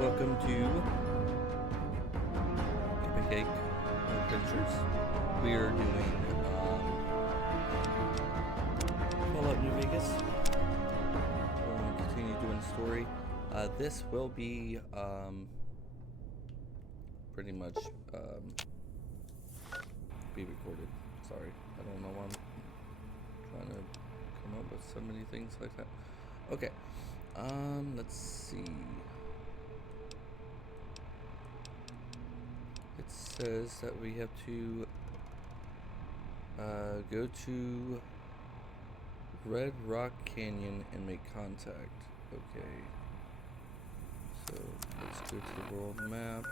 welcome to CuppyCakeAdventures. We are doing Fallout New Vegas. We're going to continue doing the story. This will be pretty much be recorded. Sorry, I don't know why I'm trying to come up with so many things like that. Okay, let's see. It says that we have to go to Red Rock Canyon and make contact. Okay. So let's go to the world map.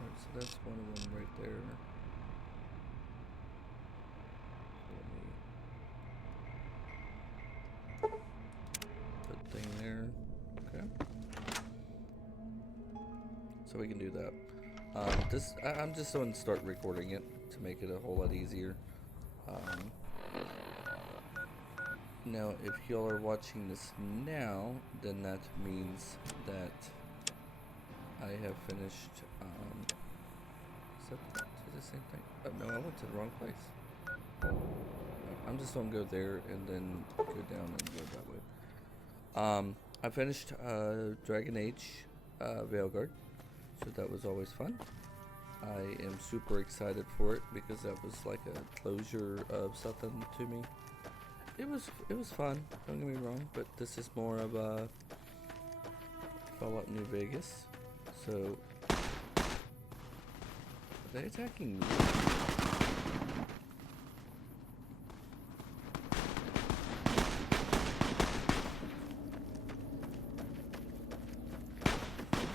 Alright, so that's one of them right there. So let me put thing there. Okay. So we can do that. I'm just going to start recording it to make it a whole lot easier. Now, if y'all are watching this now, then that means that I have finished. Is that the same thing? Oh, no, I went to the wrong place. I'm just going to go there and then go down and go that way. I finished Dragon Age Veilguard. So that was always fun. I am super excited for it because that was like a closure of something to me. It was fun, don't get me wrong, but this is more of a Fallout New Vegas. So are they attacking me?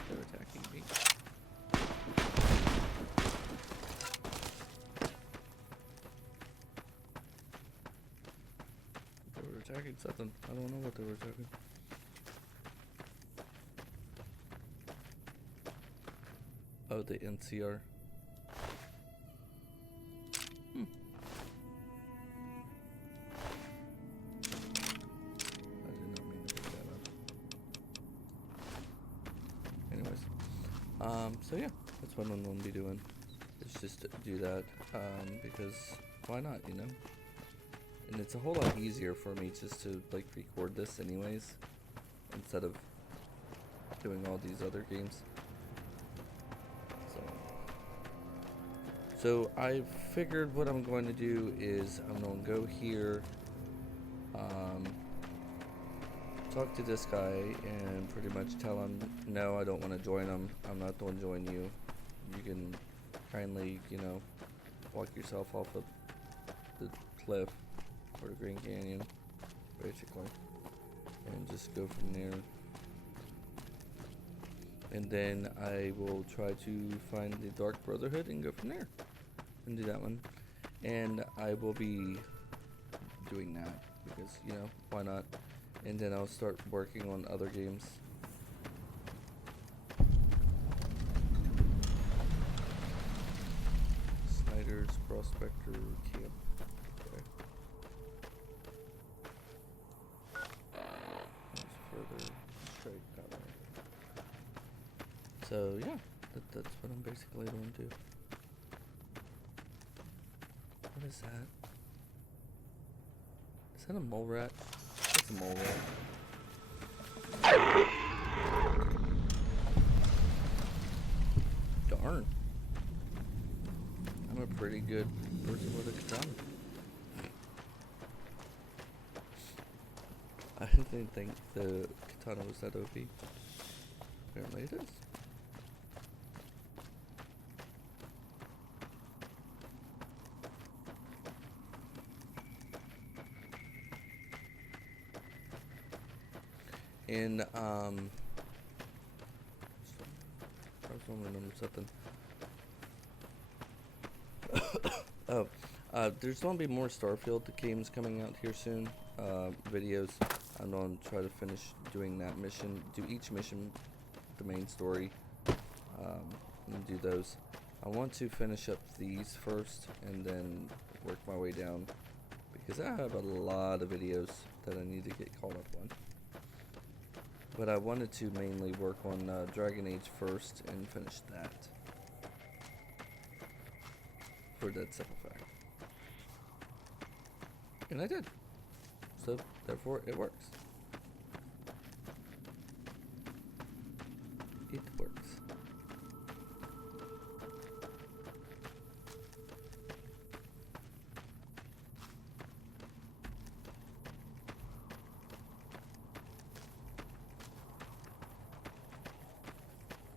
They're attacking me. Attacking something. I don't know what they were attacking. Oh, the NCR. I did not mean to pick that up. Anyways, so yeah, that's what I'm going to be doing. It's just to do that, because why not, you know? And it's a whole lot easier for me just to like record this anyways, instead of doing all these other games. So I figured what I'm going to do is I'm going to go here, talk to this guy and pretty much tell him, no, I don't want to join him. I'm not going to join you. You can kindly, you know, walk yourself off of the cliff or the Green Canyon, basically, and just go from there. And then I will try to find the Dark Brotherhood and go from there and do that one. And I will be doing that because, you know, why not? And then I'll start working on other games. Snyder's Prospector Camp. Okay. Further straight that way. So yeah, that's what I'm basically going to do. What is that? Is that a mole rat? That's a mole rat. Darn. I'm a pretty good person with a katana. I didn't think the katana was that OP. Apparently it is. And I was going to remember something. There's going to be more Starfield. The game's coming out here soon. Videos. I'm going to try to finish doing that mission. Do each mission, the main story. And do those. I want to finish up these first and then work my way down. Because I have a lot of videos that I need to get caught up on. But I wanted to mainly work on Dragon Age first and finish that. For that simple fact. And I did. So, therefore, it works. It works.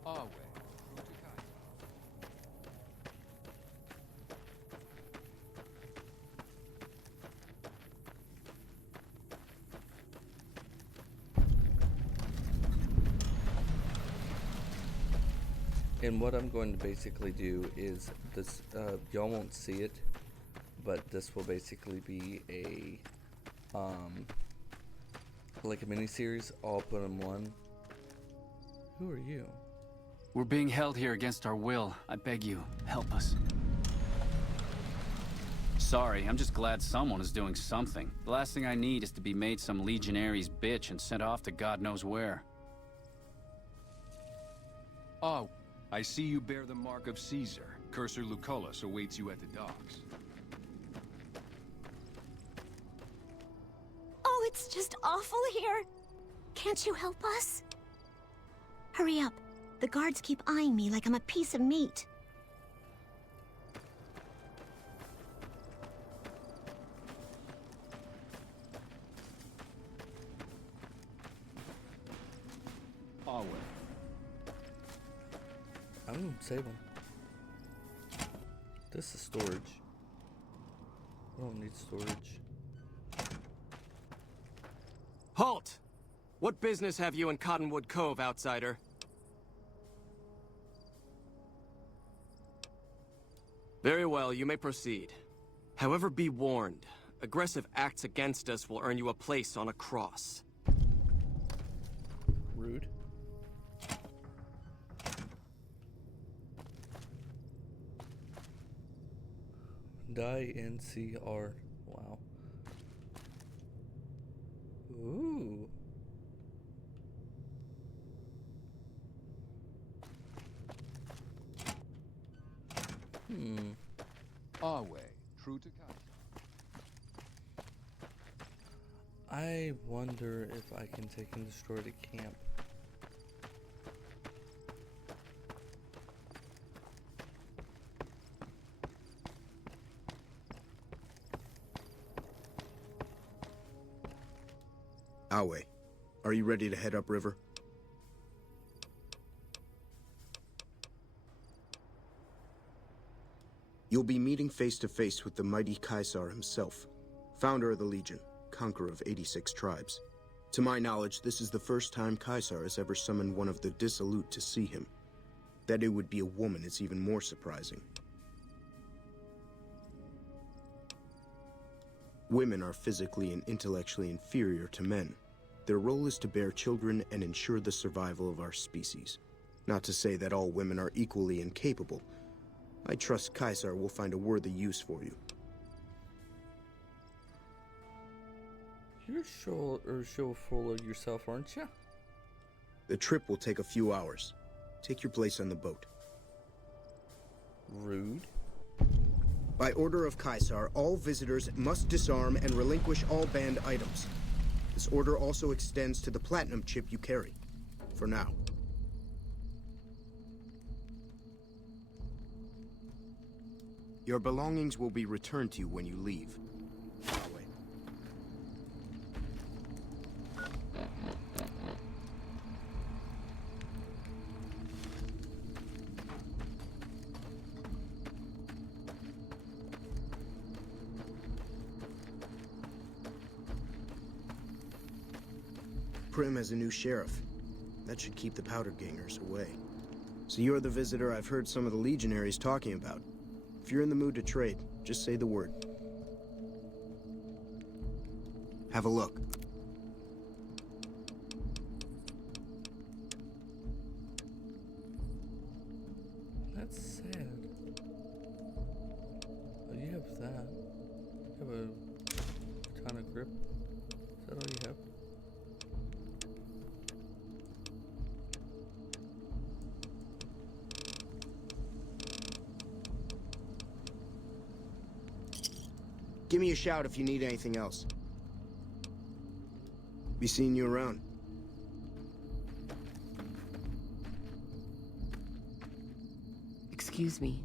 Our way. And what I'm going to basically do is this, y'all won't see it, but this will basically be a, like a mini-series all put in one. Who are you? We're being held here against our will. I beg you, help us. Sorry, I'm just glad someone is doing something. The last thing I need is to be made some legionary's bitch and sent off to God knows where. Oh, I see you bear the mark of Caesar. Cursor Lucullus awaits you at the docks. Oh, it's just awful here. Can't you help us? Hurry up. The guards keep eyeing me like I'm a piece of meat. Our way. I'm gonna save them. This is storage. I don't need storage. Halt! What business have you in Cottonwood Cove, outsider? Very well, you may proceed. However, be warned. Aggressive acts against us will earn you a place on a cross. Rude. Die NCR. Wow. Ooh. Our way. True to Kaiser. I wonder if I can take and destroy the camp. Awe, are you ready to head upriver? You'll be meeting face to face with the mighty Caesar himself, founder of the Legion, conqueror of 86 tribes. To my knowledge, this is the first time Caesar has ever summoned one of the dissolute to see him. That it would be a woman is even more surprising. Women are physically and intellectually inferior to men. Their role is to bear children and ensure the survival of our species. Not to say that all women are equally incapable. I trust Caesar will find a worthy use for you. You're sure full of yourself, aren't you? The trip will take a few hours. Take your place on the boat. Rude. By order of Caesar, all visitors must disarm and relinquish all banned items. This order also extends to the platinum chip you carry. For now. Your belongings will be returned to you when you leave. Yahweh. Prim has a new sheriff. That should keep the powder gangers away. So you're the visitor I've heard some of the legionaries talking about. If you're in the mood to trade, just say the word. Have a look. That's sad. Oh, you have that. You have a ton of grip. Is that all you have? Give me a shout if you need anything else. Be seeing you around. Excuse me.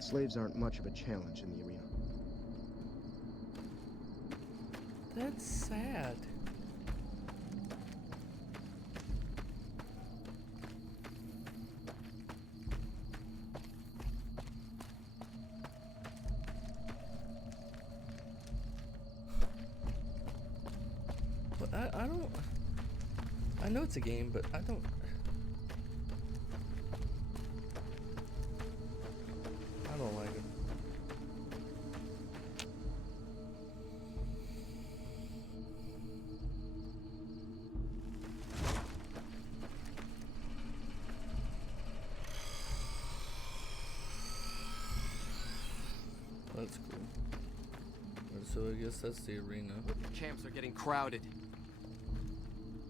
Slaves aren't much of a challenge in the arena. That's sad. But I don't... I know it's a game, but I don't... I don't like it. That's cool. So I guess that's the arena. Camps are getting crowded.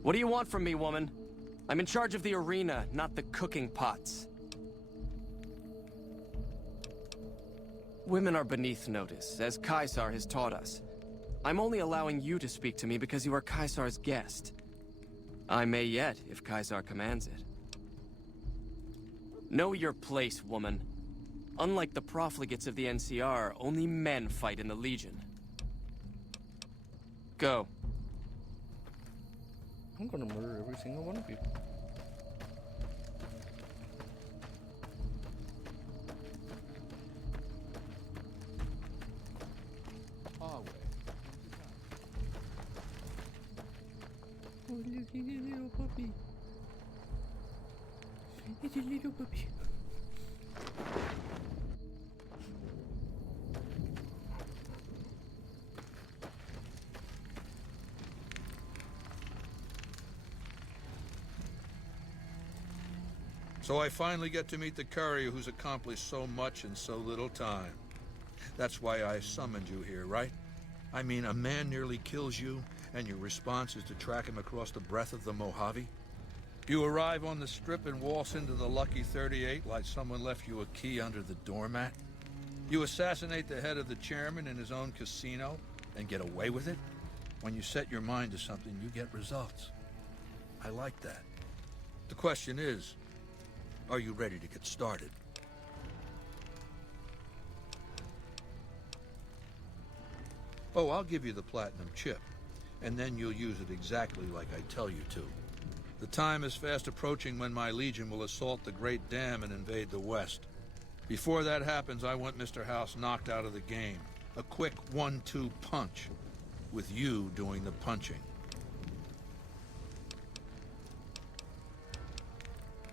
What do you want from me, woman? I'm in charge of the arena, not the cooking pots. Women are beneath notice, as Caesar has taught us. I'm only allowing you to speak to me because you are Caesar's guest. I may yet, if Caesar commands it. Know your place, woman. Unlike the profligates of the NCR, only men fight in the Legion. Go. I'm gonna murder every single one of you. Oh, look at the little puppy. It's a little puppy. So I finally get to meet the courier who's accomplished so much in so little time. That's why I summoned you here, right? I mean, a man nearly kills you, and your response is to track him across the breadth of the Mojave? You arrive on the strip and waltz into the Lucky 38 like someone left you a key under the doormat? You assassinate the head of the chairman in his own casino and get away with it? When you set your mind to something, you get results. I like that. The question is, are you ready to get started? Oh, I'll give you the platinum chip, and then you'll use it exactly like I tell you to. The time is fast approaching when my Legion will assault the Great Dam and invade the West. Before that happens, I want Mr. House knocked out of the game. A quick 1-2 punch, with you doing the punching.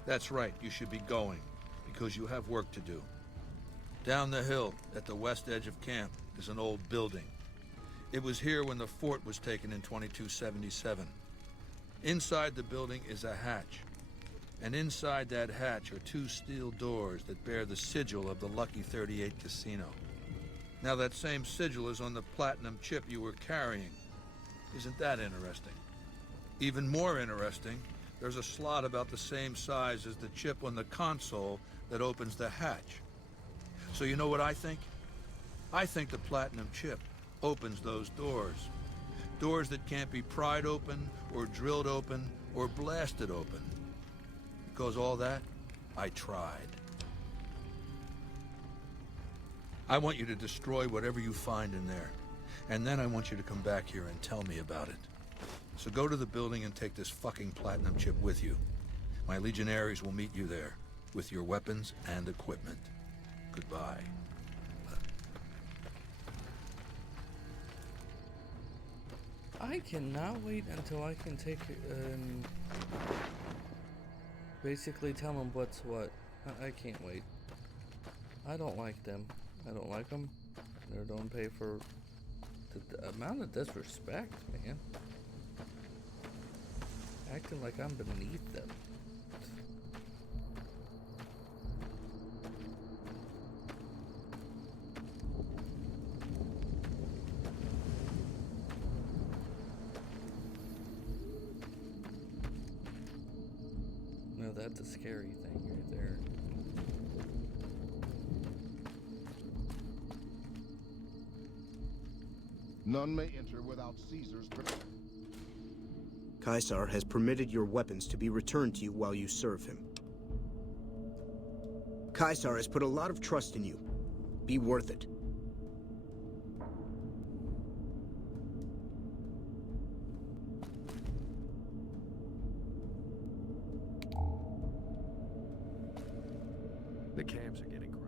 That's right, you should be going, because you have work to do. Down the hill, at the west edge of camp, is an old building. It was here when the fort was taken in 2277. Inside the building is a hatch, and inside that hatch are 2 steel doors that bear the sigil of the Lucky 38 Casino. Now that same sigil is on the platinum chip you were carrying. Isn't that interesting? Even more interesting, there's a slot about the same size as the chip on the console that opens the hatch. So you know what I think? I think the platinum chip opens those doors. Doors that can't be pried open, or drilled open, or blasted open. Because all that, I tried. I want you to destroy whatever you find in there. And then I want you to come back here and tell me about it. So go to the building and take this fucking platinum chip with you. My legionaries will meet you there, with your weapons and equipment. Goodbye. I cannot wait until I can take, basically tell them what's what. I can't wait. I don't like them. I don't like them. They don't pay for the amount of disrespect, man. Acting like I'm beneath them. No, that's a scary thing right there. None may enter without Caesar's permission. Caesar has permitted your weapons to be returned to you while you serve him. Caesar has put a lot of trust in you. Be worth it. The camps are getting crowded.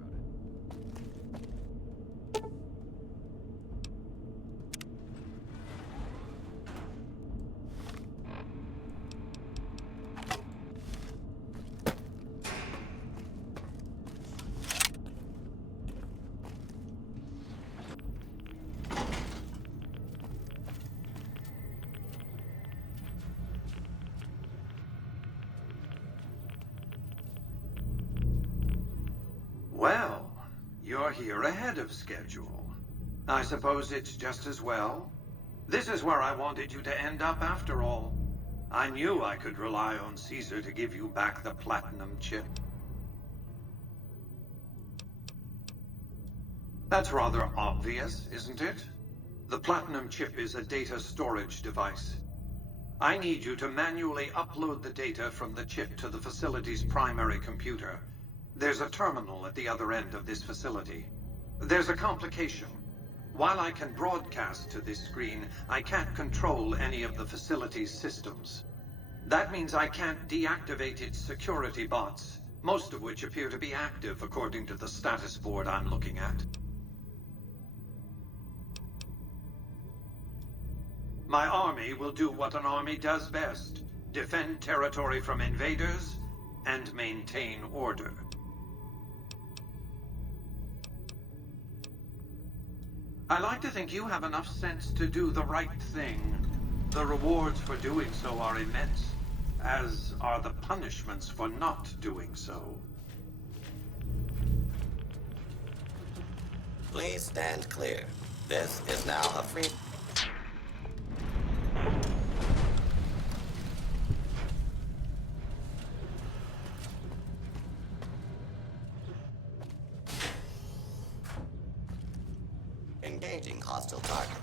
Well, you're here ahead of schedule. I suppose it's just as well. This is where I wanted you to end up after all. I knew I could rely on Caesar to give you back the platinum chip. That's rather obvious, isn't it? The platinum chip is a data storage device. I need you to manually upload the data from the chip to the facility's primary computer. There's a terminal at the other end of this facility. There's a complication. While I can broadcast to this screen, I can't control any of the facility's systems. That means I can't deactivate its security bots, most of which appear to be active according to the status board I'm looking at. My army will do what an army does best: defend territory from invaders and maintain order. I like to think you have enough sense to do the right thing. The rewards for doing so are immense, as are the punishments for not doing so. Please stand clear. This is now a free... Engaging hostile target.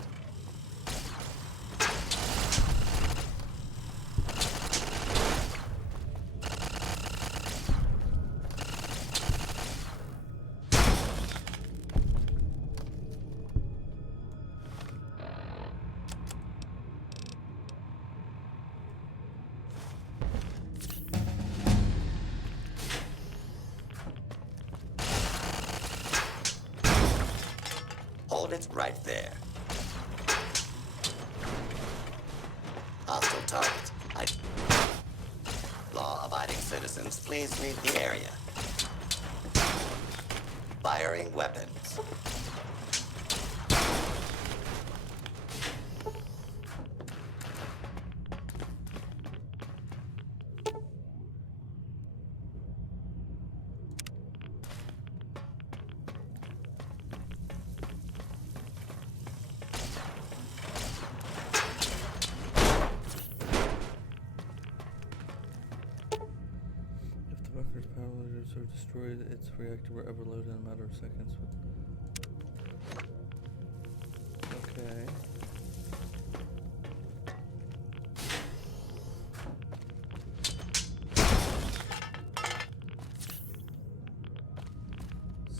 Hold it right there. Hostile target. Law-abiding citizens, please leave the area. Firing weapons. If the bunker's power lasers are destroyed, its reactor will overload in a matter of seconds. Okay.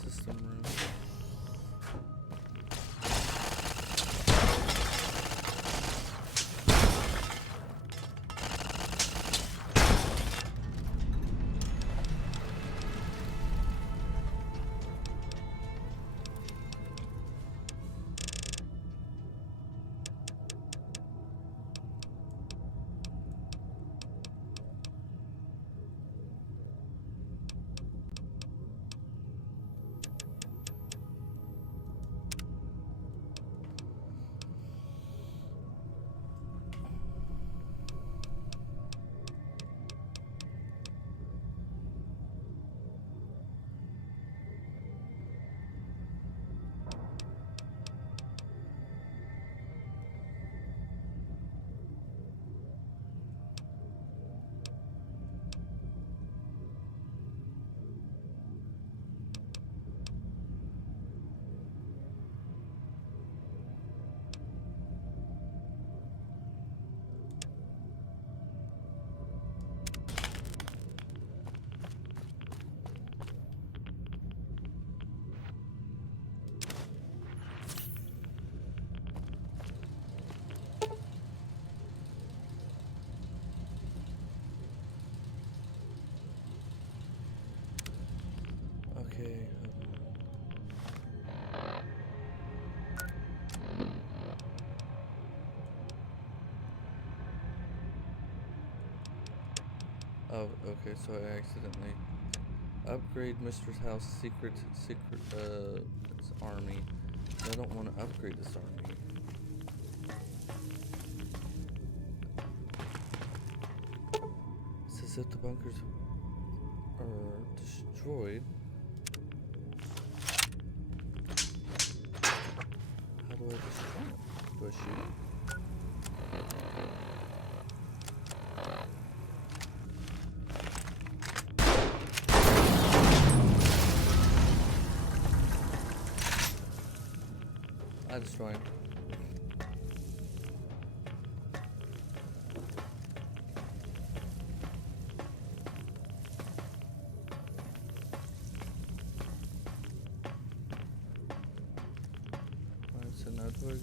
System room. Okay. Oh, okay, so I accidentally upgrade Mr. House secret its army. I don't want to upgrade this army. It says if the bunkers are destroyed. How do I destroy them? Do I shoot them? I destroy him. Alright, so now do I go?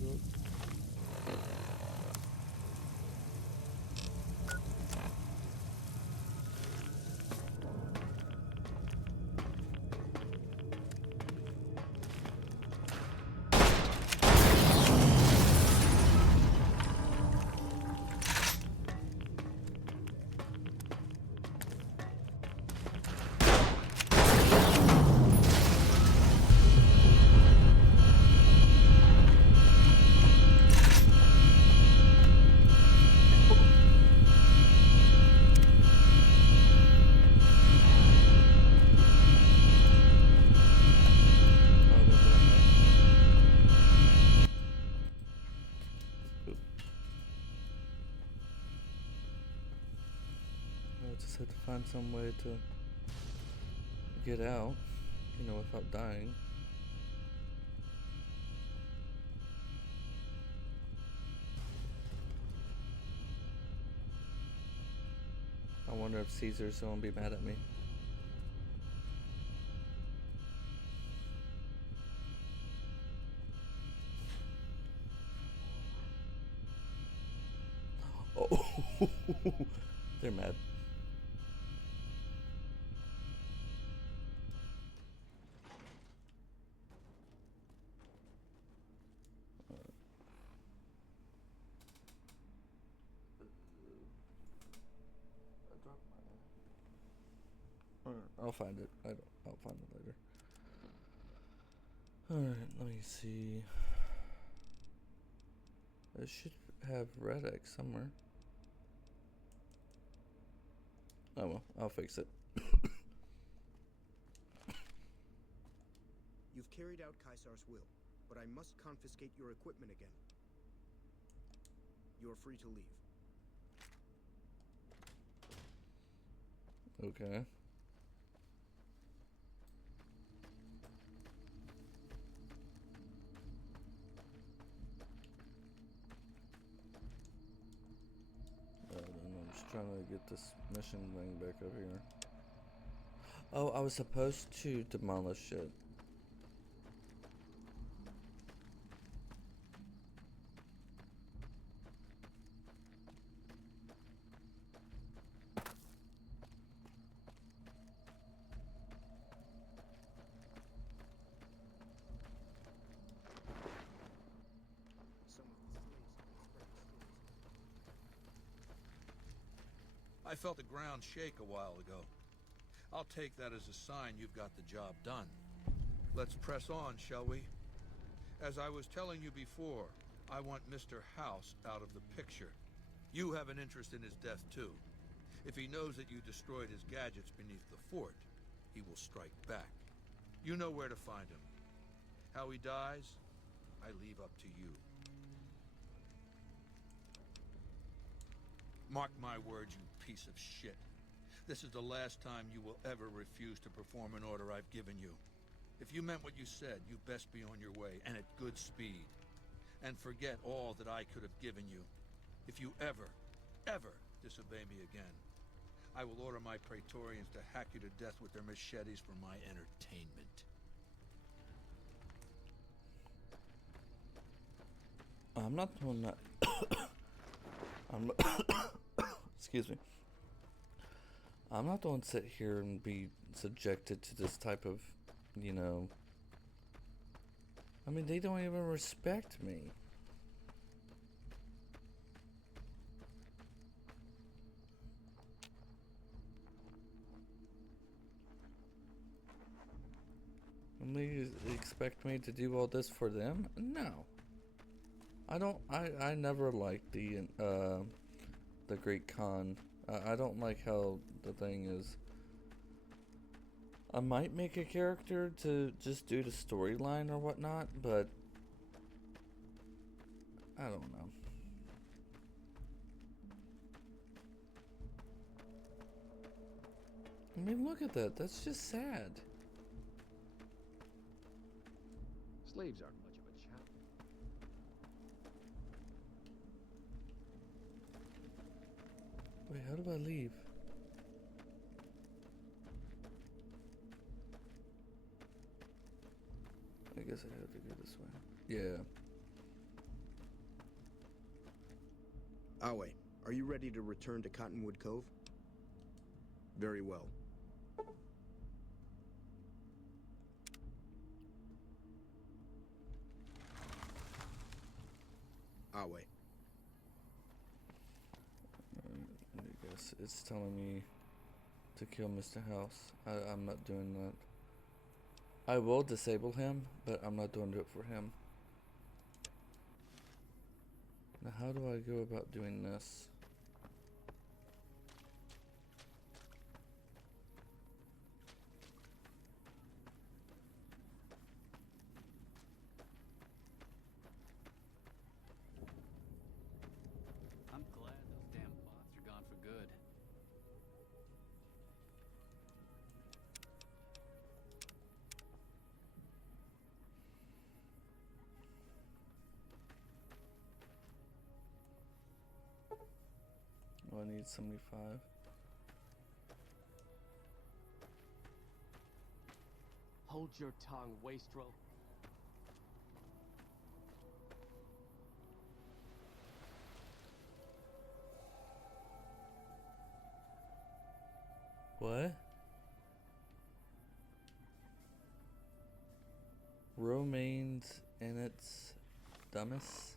I just had to find some way to get out, you know, without dying. I wonder if Caesar's gonna be mad at me. Oh, they're mad. I'll find it. I'll find it later. Alright, let me see. It should have red X somewhere. Oh well, I'll fix it. You've carried out Caesar's will, but I must confiscate your equipment again. You're free to leave. Okay. I'm just trying to get this mission thing back up here. Oh, I was supposed to demolish it. I felt the ground shake a while ago. I'll take that as a sign you've got the job done. Let's press on, shall we? As I was telling you before, I want Mr. House out of the picture. You have an interest in his death, too. If he knows that you destroyed his gadgets beneath the fort, he will strike back. You know where to find him. How he dies, I leave up to you. Mark my words, you piece of shit. This is the last time you will ever refuse to perform an order I've given you. If you meant what you said, you best be on your way, and at good speed. And forget all that I could have given you. If you ever disobey me again, I will order my Praetorians to hack you to death with their machetes for my entertainment. I'm not doing that. Excuse me. I'm not going to sit here and be subjected to this type of, you know, I mean, they don't even respect me. And they expect me to do all this for them? No. I never liked the Great Khan. I don't like how the thing is. I might make a character to just do the storyline or whatnot, but I don't know. I mean, look at that. That's just sad. Slaves aren't much of a challenge. Wait, how do I leave? I guess I have to go this way. Yeah. Awe, are you ready to return to Cottonwood Cove? Very well. Awe. I guess it's telling me to kill Mr. House. I'm not doing that. I will disable him, but I'm not doing it for him. Now, how do I go about doing this? I'm glad those damn bots are gone for good. Oh, I need 75. Hold your tongue, wastrel. What? Romaines in its dumbest?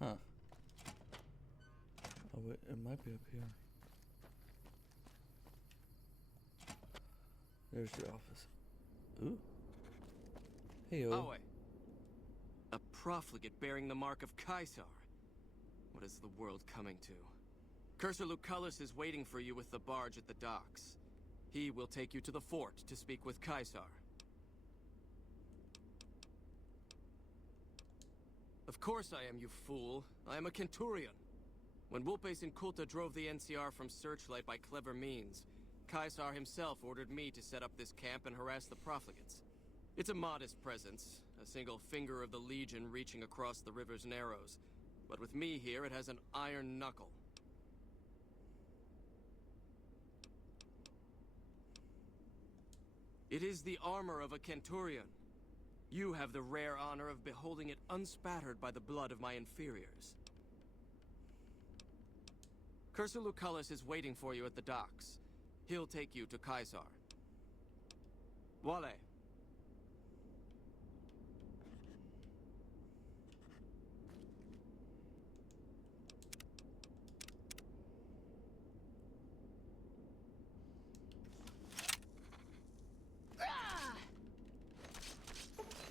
Huh. Oh wait, it might be up here. There's the office. Ooh. Hey-o. Awe. A profligate bearing the mark of Caesar. What is the world coming to? Cursor Lucullus is waiting for you with the barge at the docks. He will take you to the fort to speak with Caesar. Of course I am, you fool. I am a Centurion. When Wulpes Inculta drove the NCR from Searchlight by clever means, Caesar himself ordered me to set up this camp and harass the profligates. It's a modest presence, a single finger of the Legion reaching across the river's narrows. But with me here, it has an iron knuckle. It is the armor of a Centurion. You have the rare honor of beholding it unspattered by the blood of my inferiors. Cursor Lucullus is waiting for you at the docks. He'll take you to Caesar. Wale.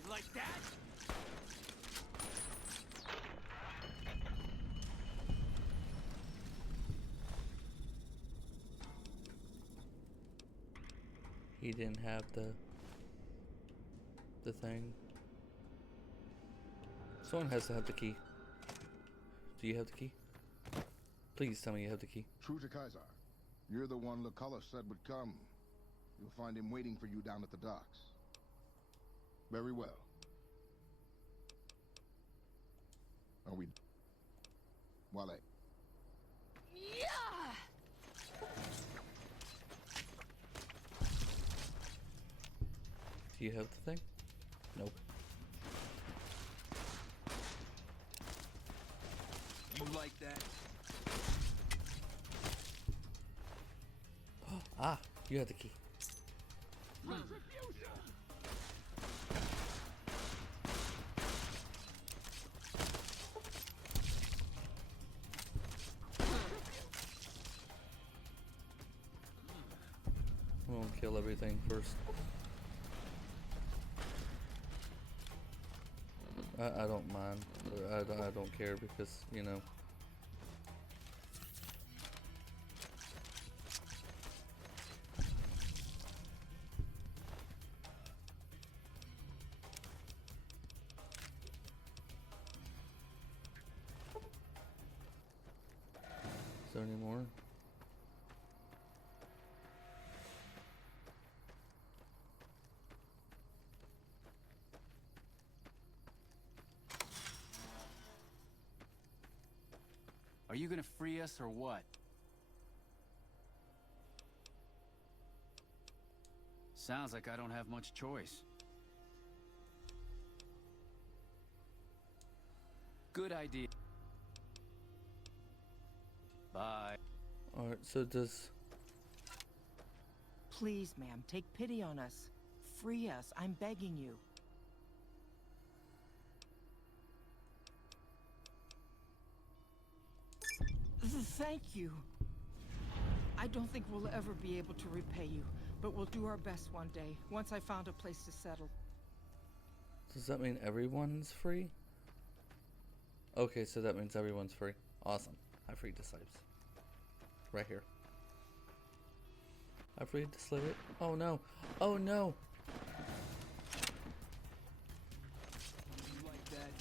You like that? He didn't have the thing. Someone has to have the key. Do you have the key? Please tell me you have the key. True to Caesar. You're the one Lucullus said would come. You'll find him waiting for you down at the docks. Very well. Are we... Wale? Do you have the thing? Nope. You like that? Ah, you have the key. We'll kill everything first. I don't mind. I don't care because, you know. Is there any more? Are you gonna free us or what? Sounds like I don't have much choice. Good idea. Bye. Alright, so does... Please, ma'am, take pity on us. Free us, I'm begging you. Thank you. I don't think we'll ever be able to repay you, but we'll do our best one day, once I found a place to settle. Does that mean everyone's free? Okay, so that means everyone's free. Awesome. I freed the slaves. Right here. I freed the slave. Oh no. Oh no. You like that?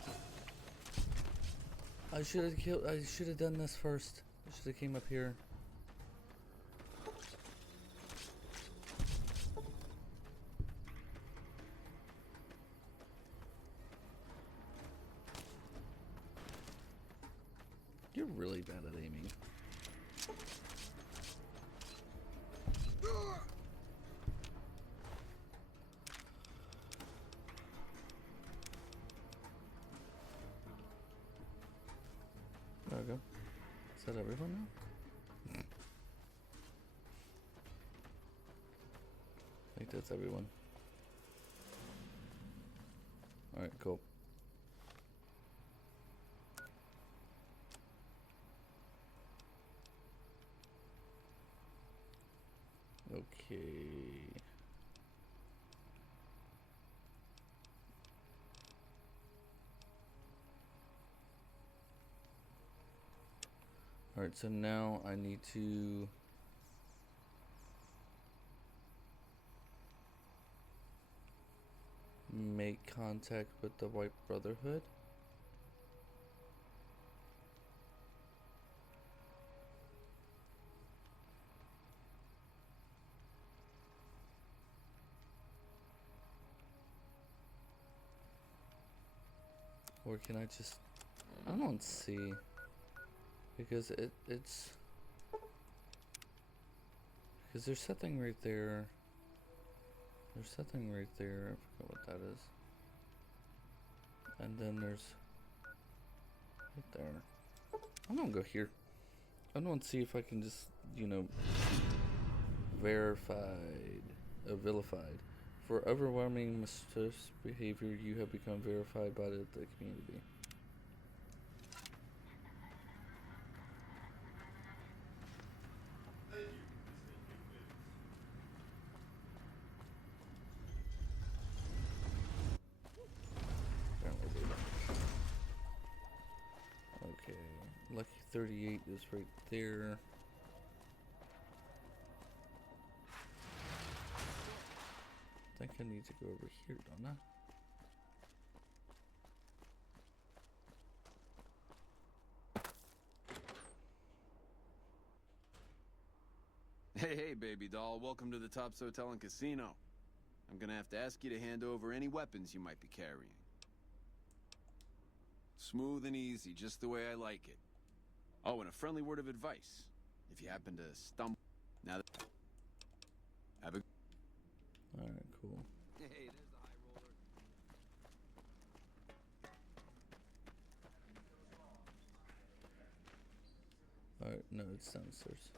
I should have done this first. I should have came up here. You're really bad at aiming. There we go. Is that everyone now? I think that's everyone. Alright, cool. Okay. Alright, so now I need to make contact with the White Brotherhood. Or can I just... I don't see. Because it's... Because there's something right there. There's something right there. I forgot what that is. And then there's... Right there. I'm gonna go here. I'm gonna see if I can just, you know... vilified. For overwhelming mischievous behavior, you have become verified by the community. Apparently they don't. Okay, Lucky 38 is right there. I think I need to go over here, don't I? Hey, baby doll. Welcome to the Tops Hotel and Casino. I'm gonna have to ask you to hand over any weapons you might be carrying. Smooth and easy, just the way I like it. Oh, and a friendly word of advice. If you happen to stumble... Now that... Have a... Alright, cool. Hey, there's the high roller. Alright, no, it's downstairs.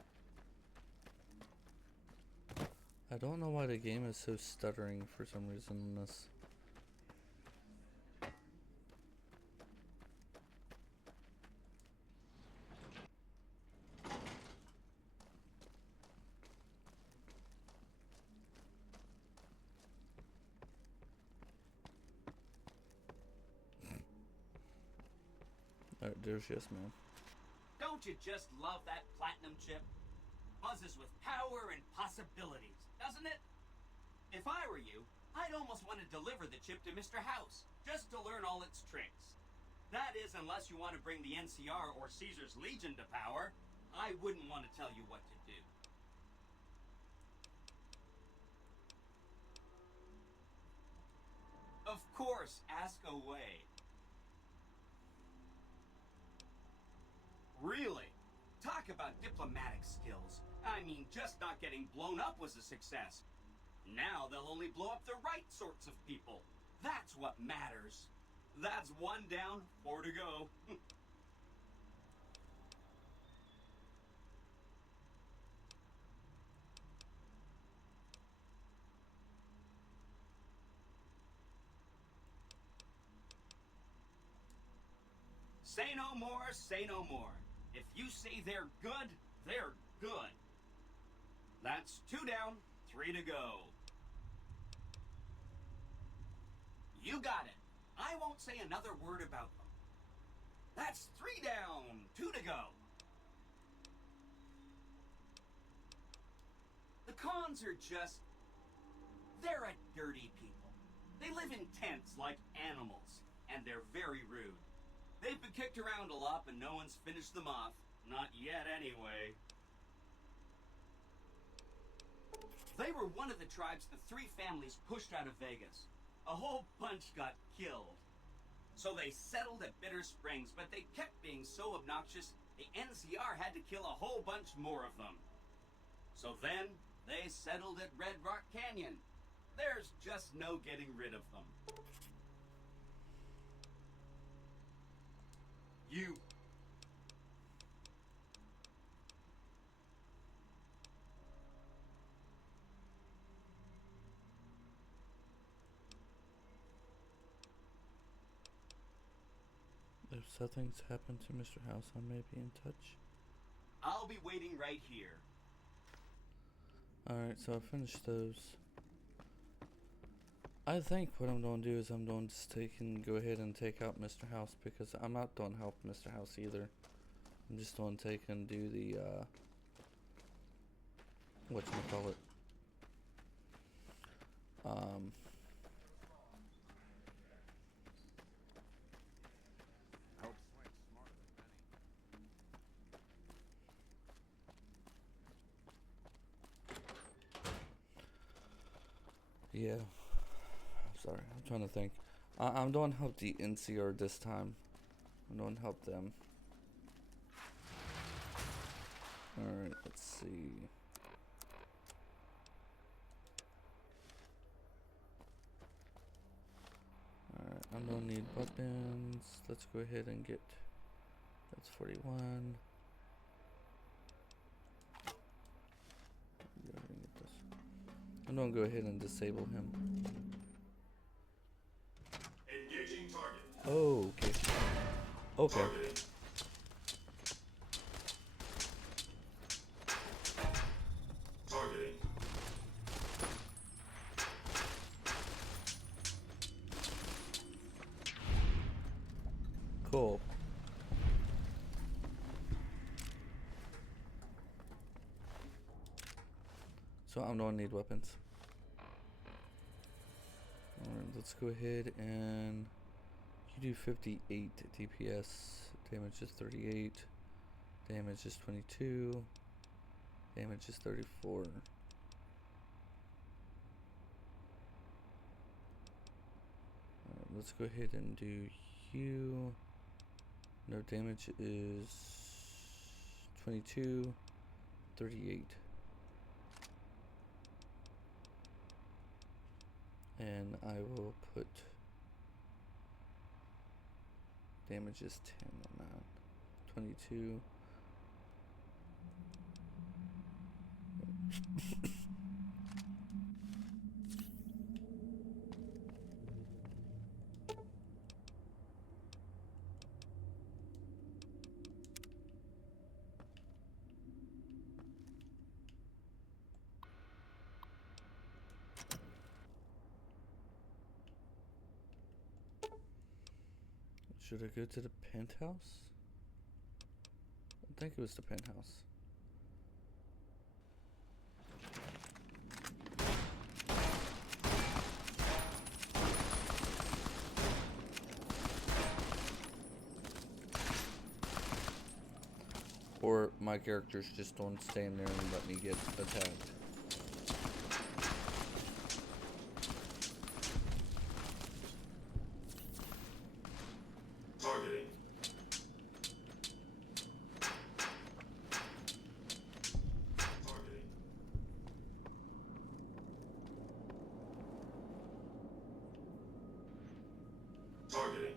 I don't know why the game is so stuttering for some reason in this. Alright, there's yes, ma'am. Don't you just love that platinum chip? Buzzes with power and possibilities, doesn't it? If I were you, I'd almost want to deliver the chip to Mr. House, just to learn all its tricks. That is, unless you want to bring the NCR or Caesar's Legion to power. I wouldn't want to tell you what to do. Of course, ask away. Really? Talk about diplomatic skills. I mean, just not getting blown up was a success. Now they'll only blow up the right sorts of people. That's what matters. That's 1 down, 4 to go. Say no more, say no more. If you say they're good, they're good. That's 2 down, 3 to go. You got it. I won't say another word about them. That's 3 down, 2 to go. The cons are just... they're a dirty people. They live in tents like animals, and they're very rude. They've been kicked around a lot, but no one's finished them off. Not yet, anyway. They were one of the tribes the 3 families pushed out of Vegas. A whole bunch got killed. So they settled at Bitter Springs, but they kept being so obnoxious, the NCR had to kill a whole bunch more of them. So then, they settled at Red Rock Canyon. There's just no getting rid of them. You. If something's happened to Mr. House, I may be in touch. I'll be waiting right here. Alright, so I finished those. I think what I'm going to do is I'm going to go ahead and take out Mr. House, because I'm not going to help Mr. House either. I'm just going to take and do the, whatchamacallit. Yeah. I'm sorry, I'm trying to think. I'm going to help the NCR this time. I'm going to help them. Alright, let's see. Alright, I'm going to need weapons. Let's go ahead and get... That's 41. Go ahead and get this. I'm going to go ahead and disable him. Engaging target. Oh, okay. Okay. Targeting. Targeting. Cool. So I'm gonna need weapons. Alright, let's go ahead and you do 58 DPS, damage is 38, damage is 22, Damage is 34. Let's go ahead and do you. No, damage is 22, 38. And I will put damage is 10 on that. 22. Should I go to the penthouse? I think it was the penthouse. Or my characters just don't stand there and let me get attacked. Targeting. Targeting. Targeting.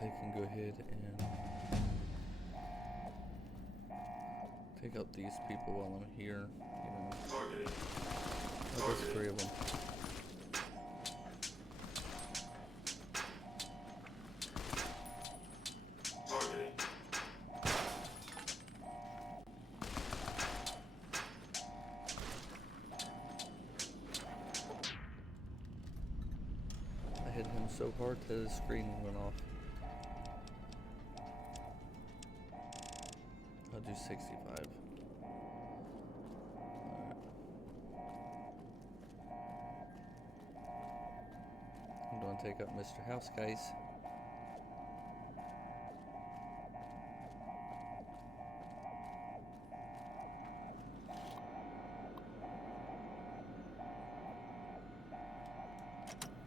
I can go ahead and take out these people while I'm here. You know, oh, there's 3 of them. I hit him so hard that his screen went off. I'll do 65. Alright. I'm going to take out Mr. House, guys.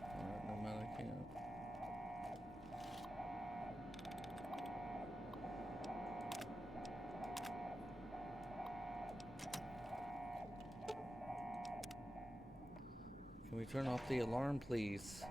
Alright, no matter I can't. Can we turn off the alarm, please?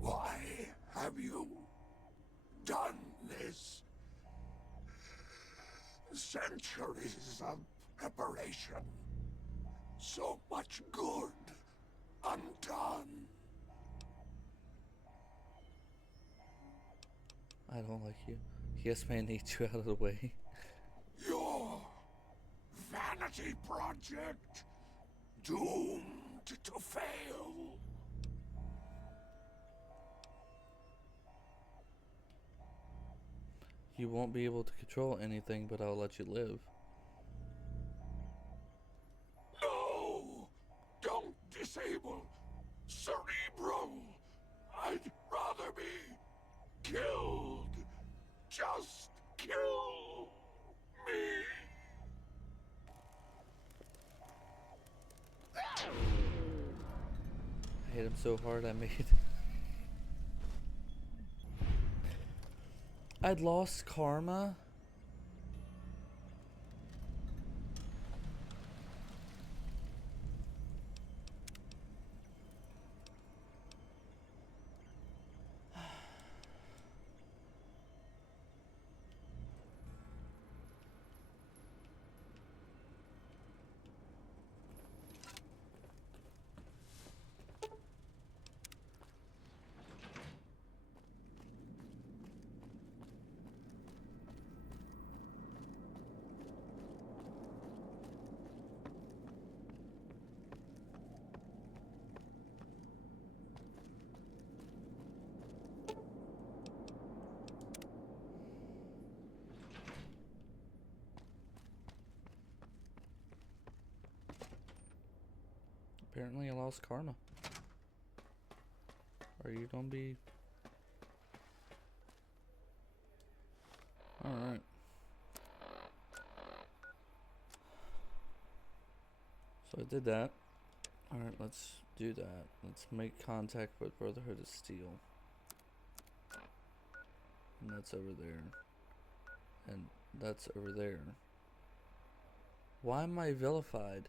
Why have you done this? Centuries of preparation. So much good undone. I don't like you. Yes, man, I need you out of the way. Your vanity project, doomed to fail. You won't be able to control anything, but I'll let you live. No! Don't disable Cerebro! I'd rather be killed. Just kill hit him so hard I made... I'd lost karma? Apparently I lost karma. Are you gonna be... Alright. So I did that. Alright, let's do that. Let's make contact with Brotherhood of Steel. And that's over there. And that's over there. Why am I vilified?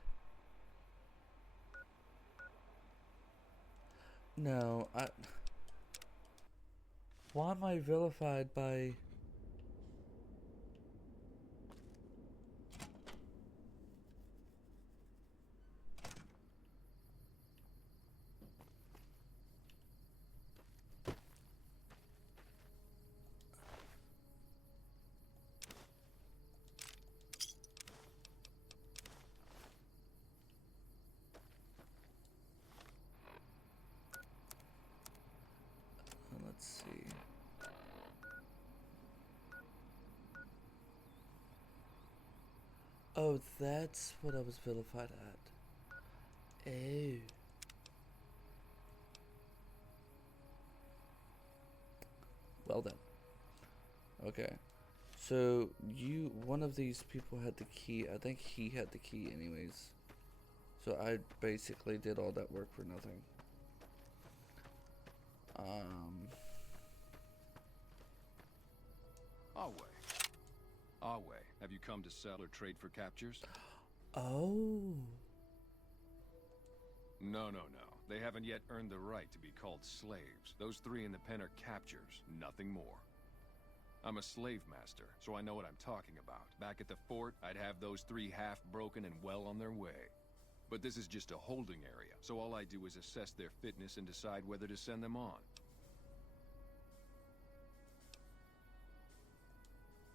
No, why am I vilified by... Let's see. Oh, that's what I was vilified at. Oh. Well then. Okay. So, one of these people had the key. I think he had the key anyways. So I basically did all that work for nothing. Awe, have you come to sell or trade for captures? Oh. No. They haven't yet earned the right to be called slaves. Those three in the pen are captures, nothing more. I'm a slave master, so I know what I'm talking about. Back at the fort, I'd have those three half-broken and well on their way. But this is just a holding area, so all I do is assess their fitness and decide whether to send them on.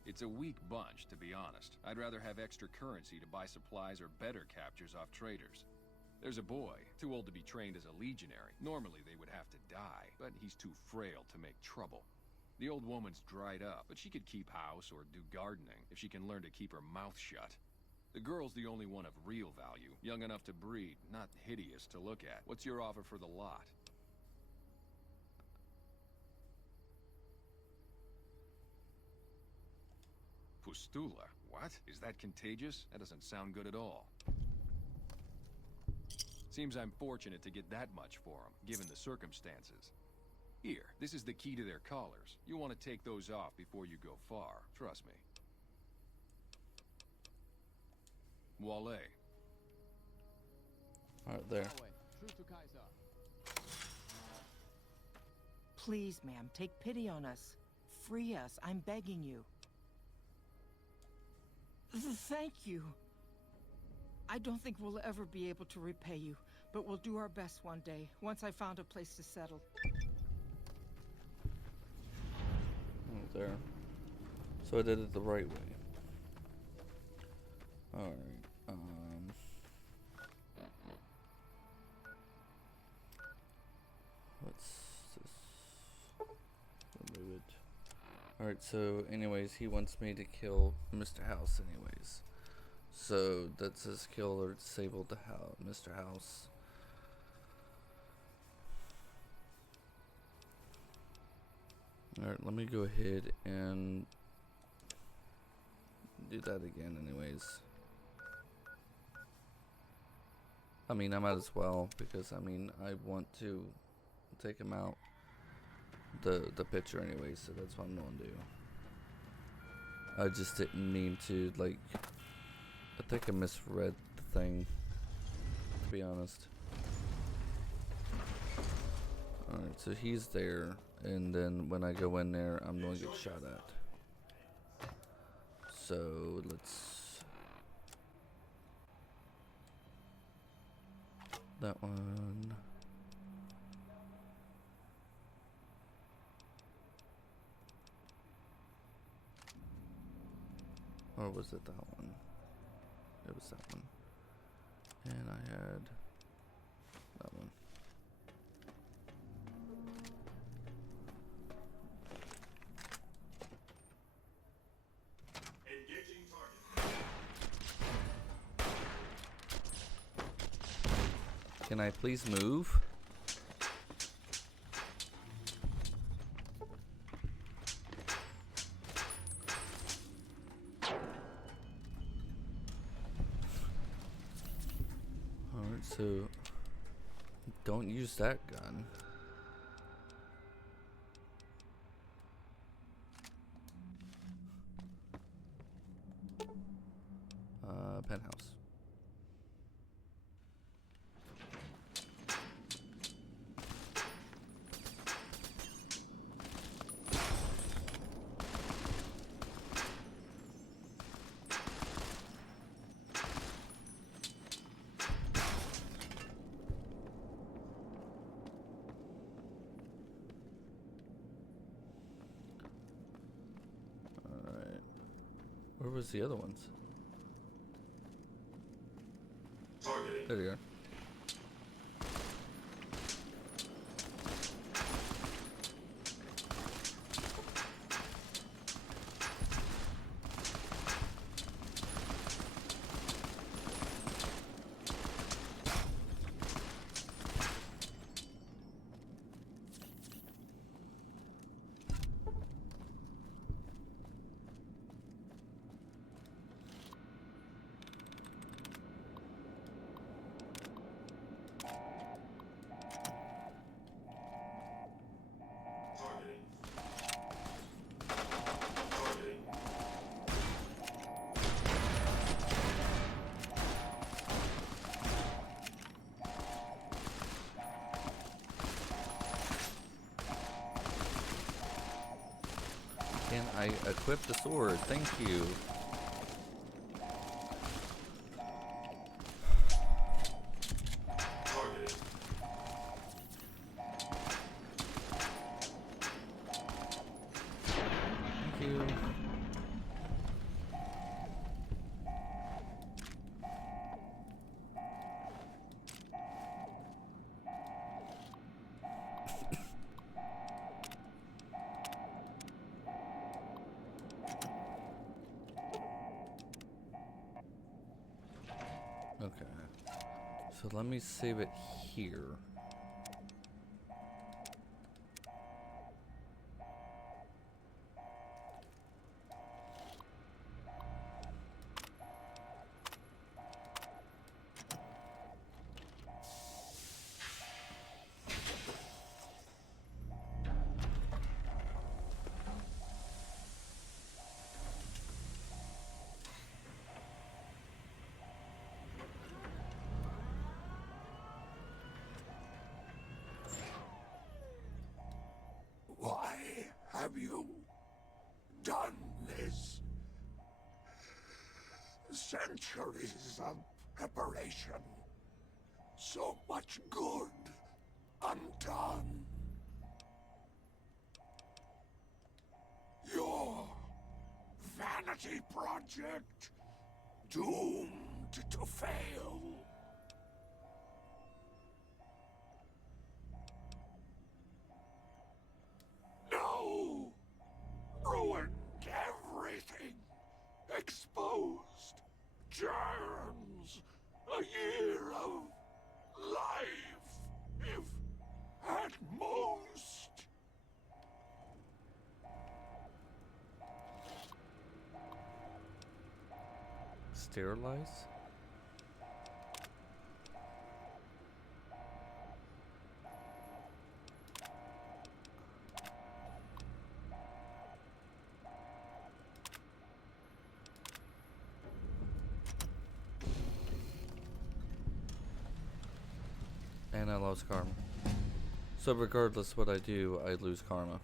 It's a weak bunch, to be honest. I'd rather have extra currency to buy supplies or better captures off traders. There's a boy, too old to be trained as a legionary. Normally they would have to die, but he's too frail to make trouble. The old woman's dried up, but she could keep house or do gardening if she can learn to keep her mouth shut. The girl's the only one of real value, young enough to breed, not hideous to look at. What's your offer for the lot? Pustula? What? Is that contagious? That doesn't sound good at all. Seems I'm fortunate to get that much for them, given the circumstances. Here, this is the key to their collars. You want to take those off before you go far, trust me. Wale. Right there. Please, ma'am, take pity on us. Free us, I'm begging you. Thank you. I don't think we'll ever be able to repay you, but we'll do our best one day, once I found a place to settle. Oh, there. So I did it the right way. Alright, what's this? Remove it. Alright, so anyways, he wants me to kill Mr. House anyways. So that says kill or disable the Mr. House. Alright, let me go ahead and do that again anyways. I mean, I might as well, because I mean, I want to take him out the picture anyway, so that's what I'm gonna do. I just didn't mean to, like, I think I misread the thing, to be honest. Alright, so he's there, and then when I go in there, I'm gonna get shot at. So let's, that one. Or was it that one? It was that one. And I had that one. Engaging target. Can I please move? Alright, so don't use that gun. Penthouse. Alright. Where was the other ones? Targeting. There you are. Targeting. Targeting. Can I equip the sword? Thank you. Targeting. Thank you. Okay. So let me save it here. Why have you done this? Centuries of preparation. So much good undone. Your vanity project doomed to fail. No! Ruined everything. Exposed germs. A year of life, if at most. Sterilize? And I lost karma. So regardless what I do, I lose karma.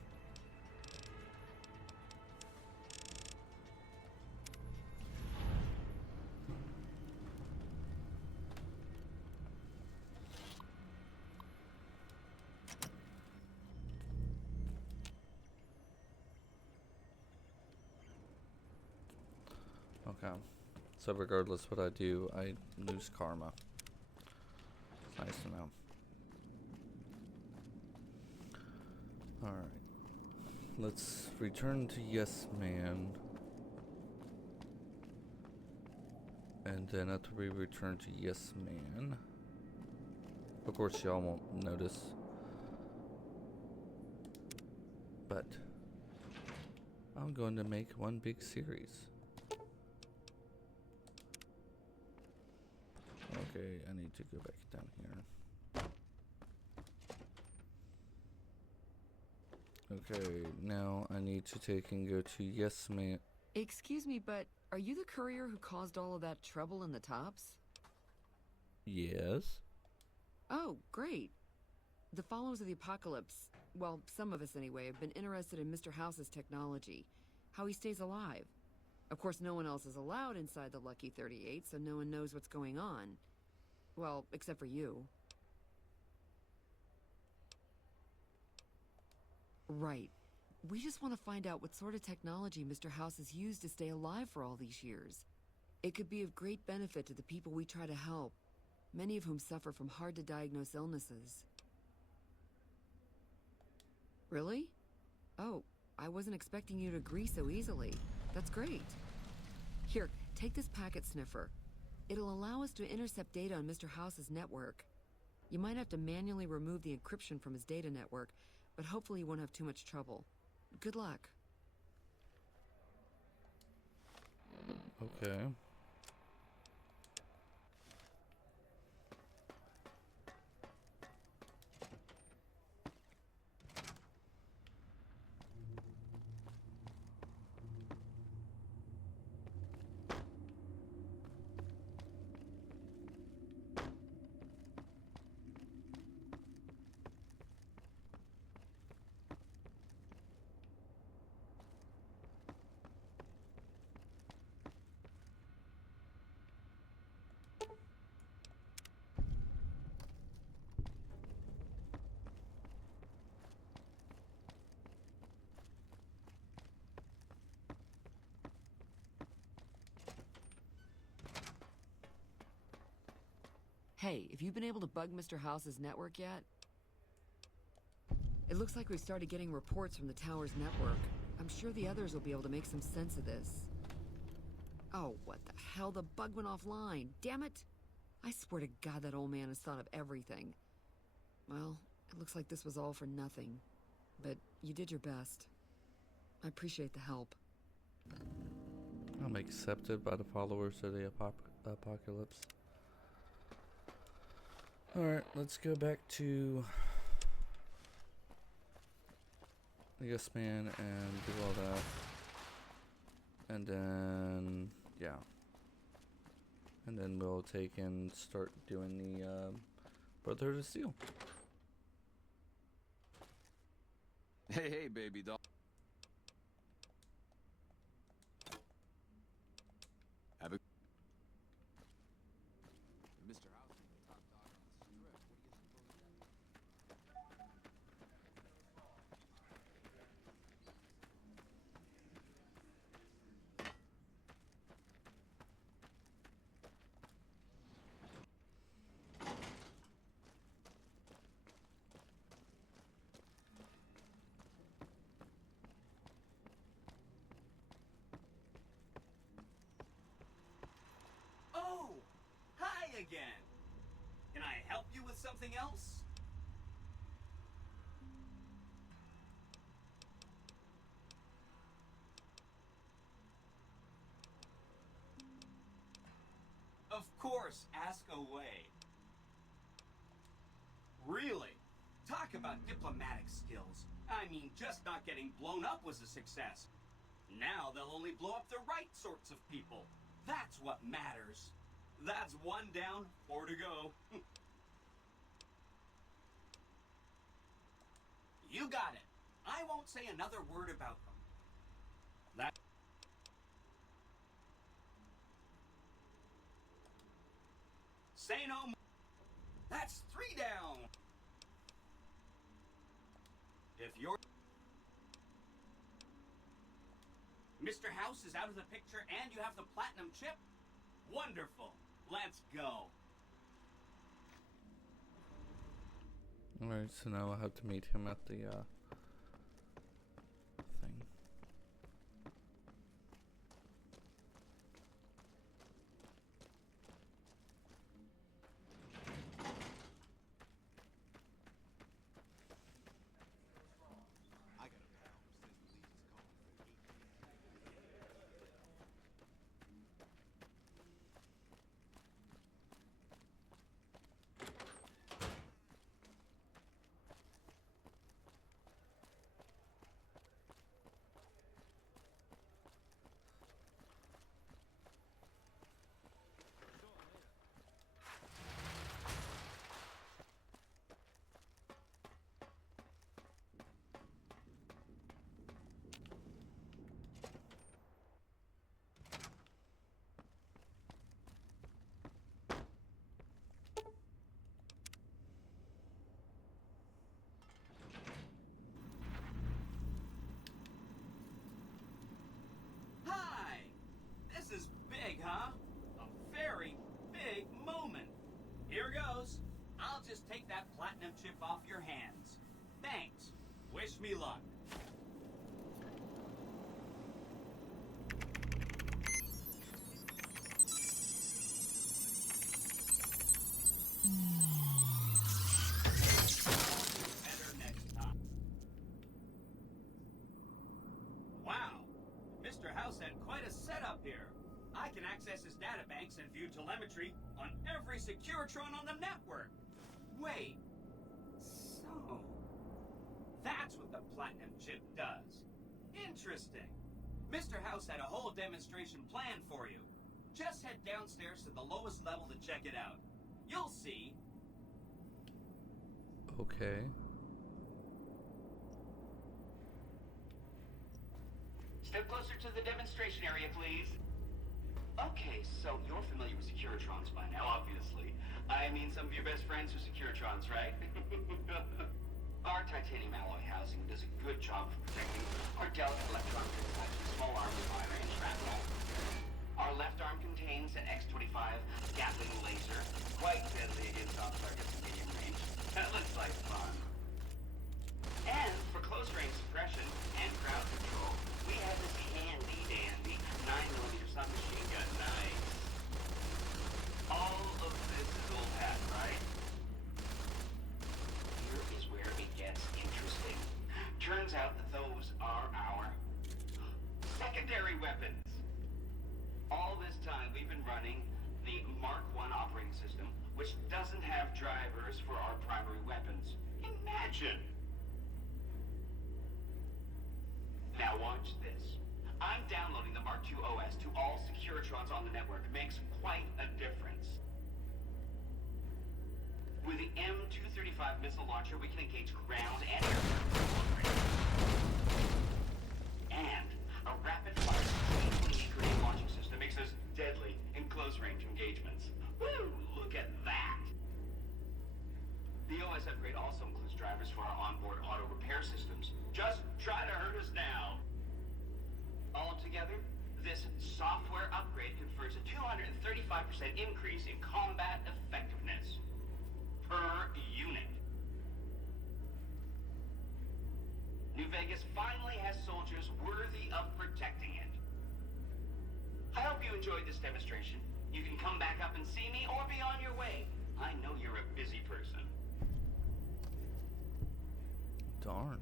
Okay. So regardless what I do, I lose karma. It's nice to know. Alright. Let's return to Yes Man. And then after we return to Yes Man, of course y'all won't notice, but I'm going to make one big series. Okay, I need to go back down here. Okay, now I need to take and go to Yes Man. Excuse me, but are you the courier who caused all of that trouble in the tops? Yes? Oh, great. The followers of the apocalypse, well, some of us anyway, have been interested in Mr. House's technology, how he stays alive. Of course, no one else is allowed inside the Lucky 38, so no one knows what's going on. Well, except for you. Right. We just want to find out what sort of technology Mr. House has used to stay alive for all these years. It could be of great benefit to the people we try to help, many of whom suffer from hard-to-diagnose illnesses. Really? Oh, I wasn't expecting you to agree so easily. That's great. Here, take this packet sniffer. It'll allow us to intercept data on Mr. House's network. You might have to manually remove the encryption from his data network, but hopefully you won't have too much trouble. Good luck. Okay. Hey, have you been able to bug Mr. House's network yet? It looks like we've started getting reports from the tower's network. I'm sure the others will be able to make some sense of this. Oh, what the hell? The bug went offline. Damn it! I swear to God that old man has thought of everything. Well, it looks like this was all for nothing. But you did your best. I appreciate the help. I'm accepted by the followers of the apocalypse. Alright, let's go back to Yes Man and do all that. And then, yeah. And then we'll take and start doing the Brotherhood of Steel. Hey, hey, baby doll. Have a... Mr. House is the top dog on the strip. What do you suppose that... Oh! Hi again! Can I help you with something else? Of course, ask away. Really? Talk about diplomatic skills. I mean, just not getting blown up was a success. Now they'll only blow up the right sorts of people. That's what matters. That's one down, 4 to go. say another word about them. That... Say no more. That's 3 down. If you're... Mr. House is out of the picture and you have the platinum chip? Wonderful. Let's go. Alright, so now I'll have to meet him at the thing. Hi! This is big, huh? A very big moment. Here goes. I'll just take that platinum chip off your hands. Thanks. Wish me luck. Better next time. Wow. Mr. House had quite a setup here. I can access his databanks and view telemetry on every Securitron on the network. Wait. So... that's what the platinum chip does. Interesting. Mr. House had a whole demonstration planned for you. Just head downstairs to the lowest level to check it out. You'll see. Okay. Step closer to the demonstration area, please. Okay, so you're familiar with Securitrons by now, obviously. I mean, some of your best friends are Securitrons, right? Our titanium alloy housing does a good job of protecting our delicate electron inside small arms fire and shrapnel. Our left arm contains an X-25 Gatling laser, quite deadly against soft targets at medium range. That looks like fun. And for close-range suppression and ground control, we have this handy-dandy 9mm submachine gun. Nice. All of this is old hat, right? Here is where it gets interesting. Turns out that those are our secondary weapons. All this time we've been running the Mark I operating system, which doesn't have drivers for our primary weapons. Imagine! Now watch this. I'm downloading the Mark II OS to all Securitrons on the network. Makes quite a difference. With the M235 missile launcher, we can engage ground and air. And a rapid-fire 28 grenade launching system makes us deadly in close-range engagements. Woo! Look at that! The OS upgrade also includes drivers for our onboard auto repair systems. Just try to hurt us now. Altogether, this software upgrade confers a 235% increase in combat effectiveness per unit. New Vegas finally has soldiers worthy of protecting it. I hope you enjoyed this demonstration. You can come back up and see me or be on your way. I know you're a busy person. Darn.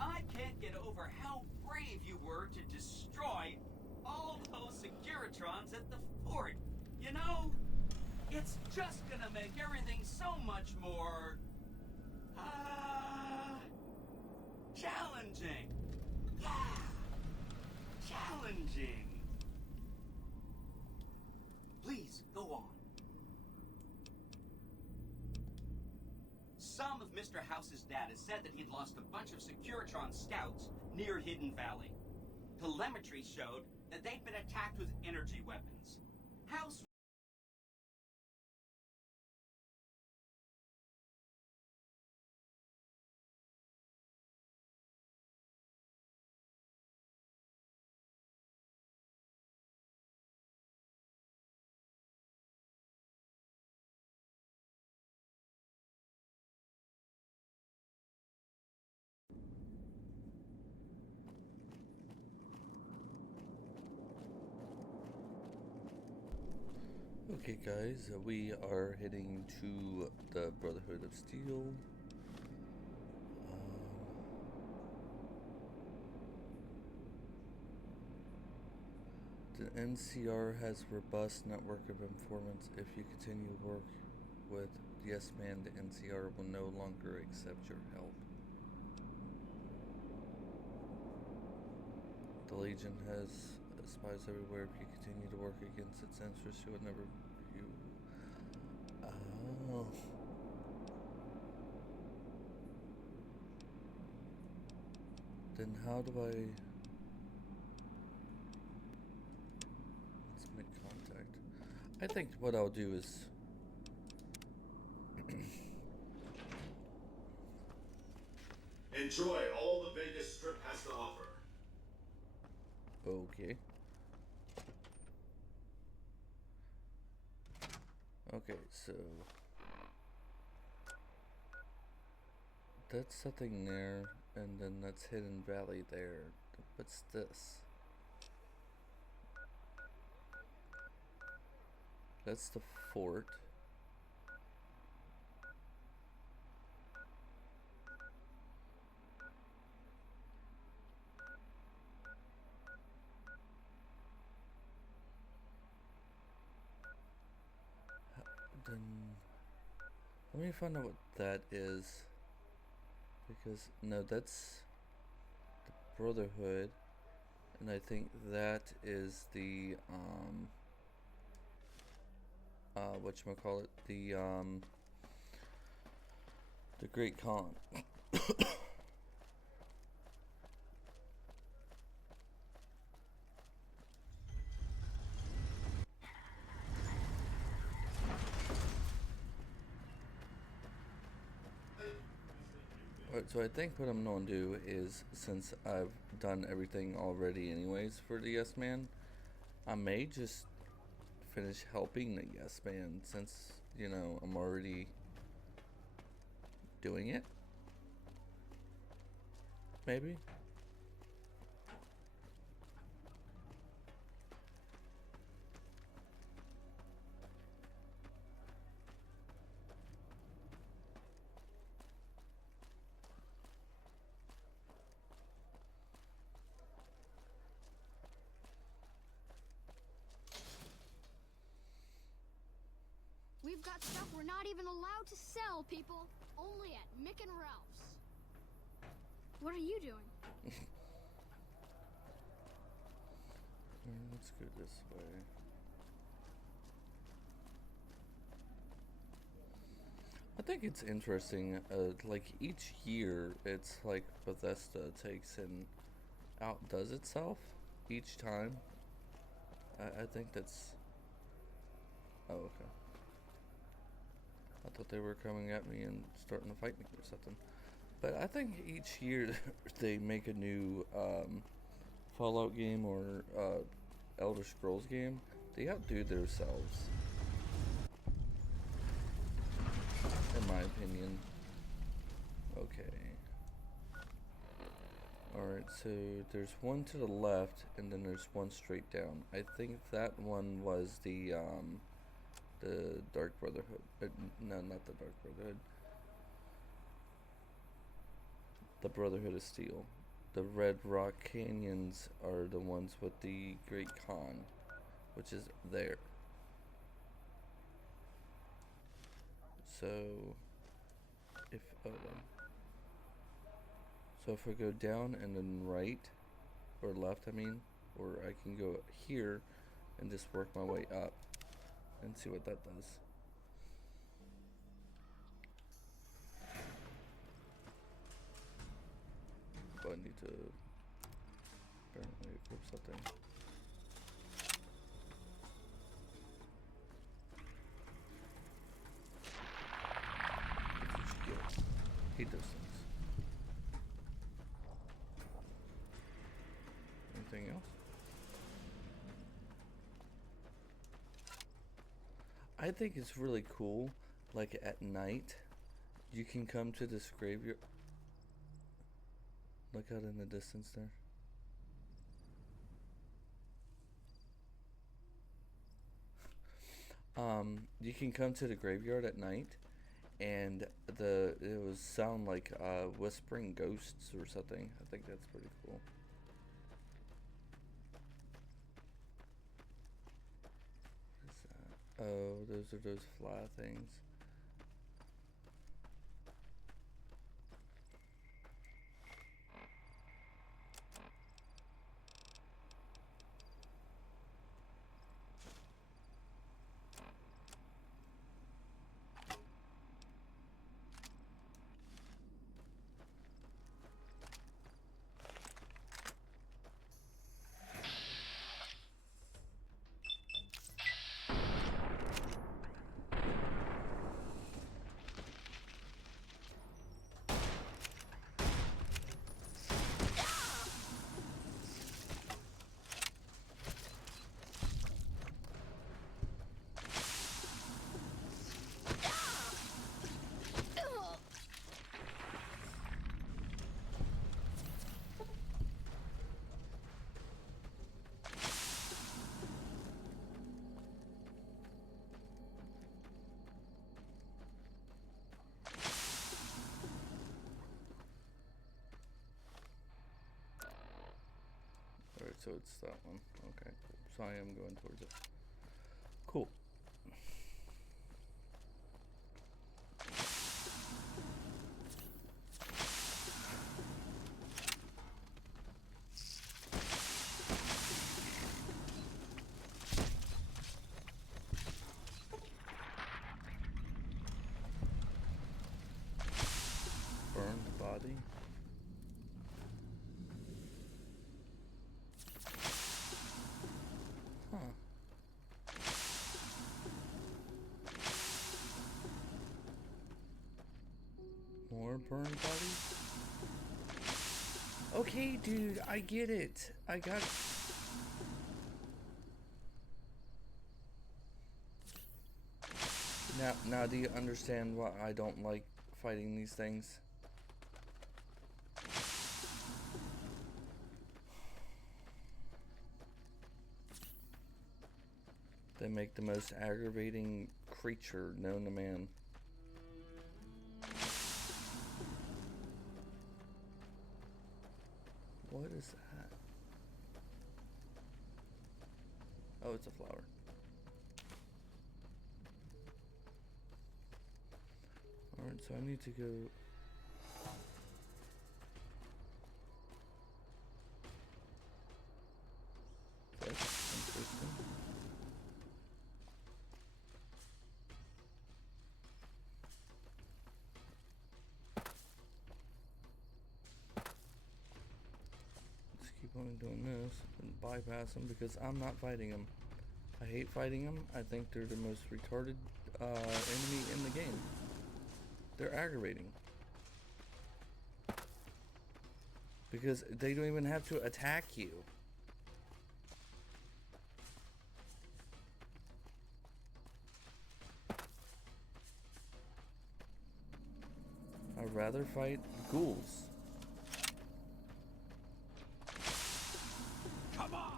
I can't get over how brave you were to destroy all those Securitrons at the fort. You know, it's just gonna make everything so much more... challenging. Yeah! Challenging. Please, go on. Some of with Mr. House's dad has said that he'd lost a bunch of Securitron scouts near Hidden Valley. Telemetry showed that they'd been attacked with energy weapons. House... Okay guys, we are heading to the Brotherhood of Steel. The NCR has a robust network of informants. If you continue to work with Yes Man, the NCR will no longer accept your help. The Legion has spies everywhere. If you continue to work against its interests, you will never... Oh. Then how do I... Let's make contact. I think what I'll do is... Enjoy all the Vegas Strip has to offer. Okay. Okay, so... That's something there, and then that's Hidden Valley there. What's this? That's the fort. Then let me find out what that is, because no, that's the Brotherhood, and I think that is the whatchamacallit, the Great Khan. Alright, so I think what I'm going to do is, since I've done everything already anyways for the Yes Man, I may just finish helping the Yes Man, since, you know, I'm already doing it. Maybe? We've got stuff we're not even allowed to sell, people. Only at Mick and Ralph's. What are you doing? Let's go this way. I think it's interesting, like each year it's like Bethesda takes and outdoes itself each time. I think that's... Oh, okay. I thought they were coming at me and starting to fight me or something. But I think each year they make a new Fallout game or Elder Scrolls game. They outdo themselves, in my opinion. Okay. Alright, so there's one to the left, and then there's one straight down. I think that one was the Dark Brotherhood. No, not the Dark Brotherhood. The Brotherhood of Steel. The Red Rock Canyons are the ones with the Great Khan, which is there. So, if so if I go down and then right, or left, I mean, or I can go here and just work my way up and see what that does. I need to apparently equip something. That's what you get. Hate those things. Anything else? I think it's really cool, like at night, you can come to this graveyard. Look out in the distance there. You can come to the graveyard at night, and it was sound like whispering ghosts or something. I think that's pretty cool. What is that? Oh, those are those fly things. Alright, so it's that one. Okay, cool. So I am going towards it. Cool. Burned body. Huh. More burned bodies? Okay, dude, I get it. I got... Now do you understand why I don't like fighting these things? They make the most aggravating creature known to man. What is that? Oh, it's a flower. Alright, so I need to go... That's interesting. Let's keep on doing this and bypass them because I'm not fighting them. I hate fighting them. I think they're the most retarded enemy in the game. They're aggravating. Because they don't even have to attack you. I'd rather fight ghouls. Come on!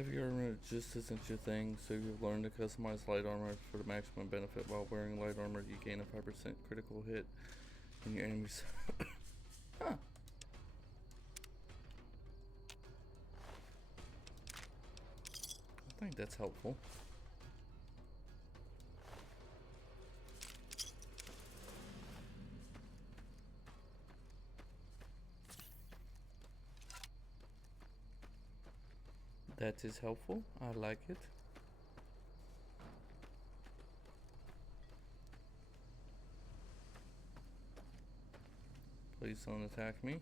Heavy armor just isn't your thing, so you've learned to customize light armor for the maximum benefit. While wearing light armor, you gain a 5% critical hit in your enemies. Huh. I think that's helpful. That is helpful. I like it. Please don't attack me.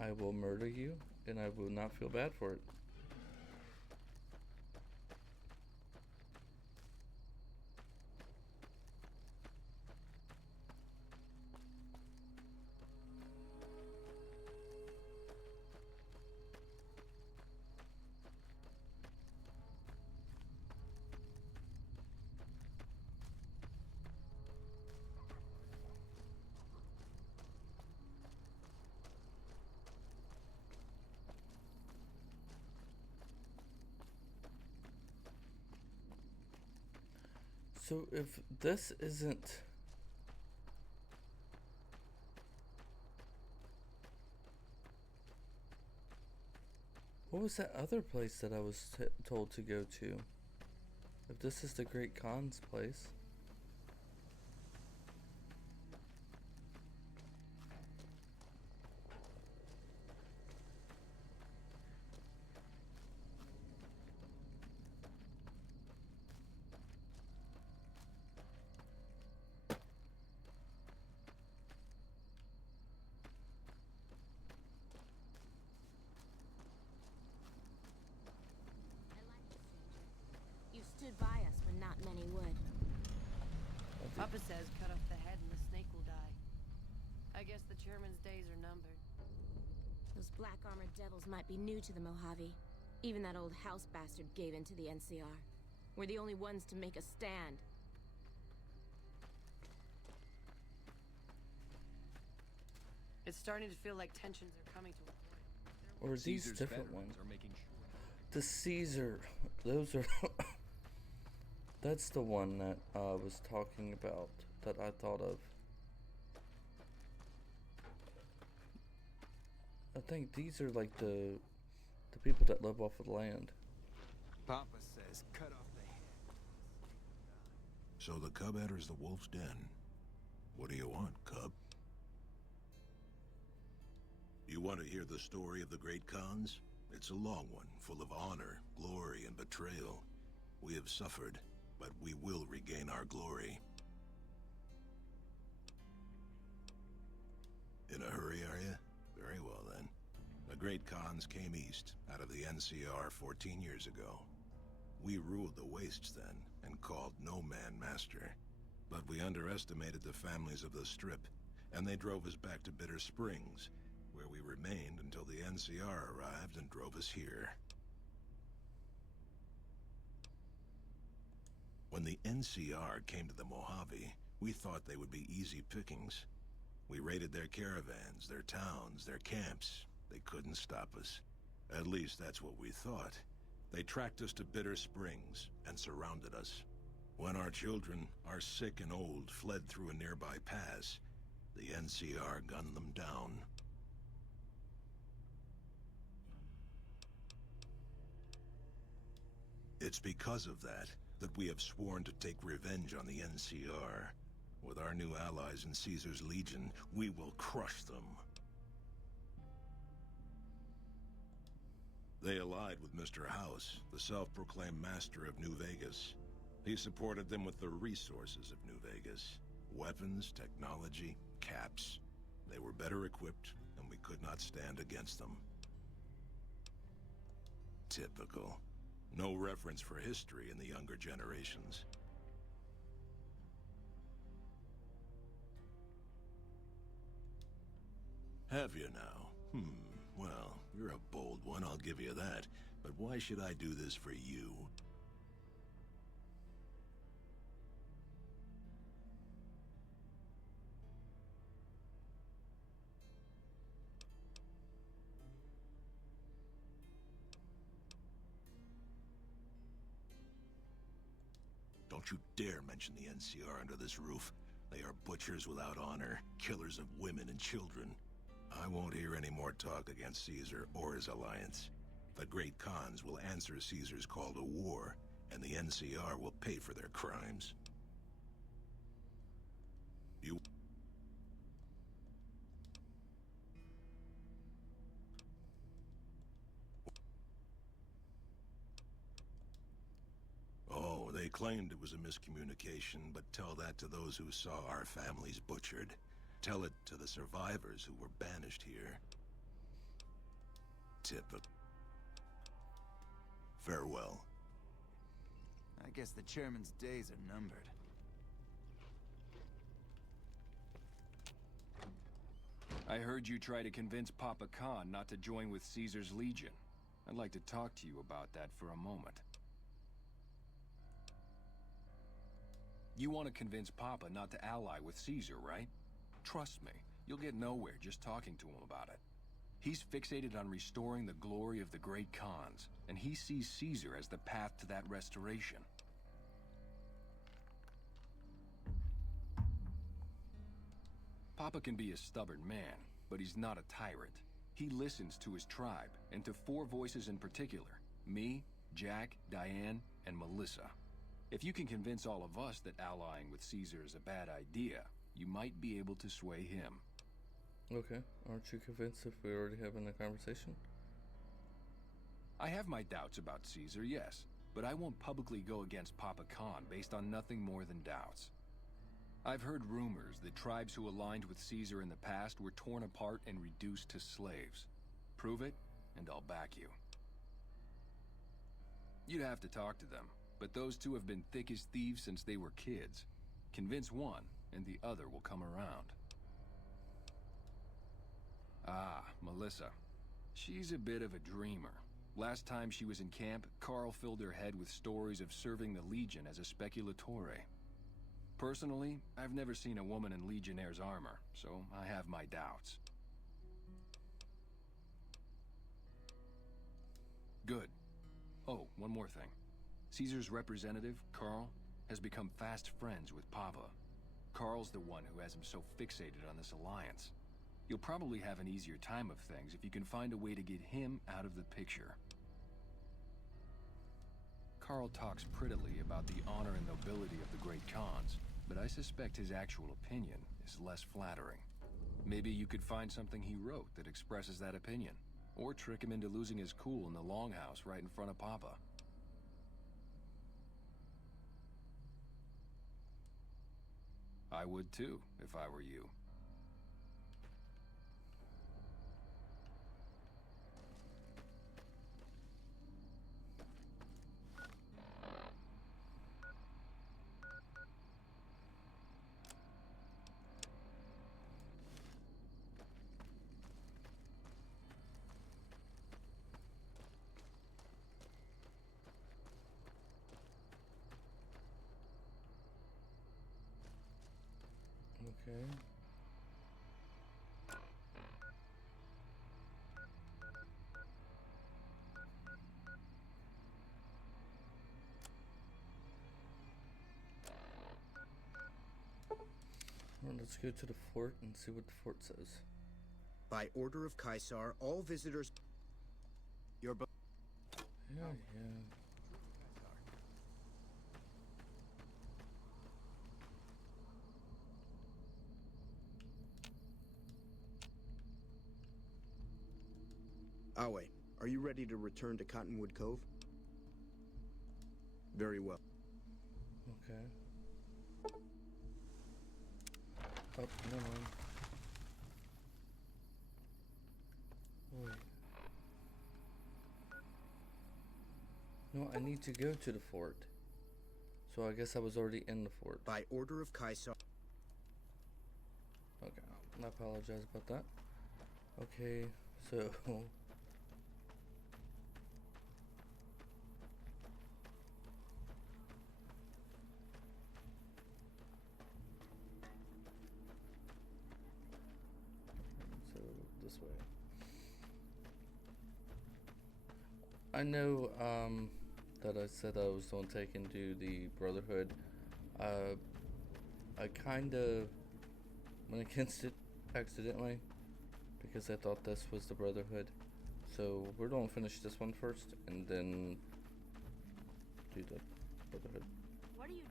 I will murder you, and I will not feel bad for it. So if this isn't... What was that other place that I was told to go to? If this is the Great Khan's place... You stood by us when not many would. Papa says cut off the head and the snake will die. I guess the chairman's days are numbered. Those black armored devils might be new to the Mojave. Even that old house bastard gave in to the NCR. We're the only ones to make a stand. It's starting to feel like tensions are coming to a point. Or these Caesar's different veterans ones. are making sure. The Caesar, those are... That's the one that I was talking about, that I thought of. I think these are like the people that live off of the land. Papa says cut off the head. So the cub enters the wolf's den. What do you want, cub? You want to hear the story of the Great Khans? It's a long one, full of honor, glory, and betrayal. We have suffered, but we will regain our glory. In a hurry, are you? Very well, then. The Great Khans came east, out of the NCR 14 years ago. We ruled the wastes then, and called no man master. But we underestimated the families of the Strip, and they drove us back to Bitter Springs, where we remained until the NCR arrived and drove us here. When the NCR came to the Mojave, we thought they would be easy pickings. We raided their caravans, their towns, their camps. They couldn't stop us. At least that's what we thought. They tracked us to Bitter Springs and surrounded us. When our children, our sick and old, fled through a nearby pass, the NCR gunned them down. It's because of that we have sworn to take revenge on the NCR. With our new allies in Caesar's Legion, we will crush them. They allied with Mr. House, the self-proclaimed master of New Vegas. He supported them with the resources of New Vegas. Weapons, technology, caps. They were better equipped, and we could not stand against them. Typical. No reference for history in the younger generations. Have you now? Well, you're a bold one, I'll give you that. But why should I do this for you? Don't you dare mention the NCR under this roof. They are butchers without honor, killers of women and children. I won't hear any more talk against Caesar or his alliance. The great Khans will answer Caesar's call to war, and the NCR will pay for their crimes. You... Oh, they claimed it was a miscommunication, but tell that to those who saw our families butchered. Tell it to the survivors who were banished here. Typical. Farewell. I guess the chairman's days are numbered. I heard you try to convince Papa Khan not to join with Caesar's Legion. I'd like to talk to you about that for a moment. You want to convince Papa not to ally with Caesar, right? Trust me, you'll get nowhere just talking to him about it. He's fixated on restoring the glory of the great Khans, and he sees Caesar as the path to that restoration. Papa can be a stubborn man, but he's not a tyrant. He listens to his tribe, and to 4 voices in particular: me, Jack, Diane, and Melissa. If you can convince all of us that allying with Caesar is a bad idea, you might be able to sway him. Okay, aren't you convinced if we're already having a conversation? I have my doubts about Caesar, yes, but I won't publicly go against Papa Khan based on nothing more than doubts. I've heard rumors that tribes who aligned with Caesar in the past were torn apart and reduced to slaves. Prove it, and I'll back you. You'd have to talk to them, but those 2 have been thick as thieves since they were kids. Convince one, and the other will come around. Ah, Melissa. She's a bit of a dreamer. Last time she was in camp, Carl filled her head with stories of serving the Legion as a speculatore. Personally, I've never seen a woman in Legionnaire's armor, so I have my doubts. Good. Oh, one more thing. Caesar's representative, Carl, has become fast friends with Papa. Carl's the one who has him so fixated on this alliance. You'll probably have an easier time of things if you can find a way to get him out of the picture. Carl talks prettily about the honor and nobility of the great Khans, but I suspect his actual opinion is less flattering. Maybe you could find something he wrote that expresses that opinion, or trick him into losing his cool in the longhouse right in front of Papa. I would too, if I were you. Okay. Well, let's go to the fort and see what the fort says. By order of Caesar, all visitors... Your... Yeah. Awe, are you ready to return to Cottonwood Cove? Very well. Okay. Oh, never mind. Wait. No, I need to go to the fort. So I guess I was already in the fort. By order of Caesar. Okay, I apologize about that. Okay, so... this way. I know that I said I was going to take into the Brotherhood I kinda went against it accidentally because I thought this was the Brotherhood. So we're gonna finish this one first and then do the Brotherhood. What are you doing?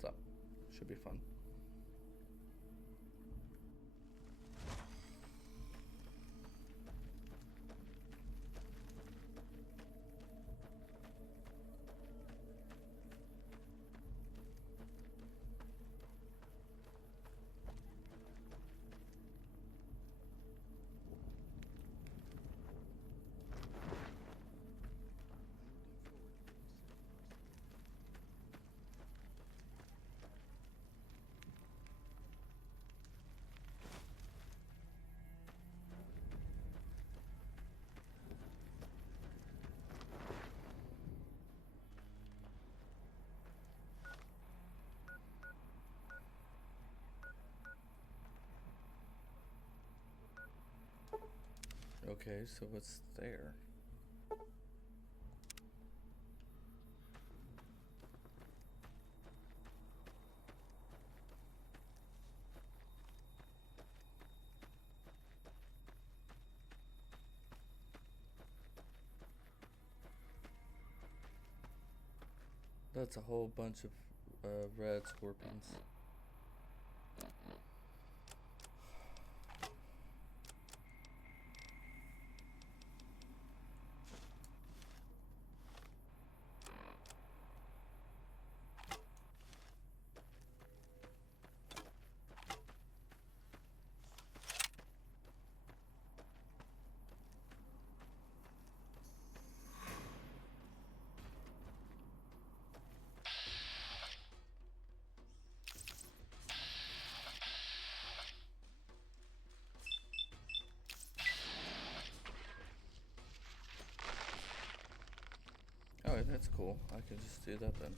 So, should be fun. Okay, so what's there? That's a whole bunch of red scorpions. Alright, that's cool. I can just do that then.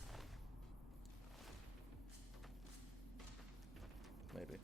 Maybe.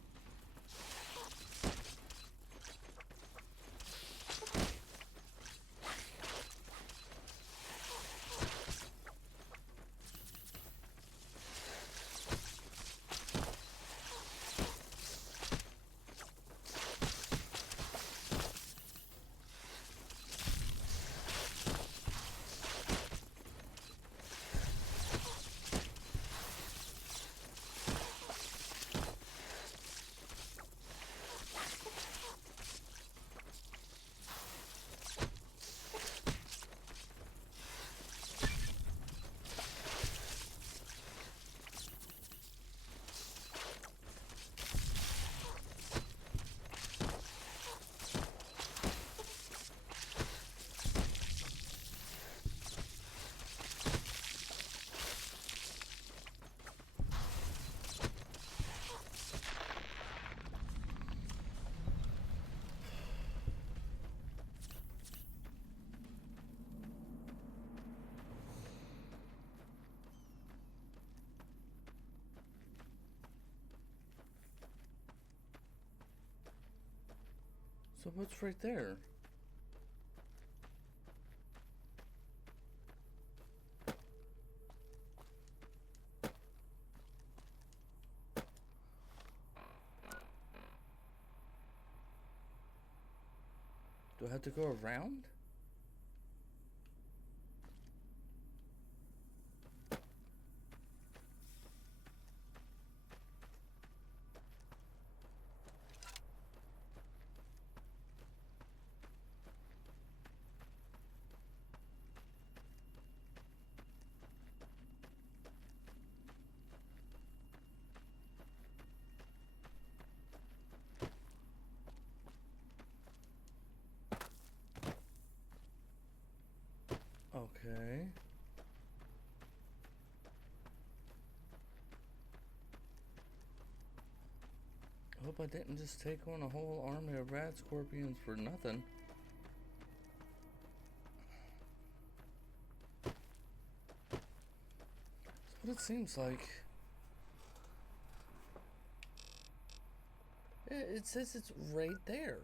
So what's right there? Do I have to go around? Okay. I hope I didn't just take on a whole army of rat scorpions for nothing. That's what it seems like. Yeah, it says it's right there.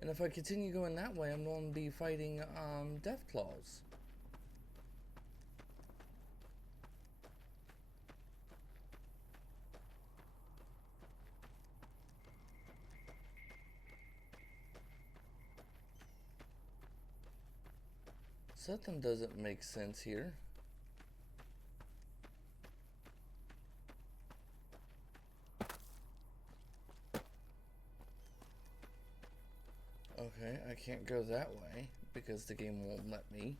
And if I continue going that way, I'm going to be fighting Deathclaws. Something doesn't make sense here. Okay, I can't go that way because the game won't let me.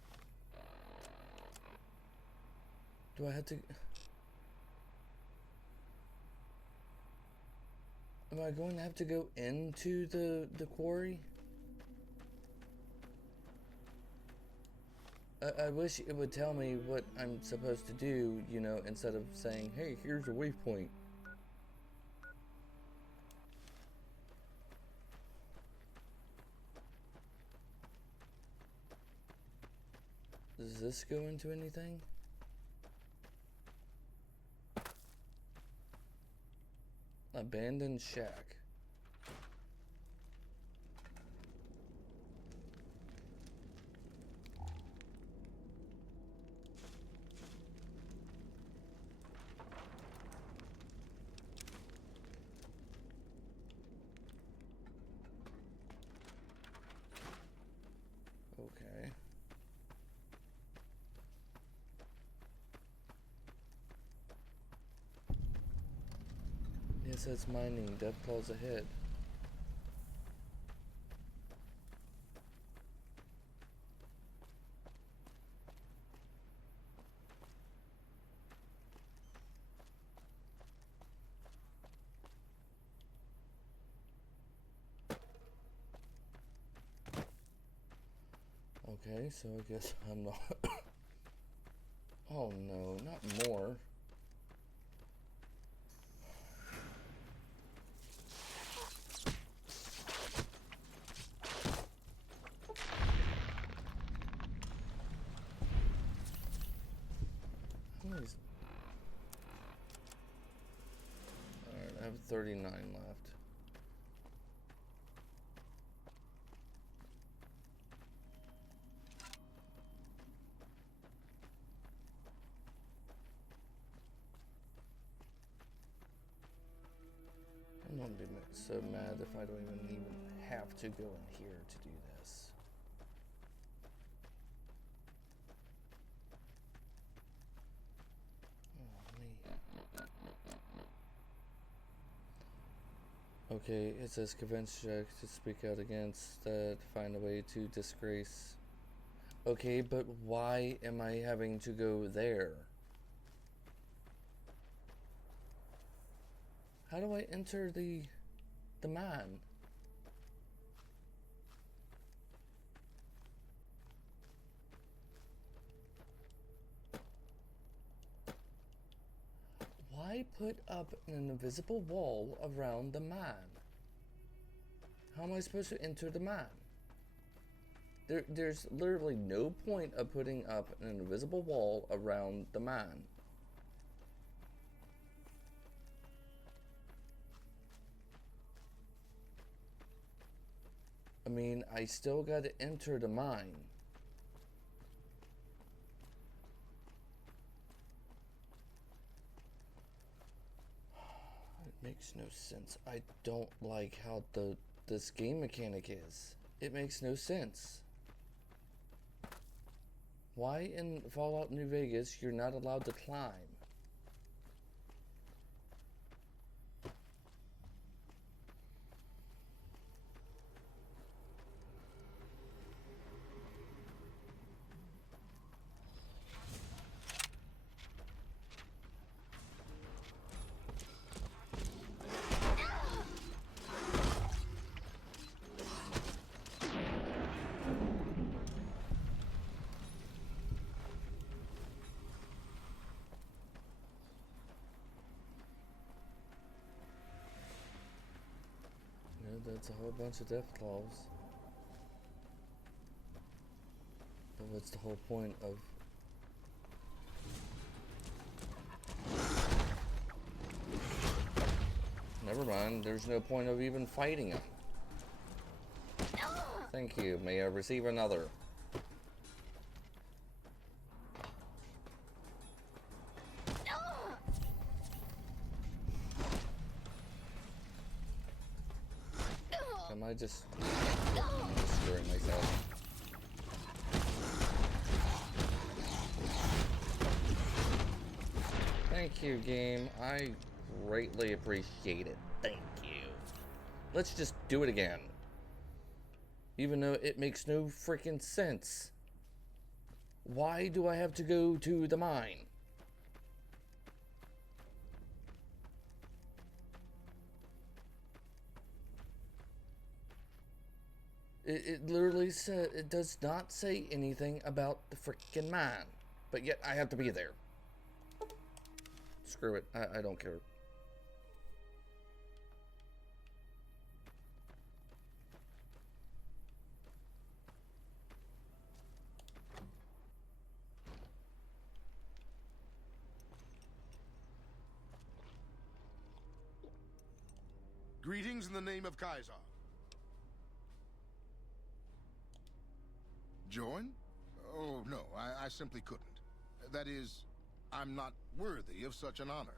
Do I have to... Am I going to have to go into the quarry? I wish it would tell me what I'm supposed to do, you know, instead of saying, hey, here's a waypoint. Does this go into anything? Abandoned shack. Okay. It says mining, death claws ahead. Okay, so I guess I'm not... Oh no, not more. Alright, I have 39 left. I'm gonna be so mad if I don't even have to go in here to do this. Okay, it says convince Jack to speak out against that, find a way to disgrace. Okay, but why am I having to go there? How do I enter the mine? Why put up an invisible wall around the mine? How am I supposed to enter the mine? There's literally no point of putting up an invisible wall around the mine. I mean, I still got to enter the mine. It makes no sense. I don't like how this game mechanic is. It makes no sense. Why in Fallout New Vegas you're not allowed to climb? That's a whole bunch of death claws. But what's the whole point of... Never mind, there's no point of even fighting them. Thank you, may I receive another? Am I just screwing myself? Thank you, game. I greatly appreciate it. Thank you. Let's just do it again. Even though it makes no freaking sense. Why do I have to go to the mine? It literally said, it does not say anything about the freaking mine. But yet I have to be there. Screw it. I don't care. Greetings in the name of Kaiser. Join? Oh, no, I simply couldn't. That is, I'm not worthy of such an honor.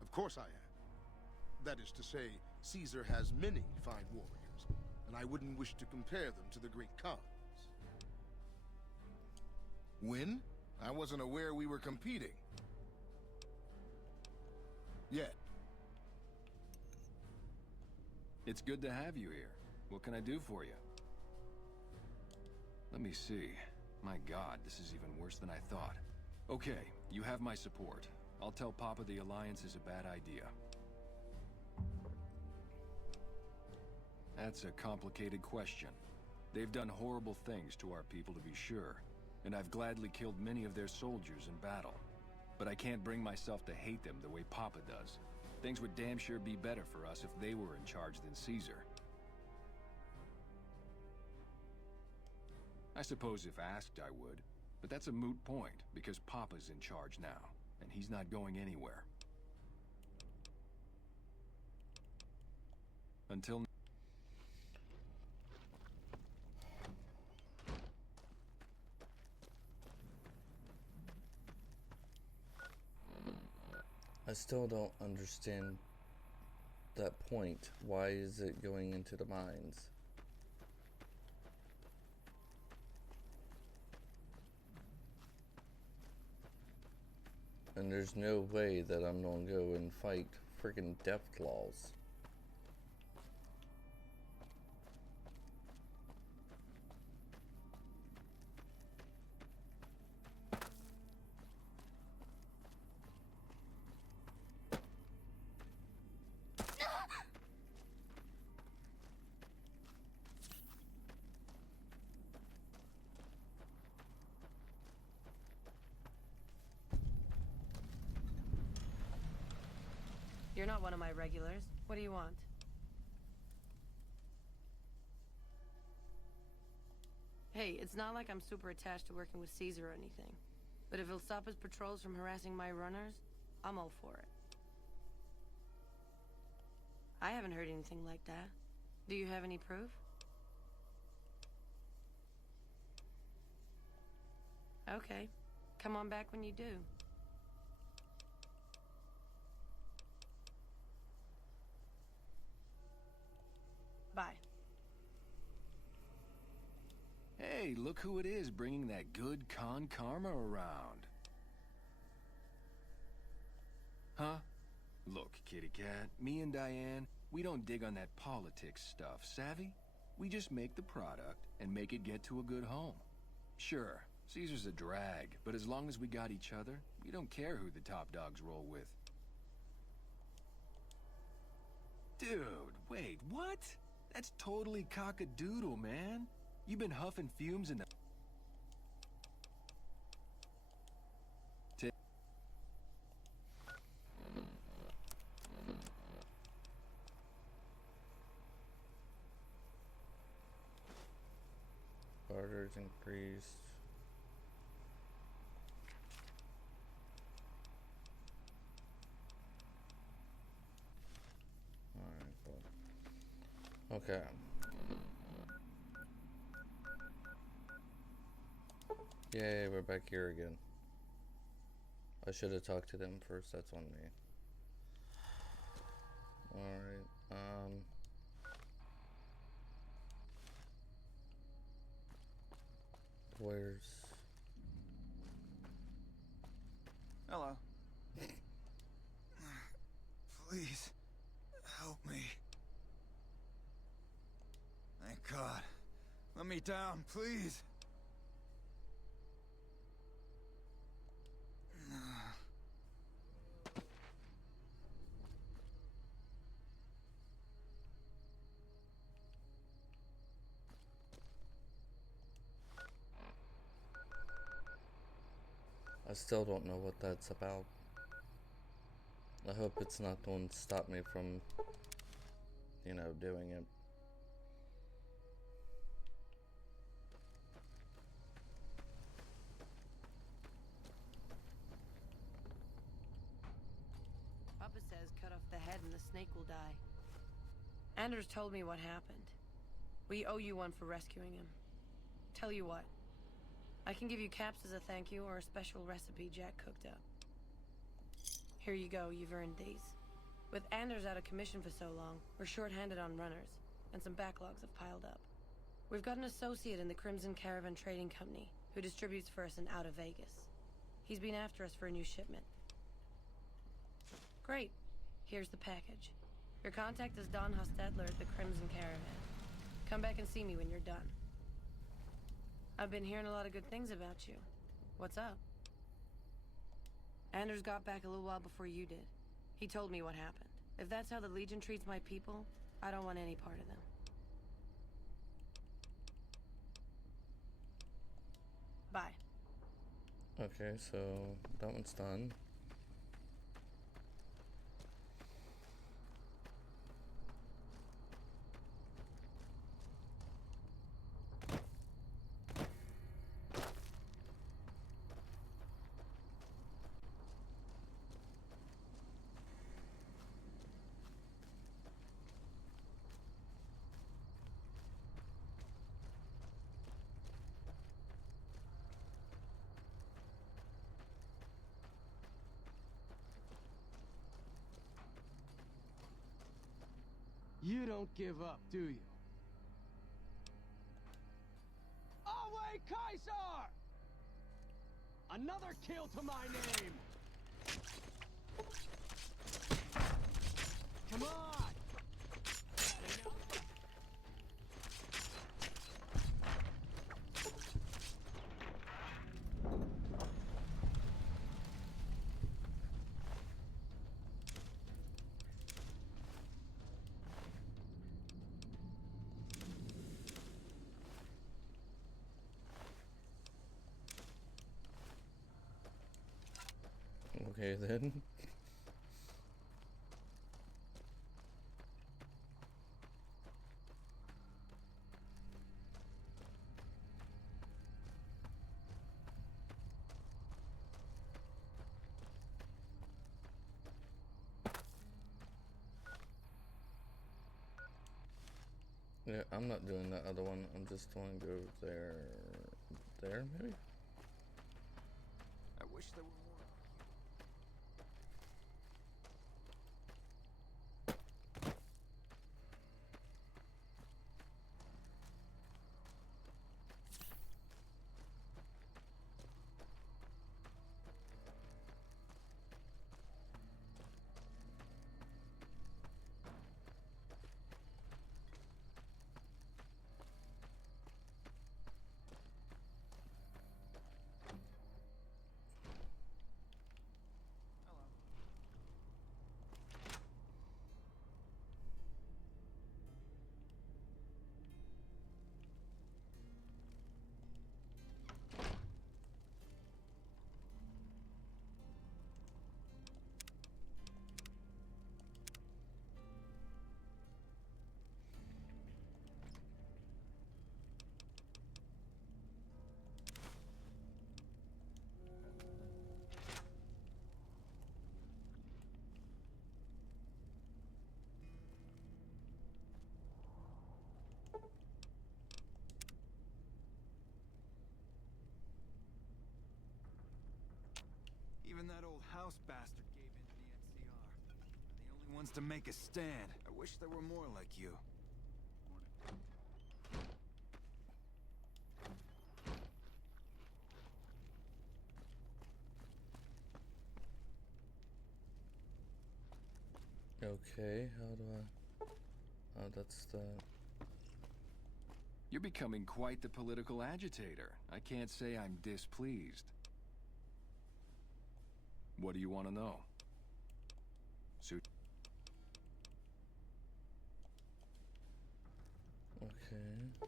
Of course I am. That is to say, Caesar has many fine warriors, and I wouldn't wish to compare them to the great Khans. When? I wasn't aware we were competing. Yet. It's good to have you here. What can I do for you? Let me see. My God, this is even worse than I thought. Okay, you have my support. I'll tell Papa the Alliance is a bad idea. That's a complicated question. They've done horrible things to our people, to be sure, and I've gladly killed many of their soldiers in battle. But I can't bring myself to hate them the way Papa does. Things would damn sure be better for us if they were in charge than Caesar. I suppose if asked I would, but that's a moot point, because Papa's in charge now, and he's not going anywhere. Until... I still don't understand that point. Why is it going into the mines? And there's no way that I'm gonna go and fight freaking Deathclaws. You're not one of my regulars. What do you want? Hey, it's not like I'm super attached to working with Caesar or anything. But if he'll stop his patrols from harassing my runners, I'm all for it. I haven't heard anything like that. Do you have any proof? Okay. Come on back when you do. Bye. Hey, look who it is bringing that good con karma around. Huh? Look, kitty cat, me and Diane, we don't dig on that politics stuff, savvy? We just make the product and make it get to a good home. Sure, Caesar's a drag, but as long as we got each other, we don't care who the top dogs roll with. Dude, wait, what? That's totally cock-a-doodle, man. You've been huffing fumes in the... Barter's increased. Alright, cool. Okay. Yay, we're back here again. I should have talked to them first, that's on me. Alright, where's... Let me down, please. I still don't know what that's about. I hope it's not going to stop me from, you know, doing it. Papa says cut off the head and the snake will die. Anders told me what happened. We owe you one for rescuing him. Tell you what. I can give you caps as a thank you or a special recipe Jack cooked up. Here you go, you've earned these. With Anders out of commission for so long, we're short-handed on runners, and some backlogs have piled up. We've got an associate in the Crimson Caravan Trading Company who distributes for us in out of Vegas. He's been after us for a new shipment. Great. Here's the package. Your contact is Don Hostetler at the Crimson Caravan. Come back and see me when you're done. I've been hearing a lot of good things about you. What's up? Anders got back a little while before you did. He told me what happened. If that's how the Legion treats my people, I don't want any part of them. Bye. Okay, so that one's done. You don't give up, do you? Away, Kaiser! Another kill to my name! Come on! Okay then. Yeah, I'm not doing that other one. I'm just going to go there. There, maybe? I wish there were more. Even that old house bastard gave in to the NCR. They're the only ones to make a stand. I wish there were more like you. Okay, how do I... Oh, that's the... You're becoming quite the political agitator. I can't say I'm displeased. What do you want to know? Suit. Okay.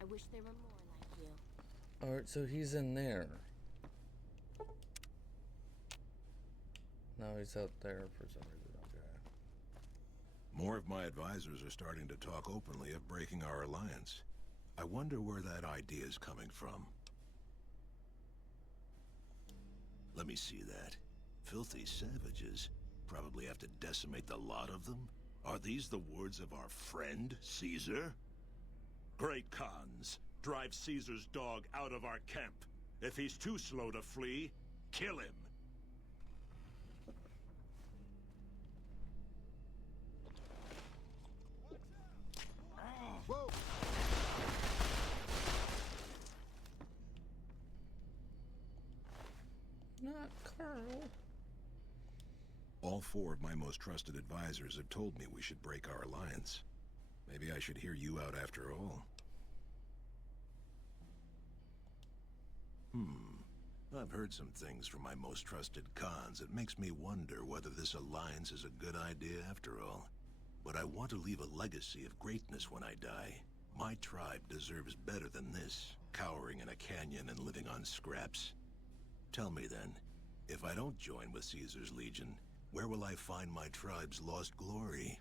I wish there were more like you. Alright, so he's in there. Now he's out there for some reason. Okay. More of my advisors are starting to talk openly of breaking our alliance. I wonder where that idea is coming from. Let me see that. Filthy savages. Probably have to decimate the lot of them? Are these the words of our friend, Caesar? Great Khans, drive Caesar's dog out of our camp. If he's too slow to flee, kill him. Whoa! Not Carl. All four of my most trusted advisors have told me we should break our alliance. Maybe I should hear you out after all. I've heard some things from my most trusted Khans. It makes me wonder whether this alliance is a good idea after all. But I want to leave a legacy of greatness when I die. My tribe deserves better than this, cowering in a canyon and living on scraps. Tell me then, if I don't join with Caesar's Legion, where will I find my tribe's lost glory?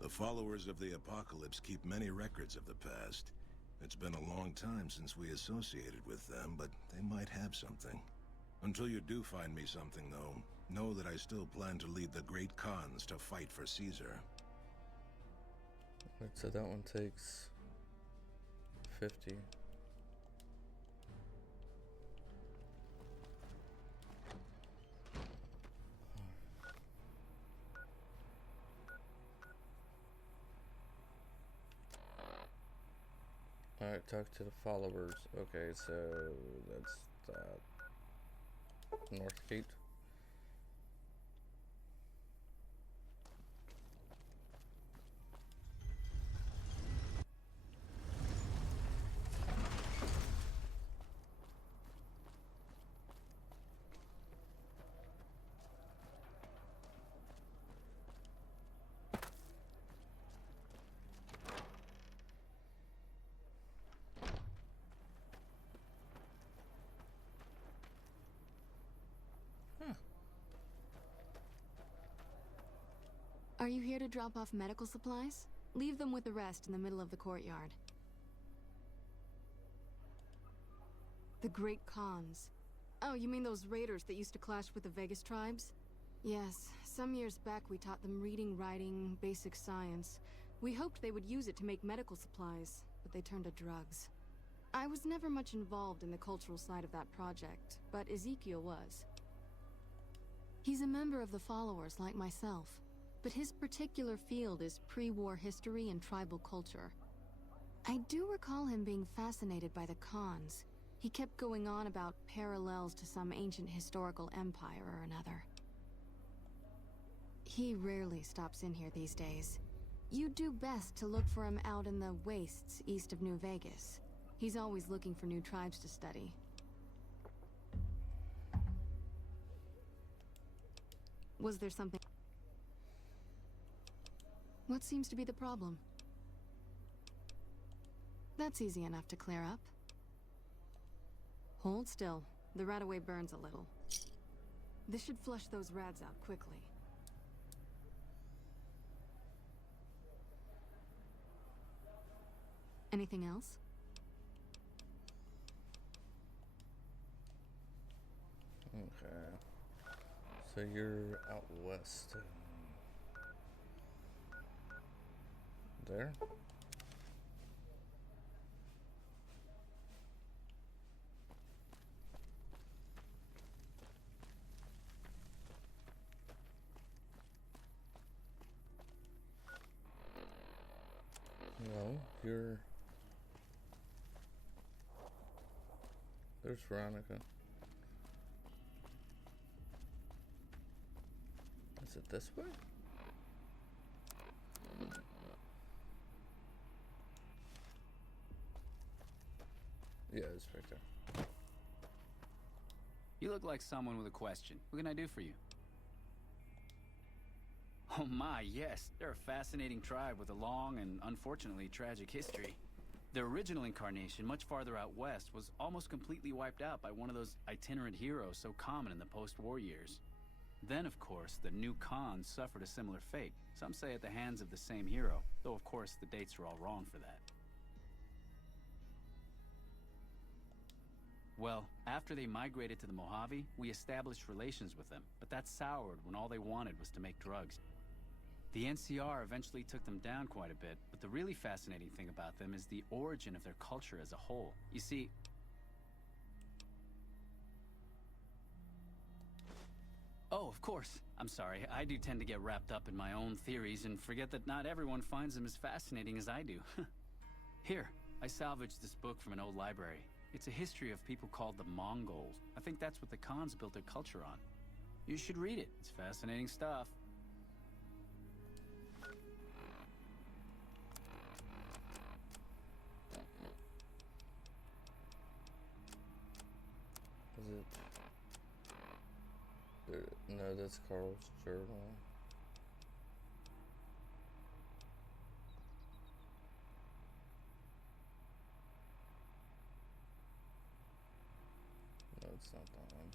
The followers of the Apocalypse keep many records of the past. It's been a long time since we associated with them, but they might have something. Until you do find me something, though, know that I still plan to lead the great Khans to fight for Caesar. Alright, so that one takes 50. Alright, talk to the followers. Okay, so that's North Gate. Are you here to drop off medical supplies? Leave them with the rest in the middle of the courtyard. The Great Khans. Oh, you mean those raiders that used to clash with the Vegas tribes? Yes, some years back we taught them reading, writing, basic science. We hoped they would use it to make medical supplies, but they turned to drugs. I was never much involved in the cultural side of that project, but Ezekiel was. He's a member of the followers like myself. But his particular field is pre-war history and tribal culture. I do recall him being fascinated by the Khans. He kept going on about parallels to some ancient historical empire or another. He rarely stops in here these days. You'd do best to look for him out in the wastes east of New Vegas. He's always looking for new tribes to study. Was there something? What seems to be the problem? That's easy enough to clear up. Hold still. The rat-away burns a little. This should flush those rads out quickly. Anything else? Okay. So you're out west. There? No, you're... There's Veronica. Is it this way? Yeah, it's right there. You look like someone with a question. What can I do for you? Oh my, yes. They're a fascinating tribe with a long and unfortunately tragic history. Their original incarnation, much farther out west, was almost completely wiped out by one of those itinerant heroes so common in the post-war years. Then, of course, the new Khans suffered a similar fate. Some say at the hands of the same hero, though of course the dates are all wrong for that. Well, after they migrated to the Mojave, we established relations with them, but that soured when all they wanted was to make drugs. The NCR eventually took them down quite a bit, but the really fascinating thing about them is the origin of their culture as a whole. You see... Oh, of course. I'm sorry. I do tend to get wrapped up in my own theories and forget that not everyone finds them as fascinating as I do. Here, I salvaged this book from an old library. It's a history of people called the Mongols. I think that's what the Khans built their culture on. You should read it. It's fascinating stuff. Is it? No, that's Carl's journal. No, it's not that one.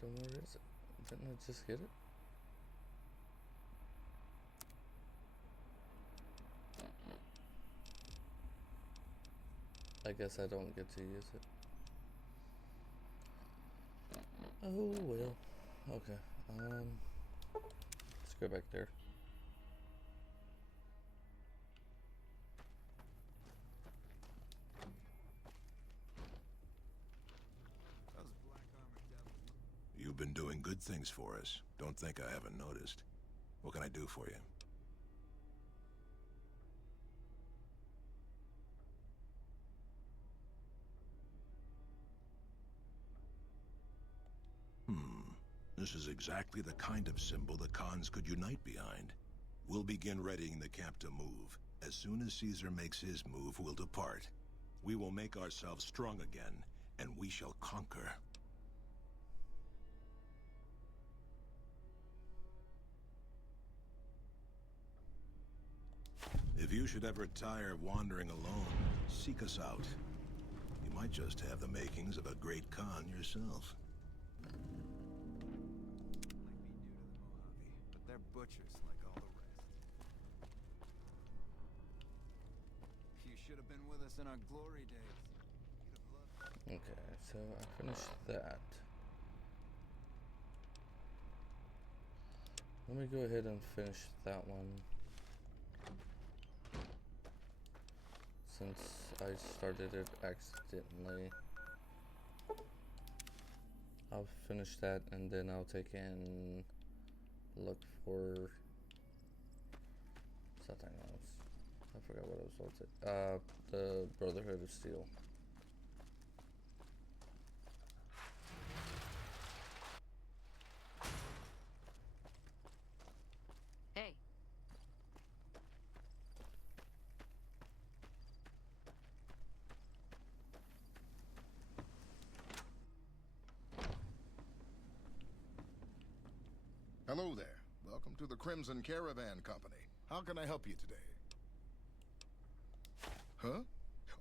Then where is it? Didn't I just get it? I guess I don't get to use it. Oh well. Okay. Let's go back there. You've been doing good things for us. Don't think I haven't noticed. What can I do for you? This is exactly the kind of symbol the Khans could unite behind. We'll begin readying the camp to move. As soon as Caesar makes his move, we'll depart. We will make ourselves strong again, and we shall conquer. If you should ever tire of wandering alone, seek us out. You might just have the makings of a great Khan yourself. They're butchers like all the rest. You should have been with us in our glory days. Okay, so I finished that. Let me go ahead and finish that one. Since I started it accidentally. I'll finish that and then I'll take in look for something else. I forgot what it was. The Brotherhood of Steel. Hey. Hello there. Welcome to the Crimson Caravan Company. How can I help you today? Huh?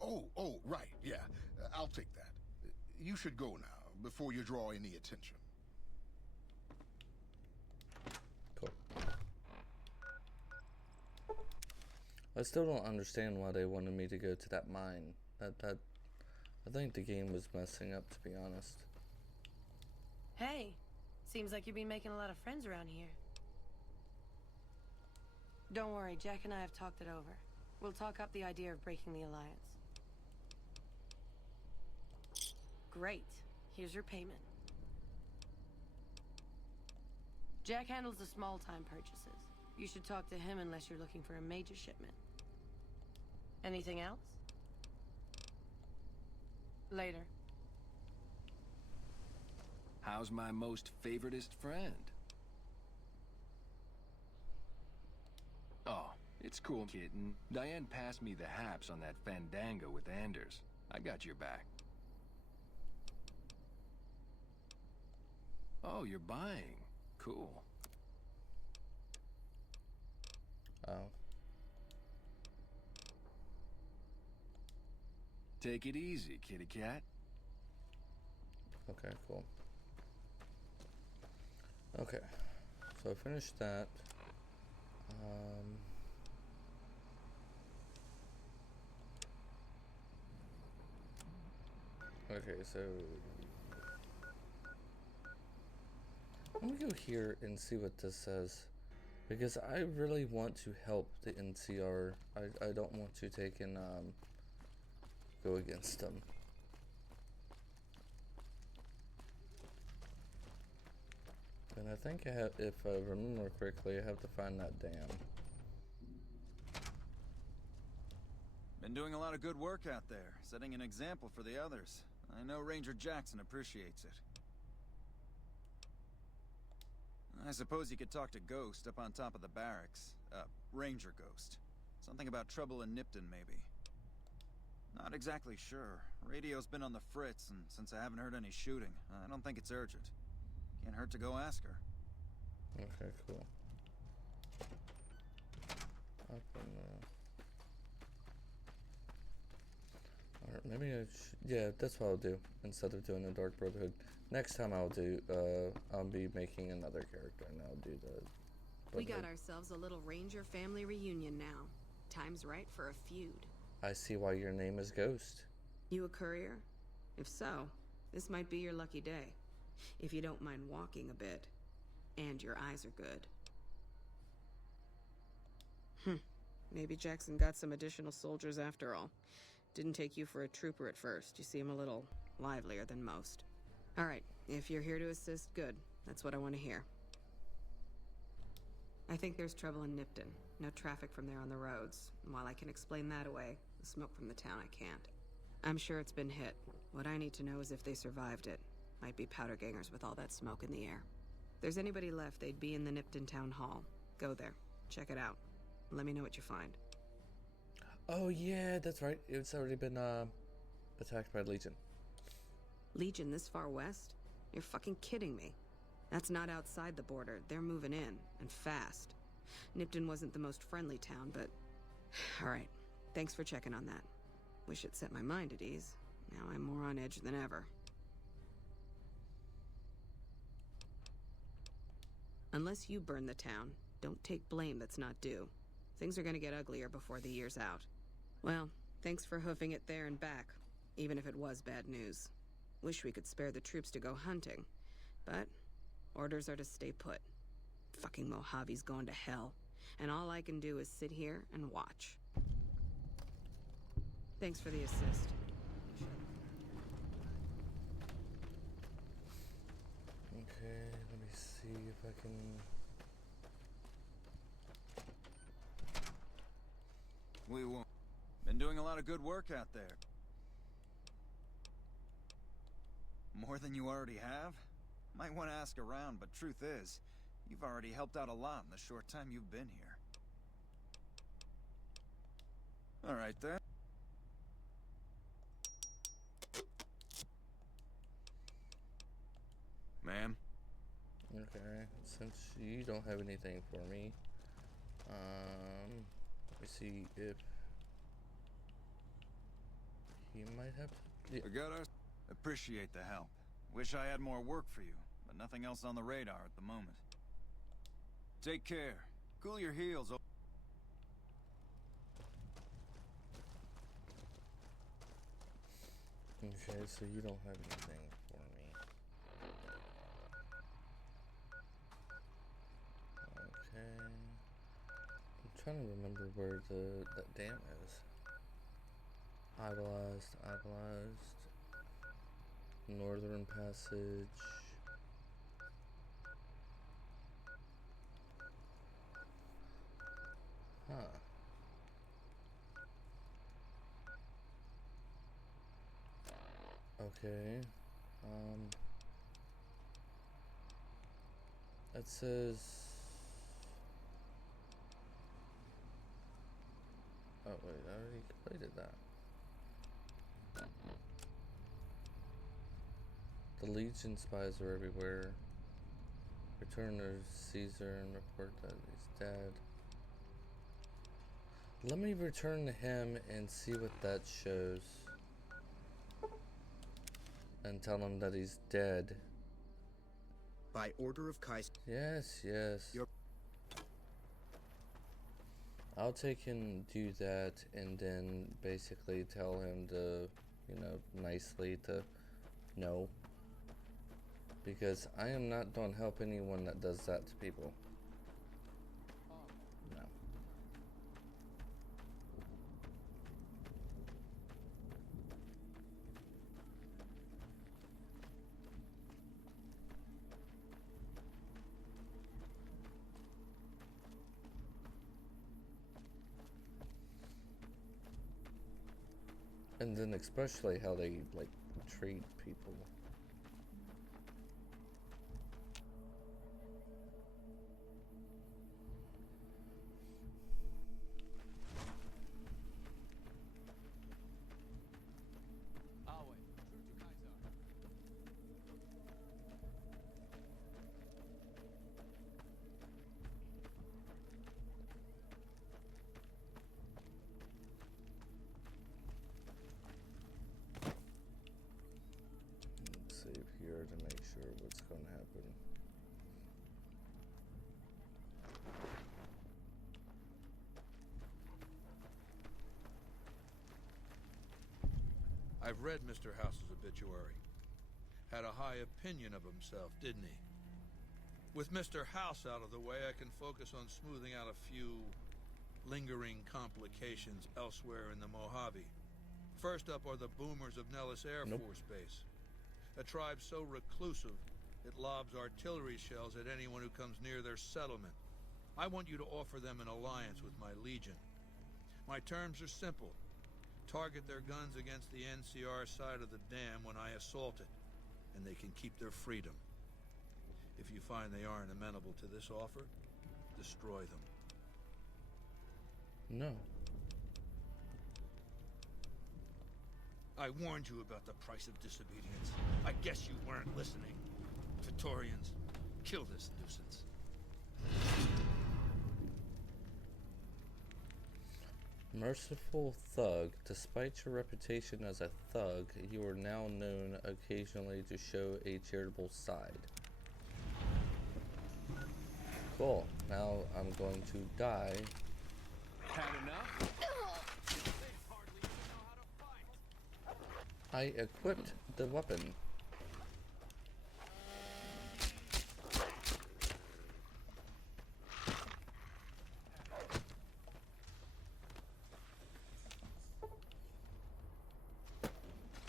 Oh, right, yeah. I'll take that. You should go now, before you draw any attention. Cool. I still don't understand why they wanted me to go to that mine. I think the game was messing up, to be honest. Hey, seems like you've been making a lot of friends around here. Don't worry, Jack and I have talked it over. We'll talk up the idea of breaking the alliance. Great. Here's your payment. Jack handles the small-time purchases. You should talk to him unless you're looking for a major shipment. Anything else? Later. How's my most favoritist friend? It's cool, kitten. Diane passed me the haps on that fandango with Anders. I got your back. Oh, you're buying. Cool. Oh. Take it easy, kitty cat. Okay, cool. Okay, so I finished that. Okay, so I'm gonna go here and see what this says, because I really want to help the NCR. I don't want to take and go against them. And I think I have, if I remember correctly, I have to find that dam. Been doing a lot of good work out there, setting an example for the others. I know Ranger Jackson appreciates it. I suppose you could talk to Ghost up on top of the barracks. Ranger Ghost. Something about trouble in Nipton, maybe. Not exactly sure. Radio's been on the fritz, and since I haven't heard any shooting, I don't think it's urgent. Can't hurt to go ask her. Okay, cool. Up in Alright, maybe I yeah, that's what I'll do. Instead of doing the Dark Brotherhood. Next time I'll be making another character, and I'll do the We Brotherhood. got ourselves a little Ranger family reunion now. Time's right for a feud. I see why your name is Ghost. You a courier? If so, this might be your lucky day. If you don't mind walking a bit. And your eyes are good. Maybe Jackson got some additional soldiers after all. Didn't take you for a trooper at first. You seem a little livelier than most. All right, if you're here to assist, good. That's what I want to hear. I think there's trouble in Nipton. No traffic from there on the roads. And while I can explain that away, the smoke from the town I can't. I'm sure it's been hit. What I need to know is if they survived it. Might be powder gangers with all that smoke in the air. If there's anybody left, they'd be in the Nipton Town Hall. Go there. Check it out. Let me know what you find. Oh yeah, that's right. It's already been attacked by Legion. Legion this far west? You're fucking kidding me. That's not outside the border. They're moving in, and fast. Nipton wasn't the most friendly town, but... Alright, thanks for checking on that. Wish it set my mind at ease. Now I'm more on edge than ever. Unless you burn the town, don't take blame that's not due. Things are gonna get uglier before the year's out. Well, thanks for hoofing it there and back, even if it was bad news. Wish we could spare the troops to go hunting, but orders are to stay put. Fucking Mojave's going to hell, and all I can do is sit here and watch. Thanks for the assist. Okay, let me see if I can... We won't. Been doing a lot of good work out there. More than you already have? Might want to ask around, but truth is, you've already helped out a lot in the short time you've been here. All right then. Ma'am? Okay, since you don't have anything for me, let me see if he might have. Yeah. We got our... Appreciate the help. Wish I had more work for you, but nothing else on the radar at the moment. Take care. Cool your heels. Okay, so you don't have anything for me. Okay. I'm trying to remember where that dam is. Idolized. Northern Passage. Huh. Okay. It says Oh wait, I already completed that. The Legion spies are everywhere. Return to Caesar and report that he's dead. Let me return to him and see what that shows. And tell him that he's dead. By order of Caesar. Yes, yes. I'll take and do that and then basically tell him to, you know, nicely to no. Because I am not going to help anyone that does that to people. No. And then especially how they, like, treat people. Save here to make sure what's going to happen. I've read Mr. House's obituary. Had a high opinion of himself, didn't he? With Mr. House out of the way, I can focus on smoothing out a few lingering complications elsewhere in the Mojave. First up are the boomers of Nellis Air Force Base. A tribe so reclusive, it lobs artillery shells at anyone who comes near their settlement. I want you to offer them an alliance with my Legion. My terms are simple. Target their guns against the NCR side of the dam when I assault it, and they can keep their freedom. If you find they aren't amenable to this offer, destroy them. No. I warned you about the price of disobedience. I guess you weren't listening. Praetorians, kill this nuisance. Merciful thug. Despite your reputation as a thug, you are now known occasionally to show a charitable side. Cool. Now I'm going to die. Had enough? I equipped the weapon.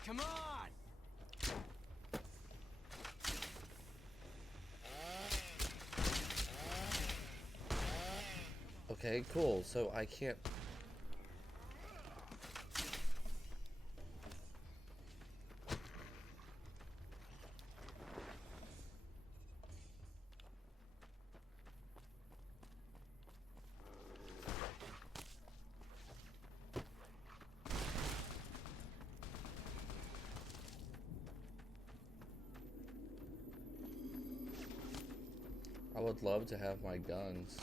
Come on! Okay, cool. So I can't... I would love to have my guns.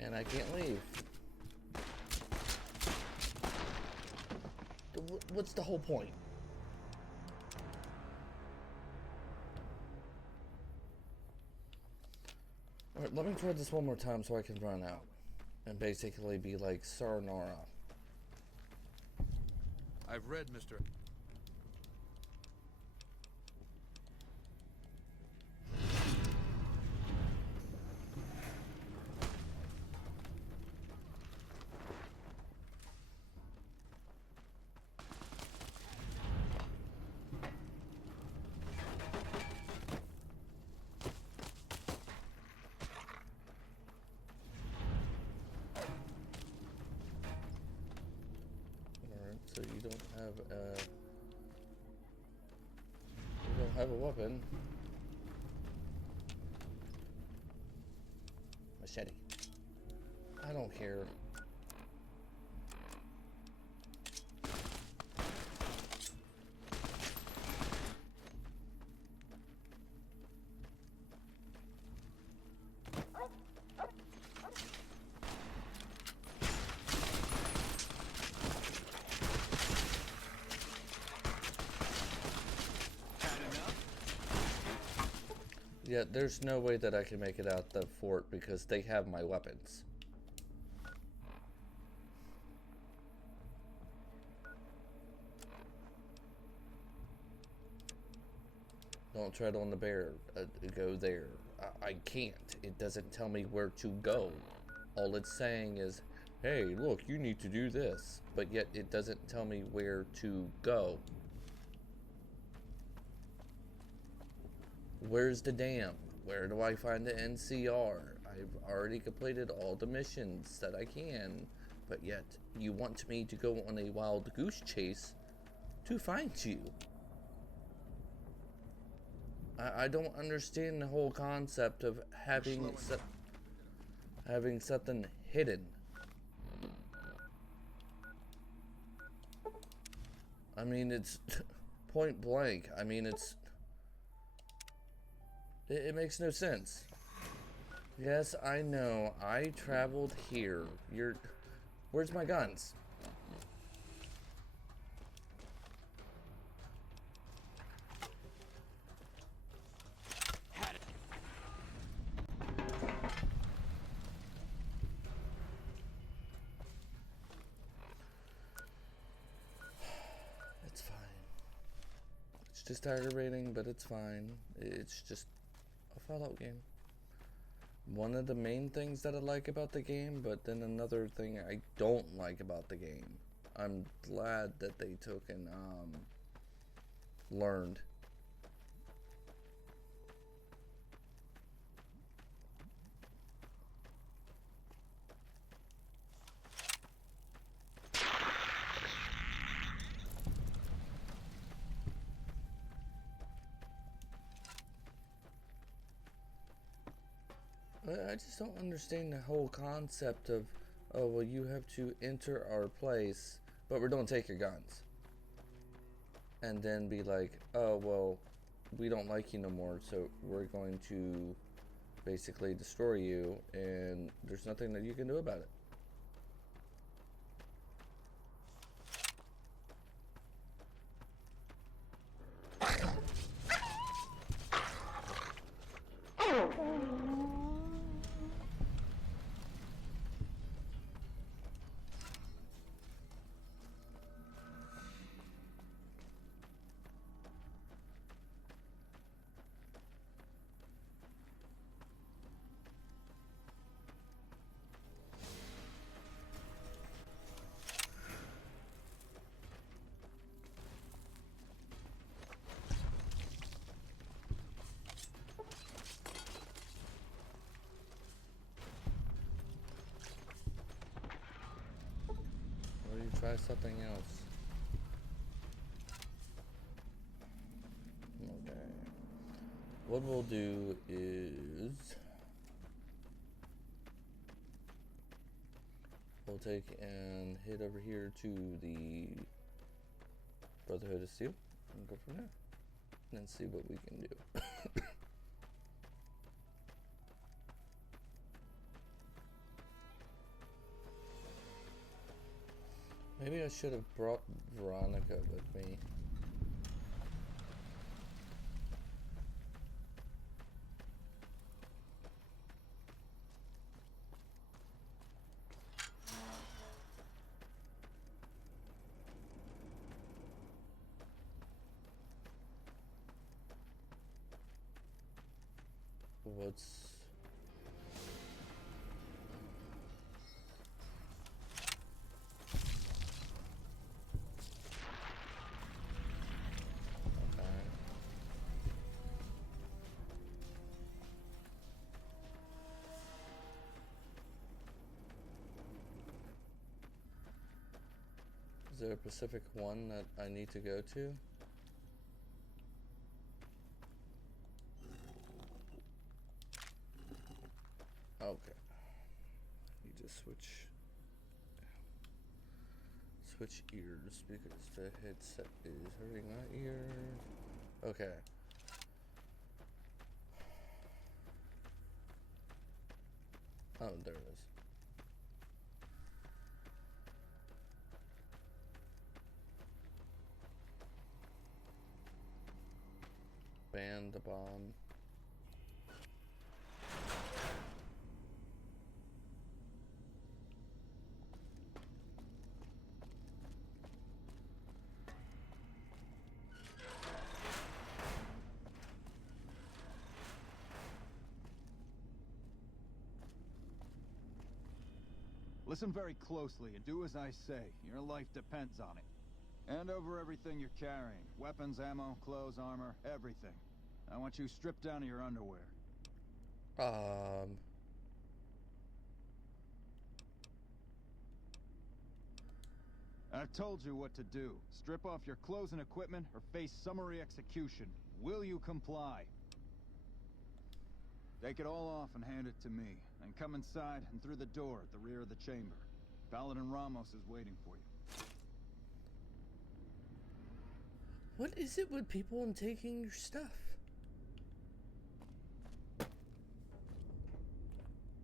And I can't leave. What's the whole point? Alright, let me try this one more time so I can run out. And basically be like, sayonara. I've read Mr. Alright, so you don't have a weapon. Machete. I don't care. Yeah, there's no way that I can make it out the fort because they have my weapons. Don't tread on the bear. Go there. I can't. It doesn't tell me where to go. All it's saying is, hey, look, you need to do this. But yet it doesn't tell me where to go. Where's the dam? Where do I find the NCR? I've already completed all the missions that I can, but yet you want me to go on a wild goose chase to find you. I don't understand the whole concept of having something hidden. I mean, it's point blank. I mean, it makes no sense. Yes, I know. I traveled here. Where's my guns? It's fine. It's just aggravating, but it's fine. It's just a Fallout game. One of the main things that I like about the game, but then another thing I don't like about the game. I'm glad that they took and learned. I just don't understand the whole concept of, oh, well, you have to enter our place, but we're going to take your guns. And then be like, oh, well, we don't like you no more, so we're going to basically destroy you, and there's nothing that you can do about it. Or you try something else. Okay. What we'll do is we'll take and head over here to the Brotherhood of Steel and go from there. And then see what we can do. Maybe I should have brought Veronica with me. What's... Is there a specific one that I need to go to? Okay. I need to switch ears because the headset is hurting my ears. Okay. Oh, there it is. Ban the bomb. Listen very closely and do as I say. Your life depends on it. Hand over everything you're carrying. Weapons, ammo, clothes, armor, everything. I want you stripped down to your underwear. I've told you what to do. Strip off your clothes and equipment or face summary execution. Will you comply? Take it all off and hand it to me. Then come inside and through the door at the rear of the chamber. Paladin Ramos is waiting for you. What is it with people and taking your stuff?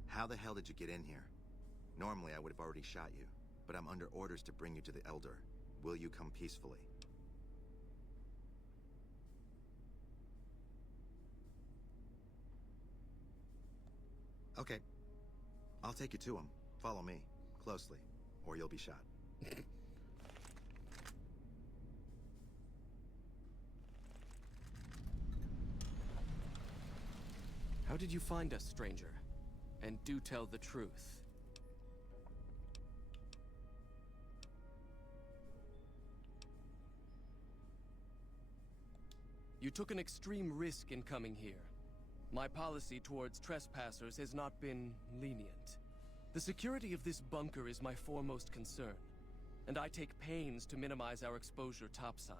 How the hell did you get in here? Normally I would have already shot you, but I'm under orders to bring you to the Elder. Will you come peacefully? Okay. I'll take you to him. Follow me, closely, or you'll be shot. How did you find us, stranger? And do tell the truth. You took an extreme risk in coming here. My policy towards trespassers has not been lenient. The security of this bunker is my foremost concern, and I take pains to minimize our exposure topside.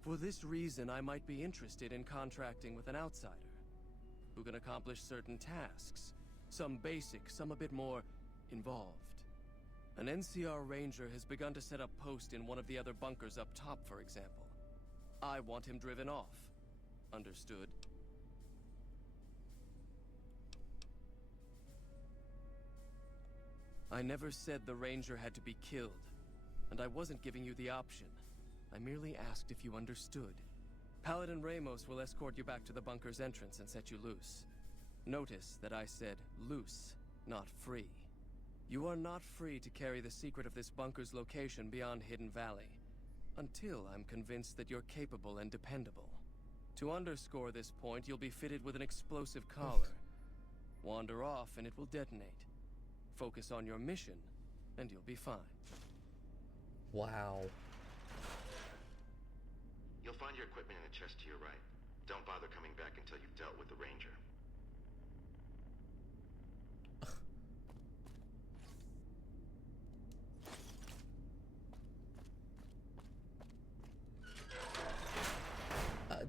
For this reason, I might be interested in contracting with an outsider who can accomplish certain tasks, some basic, some a bit more involved. An NCR ranger has begun to set up post in one of the other bunkers up top, for example. I want him driven off. Understood? I never said the ranger had to be killed, and I wasn't giving you the option. I merely asked if you understood. Paladin Ramos will escort you back to the bunker's entrance and set you loose. Notice that I said loose, not free. You are not free to carry the secret of this bunker's location beyond Hidden Valley, until I'm convinced that you're capable and dependable. To underscore this point, you'll be fitted with an explosive collar. Wander off and it will detonate. Focus on your mission, and you'll be fine. Wow. You'll find your equipment in the chest to your right. Don't bother coming back until you've dealt with the ranger.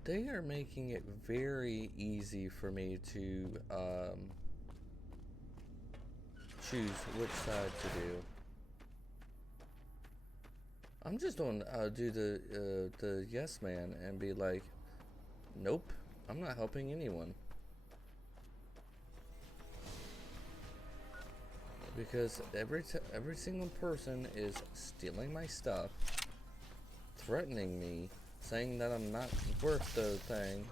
They are making it very easy for me to choose which side to do. I'm just going to do the yes man and be like, nope, I'm not helping anyone. Because every single person is stealing my stuff, threatening me, saying that I'm not worth the thing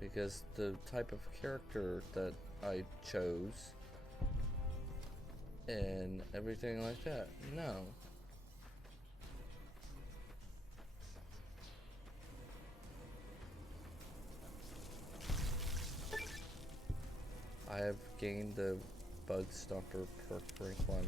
because the type of character that I chose and everything like that. No. I have gained the Bug Stomper perk rank 1.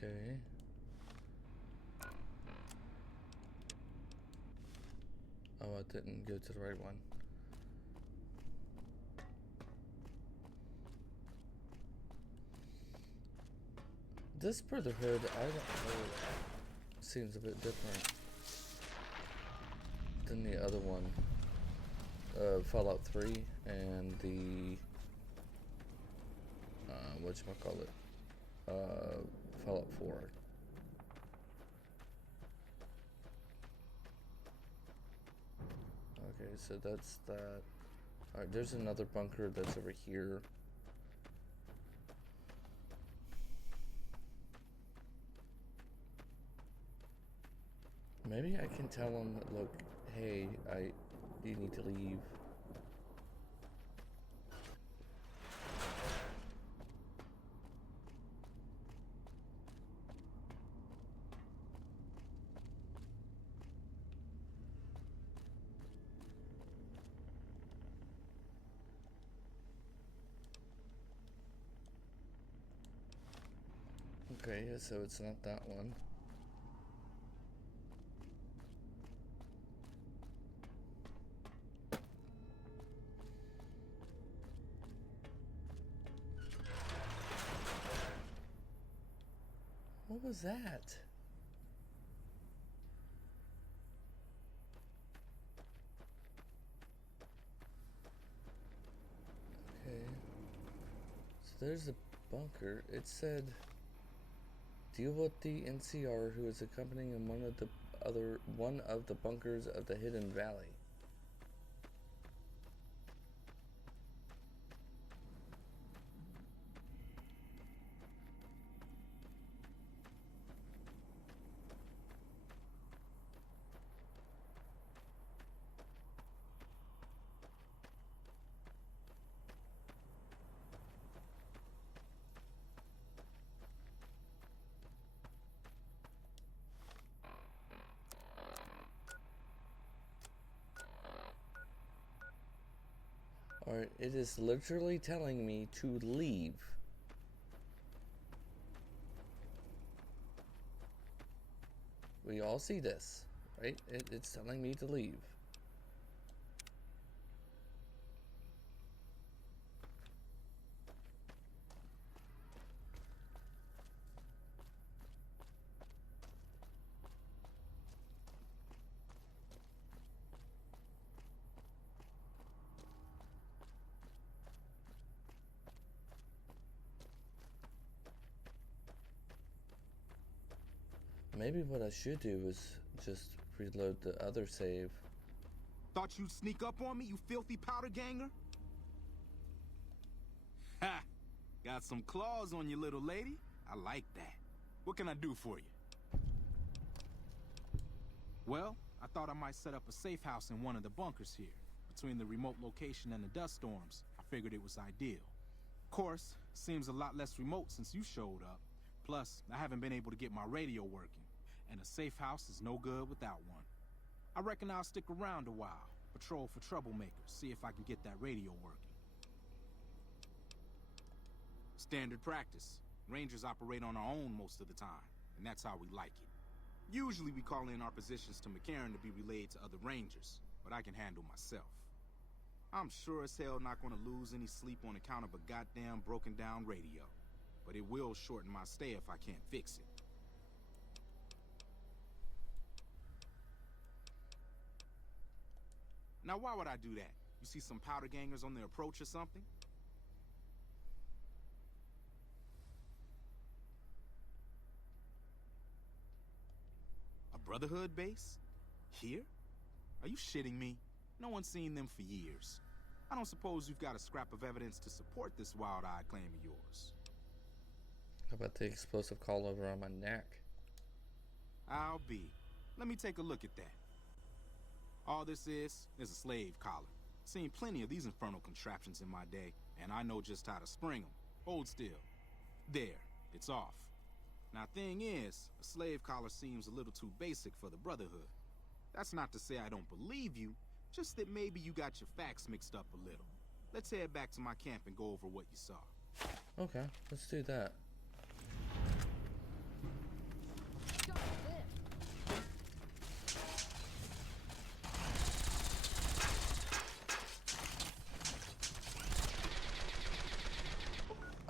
Okay. Oh, I didn't go to the right one. This Brotherhood, I don't know, seems a bit different than the other one. Fallout 3 and the whatchamacallit? Fallout 4. Okay, so that's that. Alright, there's another bunker that's over here. Maybe I can tell him, look, hey, you need to leave. Okay, so it's not that one. What was that? Okay. So there's a bunker. It said, deal with the NCR who is accompanying in one of the bunkers of the Hidden Valley. Alright, it is literally telling me to leave. We all see this, right? It's telling me to leave. Maybe what I should do is just reload the other save. Thought you'd sneak up on me, you filthy powder ganger? Ha! Got some claws on you, little lady. I like that. What can I do for you? Well, I thought I might set up a safe house in one of the bunkers here. Between the remote location and the dust storms, I figured it was ideal. Of course, seems a lot less remote since you showed up. Plus, I haven't been able to get my radio working, and a safe house is no good without one. I reckon I'll stick around a while, patrol for troublemakers, see if I can get that radio working. Standard practice. Rangers operate on our own most of the time, and that's how we like it. Usually we call in our positions to McCarran to be relayed to other Rangers, but I can handle myself. I'm sure as hell not gonna lose any sleep on account of a goddamn broken down radio, but it will shorten my stay if I can't fix it. Now why would I do that? You see some powder gangers on the approach or something? A Brotherhood base? Here? Are you shitting me? No one's seen them for years. I don't suppose you've got a scrap of evidence to support this wild-eyed claim of yours. How about the explosive collar over on my neck? I'll be. Let me take a look at that. All this is a slave collar. Seen plenty of these infernal contraptions in my day, and I know just how to spring them. Hold still. There, it's off. Now, thing is, a slave collar seems a little too basic for the Brotherhood. That's not to say I don't believe you, just that maybe you got your facts mixed up a little. Let's head back to my camp and go over what you saw. Okay, let's do that.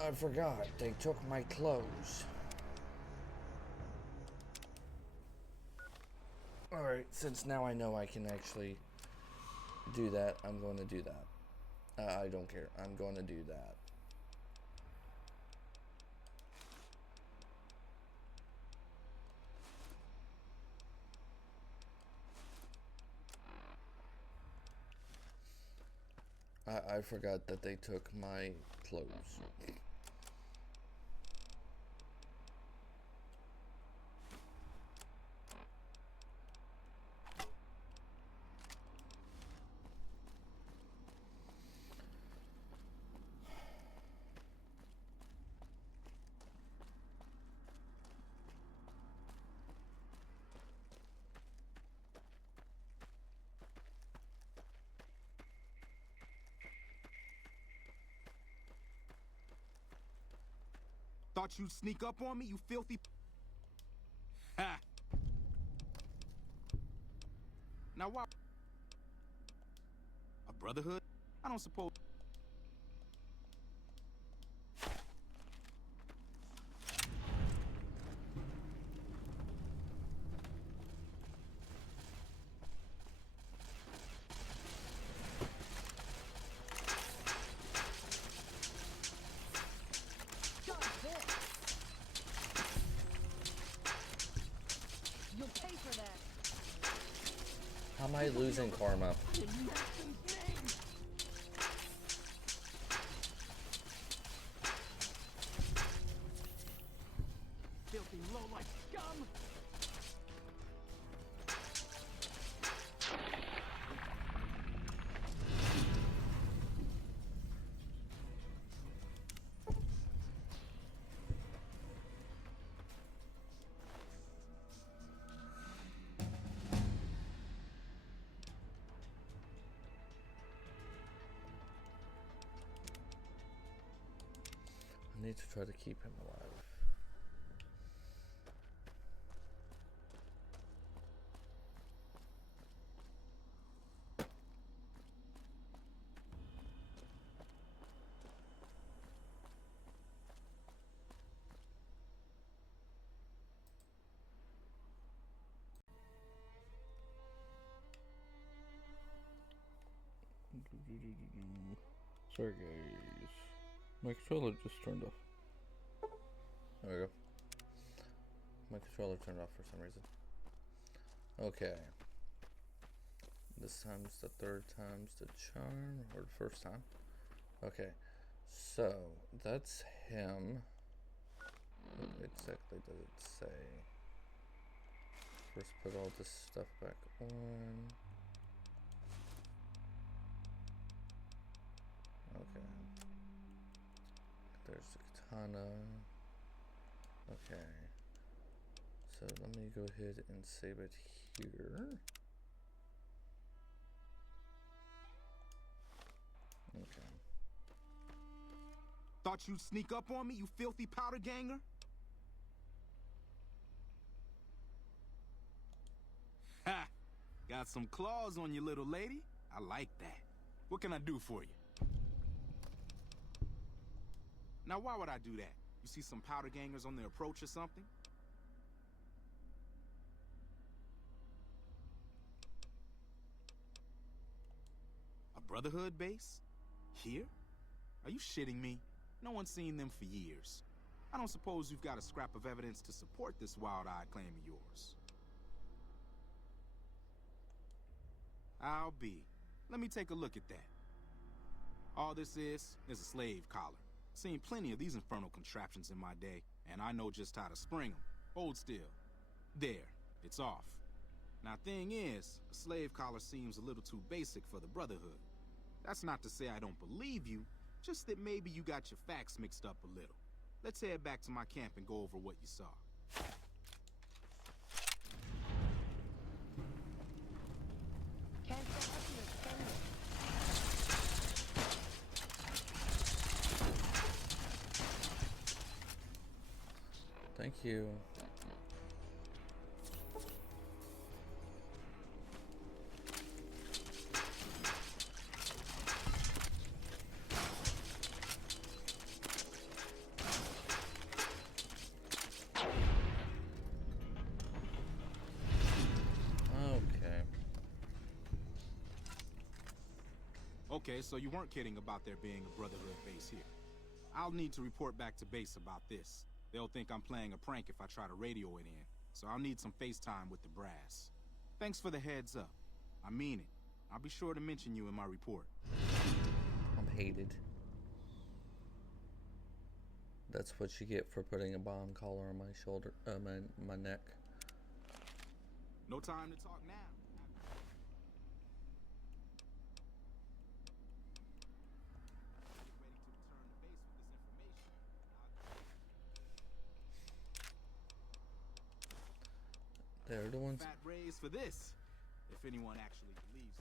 I forgot, they took my clothes. Alright, since now I know I can actually do that, I'm going to do that. I don't care, I'm going to do that. I forgot that they took my clothes. Thought you'd sneak up on me, you filthy... Ha! Now why... A Brotherhood? I don't suppose... How am I losing karma? Filthy low-life scum! I need to try to keep him alive. Sorry guys, my controller just turned off. There we go. My controller turned off for some reason. Okay. This time's the third time's the charm, or the first time. Okay, so that's him. What exactly does it say? First put all this stuff back on. Okay. There's the katana. Okay. So let me go ahead and save it here. Okay. Thought you'd sneak up on me, you filthy powder ganger? Ha! Got some claws on you, little lady. I like that. What can I do for you? Now, why would I do that? You see some powder gangers on the approach or something? A Brotherhood base? Here? Are you shitting me? No one's seen them for years. I don't suppose you've got a scrap of evidence to support this wild-eyed claim of yours. I'll be. Let me take a look at that. All this is a slave collar. Seen plenty of these infernal contraptions in my day, and I know just how to spring them. Hold still. There, it's off. Now, thing is, a slave collar seems a little too basic for the Brotherhood. That's not to say I don't believe you, just that maybe you got your facts mixed up a little. Let's head back to my camp and go over what you saw. Can't get up to this, can you? Thank you. Okay, so you weren't kidding about there being a Brotherhood base here. I'll need to report back to base about this. They'll think I'm playing a prank if I try to radio it in, so I'll need some FaceTime with the brass. Thanks for the heads up. I mean it. I'll be sure to mention you in my report. I'm hated. That's what you get for putting a bomb collar on my shoulder, my neck. No time to talk now. They're the ones. Fat raise for this, if anyone actually believes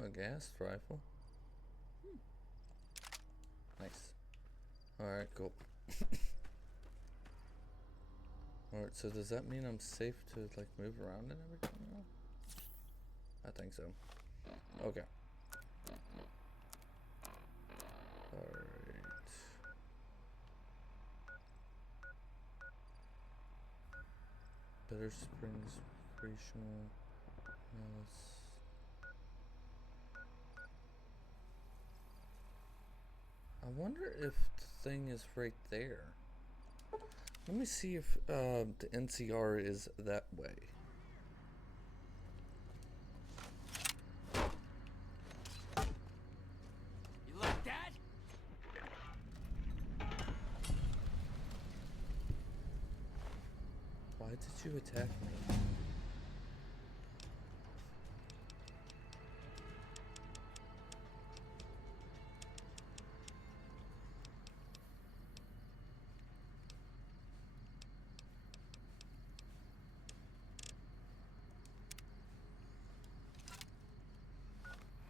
it. A gas rifle. Nice. Alright, cool. Alright, so does that mean I'm safe to like move around and everything now? I think so. Okay. Alright. Better Springs recreational. Now let's. I wonder if the thing is right there. Let me see if the NCR is that way. You like that? Why did you attack me?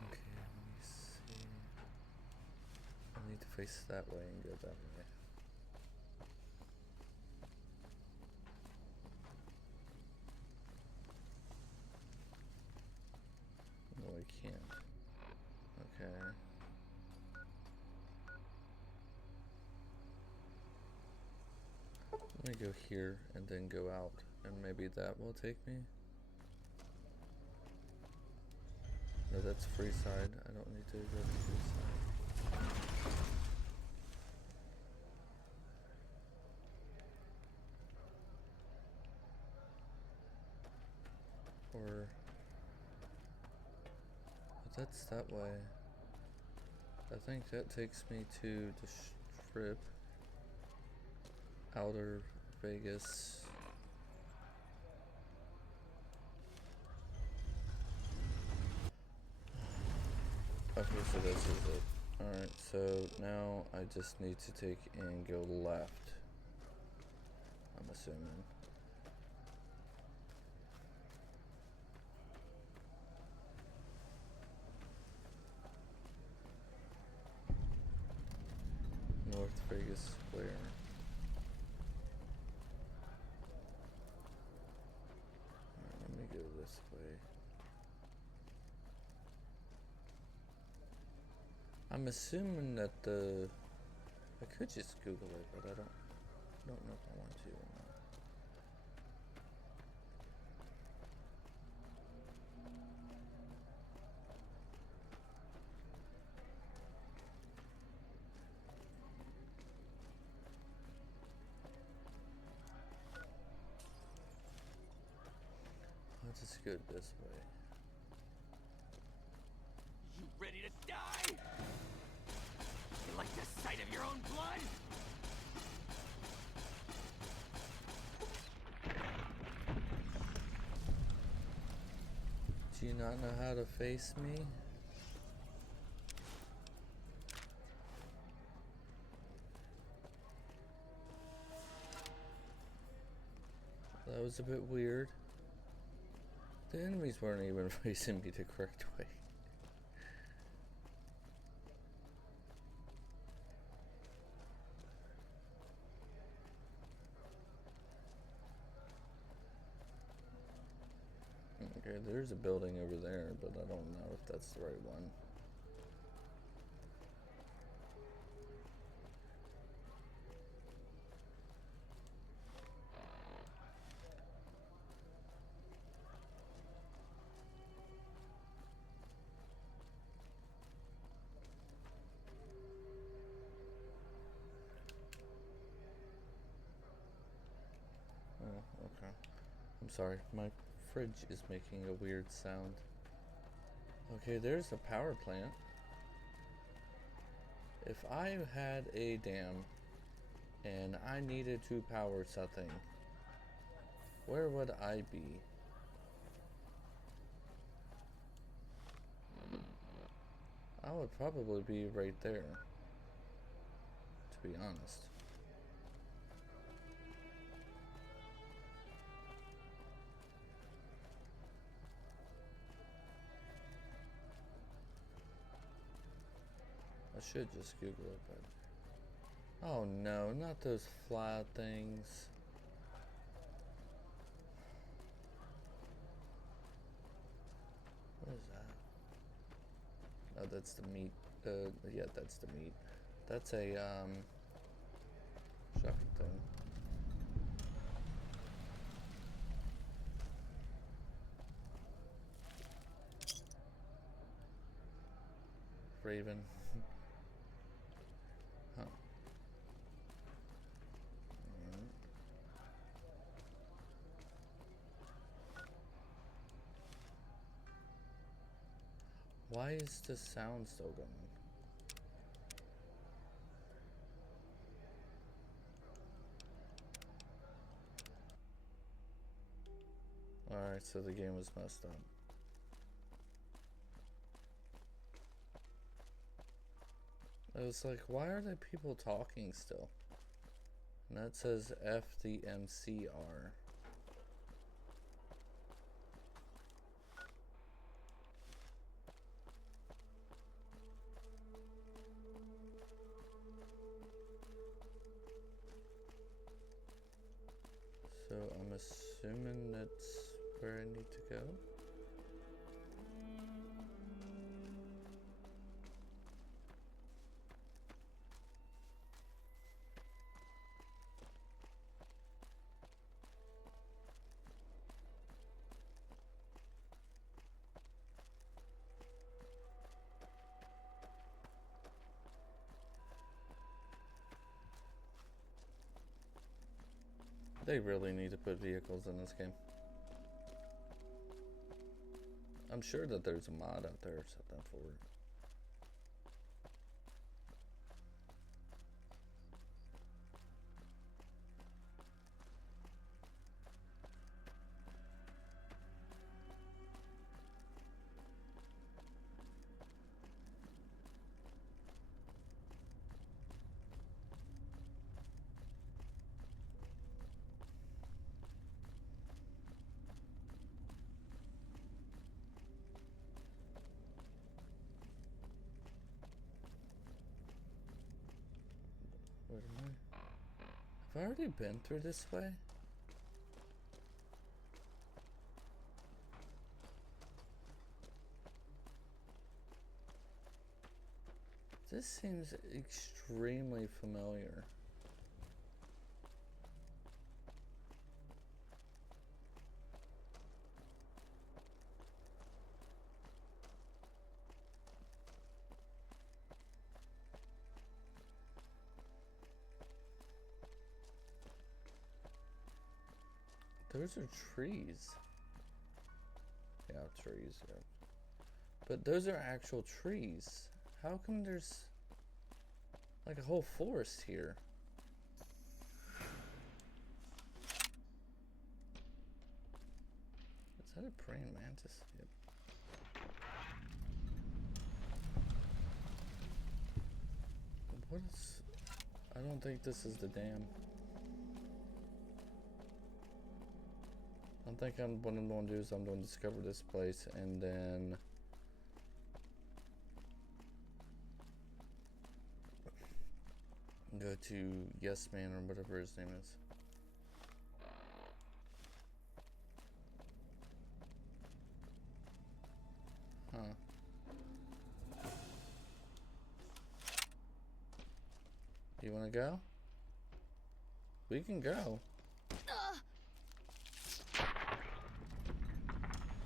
Okay, let me see. I need to face that way and go that way. No, I can't. Okay. Let me go here and then go out, and maybe that will take me. No, that's free side. I don't need to go to free side. Or but that's that way. I think that takes me to the strip. Outer Vegas. Okay, so this is it. Alright, so now I just need to take and go left. I'm assuming. North Vegas Square. Alright, let me go this way. I'm assuming that I could just Google it, but I don't know if I want to or not. Let's just go this way. You ready to die? You like the sight of your own blood? Do you not know how to face me? That was a bit weird. The enemies weren't even facing me the correct way. Okay, there's a building over there, but I don't know if that's the right one. Oh, okay. I'm sorry, my fridge is making a weird sound. Okay, there's a power plant. If I had a dam and I needed to power something, where would I be? I would probably be right there, to be honest. I should just Google it, but... Oh no, not those flat things. What is that? Oh, that's the meat. Yeah, that's the meat. That's a, shopping thing. Raven. Huh. Why is the sound still going? Alright, so the game was messed up. I was like, why are there people talking still? And that says F the MCR. So I'm assuming that's where I need to go. They really need to put vehicles in this game. I'm sure that there's a mod out there or something for it. Where am I? Have I already been through this way? This seems extremely familiar. Those are trees. trees here. But those are actual trees. How come there's like a whole forest here? Is that a praying mantis? Yep. What is... I don't think this is the dam. I think what I'm going to do is I'm going to discover this place and then go to Yes Man or whatever his name is. Huh. You want to go? We can go.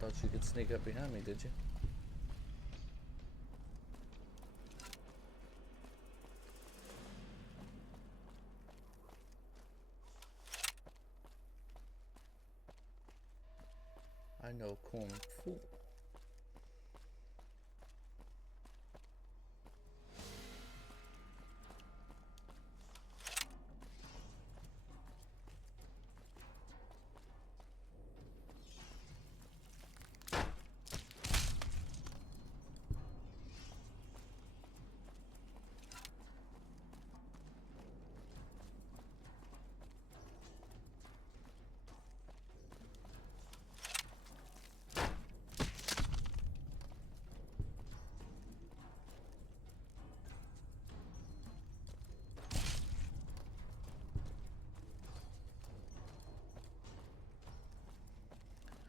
Thought you could sneak up behind me, did you? I know Kung Fu.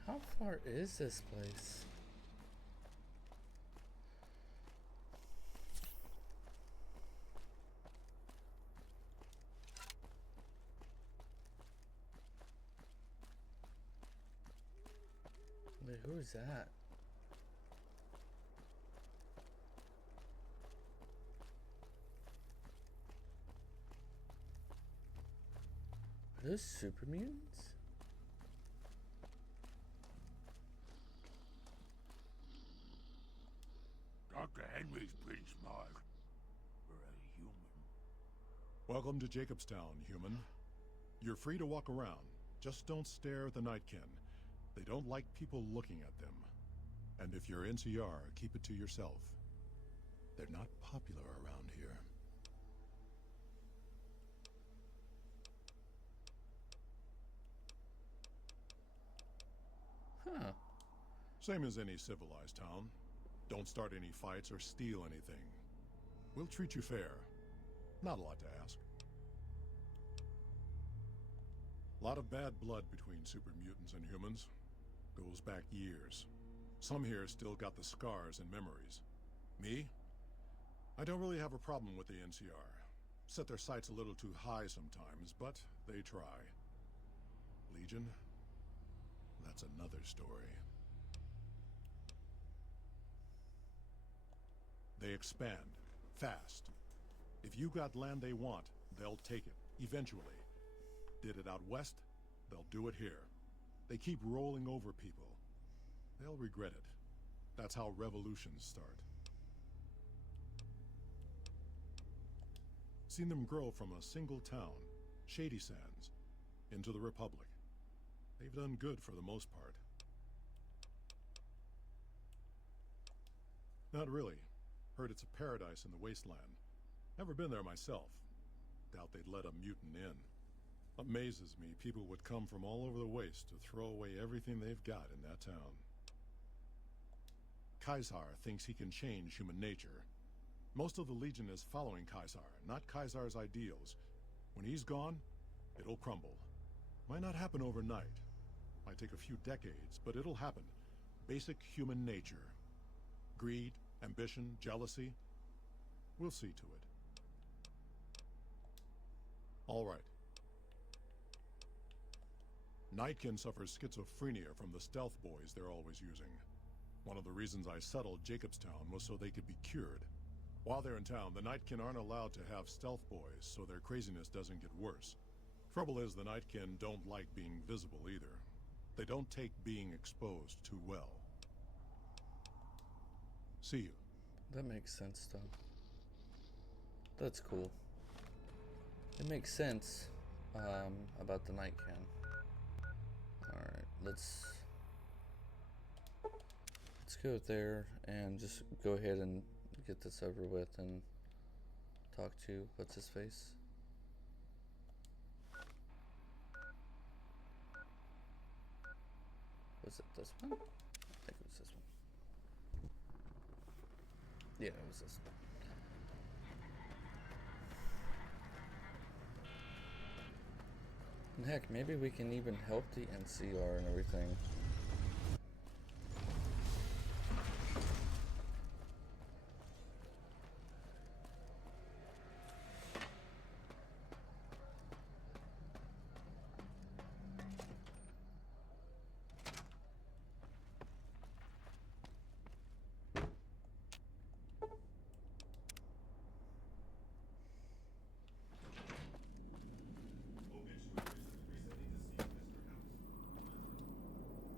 How far is this place? Wait, who is that? Are those super mutants? Dr. Henry's pretty smart for a human. Welcome to Jacobstown, human. You're free to walk around. Just don't stare at the Nightkin. They don't like people looking at them. And if you're NCR, keep it to yourself. They're not popular around here. Huh. Same as any civilized town. Don't start any fights or steal anything. We'll treat you fair. Not a lot to ask. A lot of bad blood between super mutants and humans. Goes back years. Some here still got the scars and memories. Me? I don't really have a problem with the NCR. Set their sights a little too high sometimes, but they try. Legion? That's another story. They expand, fast. If you got land they want, they'll take it, eventually. Did it out west, they'll do it here. They keep rolling over people. They'll regret it. That's how revolutions start. Seen them grow from a single town, Shady Sands, into the Republic. They've done good for the most part. Not really. Heard it's a paradise in the wasteland. Never been there myself. Doubt they'd let a mutant in. Amazes me people would come from all over the waste to throw away everything they've got in that town. Caesar thinks he can change human nature. Most of the Legion is following Caesar, not Caesar's ideals. When he's gone, it'll crumble. Might not happen overnight. Might take a few decades, but it'll happen. Basic human nature. Greed, ambition, jealousy. We'll see to it. All right. Nightkin suffers schizophrenia from the stealth boys they're always using. One of the reasons I settled Jacobstown was so they could be cured. While they're in town, the Nightkin aren't allowed to have stealth boys, so their craziness doesn't get worse. Trouble is, the Nightkin don't like being visible either. They don't take being exposed too well. See you. That makes sense, though. That's cool. It makes sense about the night can. Alright, let's go there and just go ahead and get this over with and talk to what's his face. Was it this one? I think it was this one. Yeah, it was this one. And heck, maybe we can even help the NCR and everything.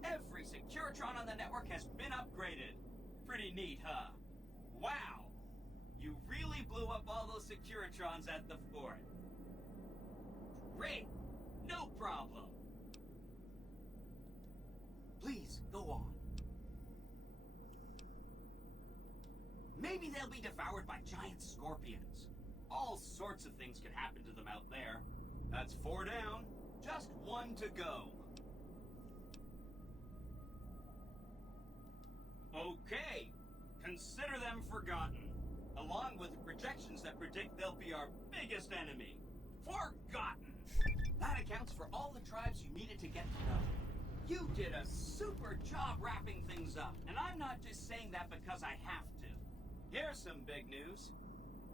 Every Securitron on the network has been upgraded. Pretty neat, huh? Wow! You really blew up all those Securitrons at the fort. Great! No problem! Please, go on. Maybe they'll be devoured by giant scorpions. All sorts of things could happen to them out there. That's 4 down. Just 1 to go. Okay, consider them forgotten, along with projections that predict they'll be our biggest enemy. Forgotten! That accounts for all the tribes you needed to get to know. You did a super job wrapping things up, and I'm not just saying that because I have to. Here's some big news.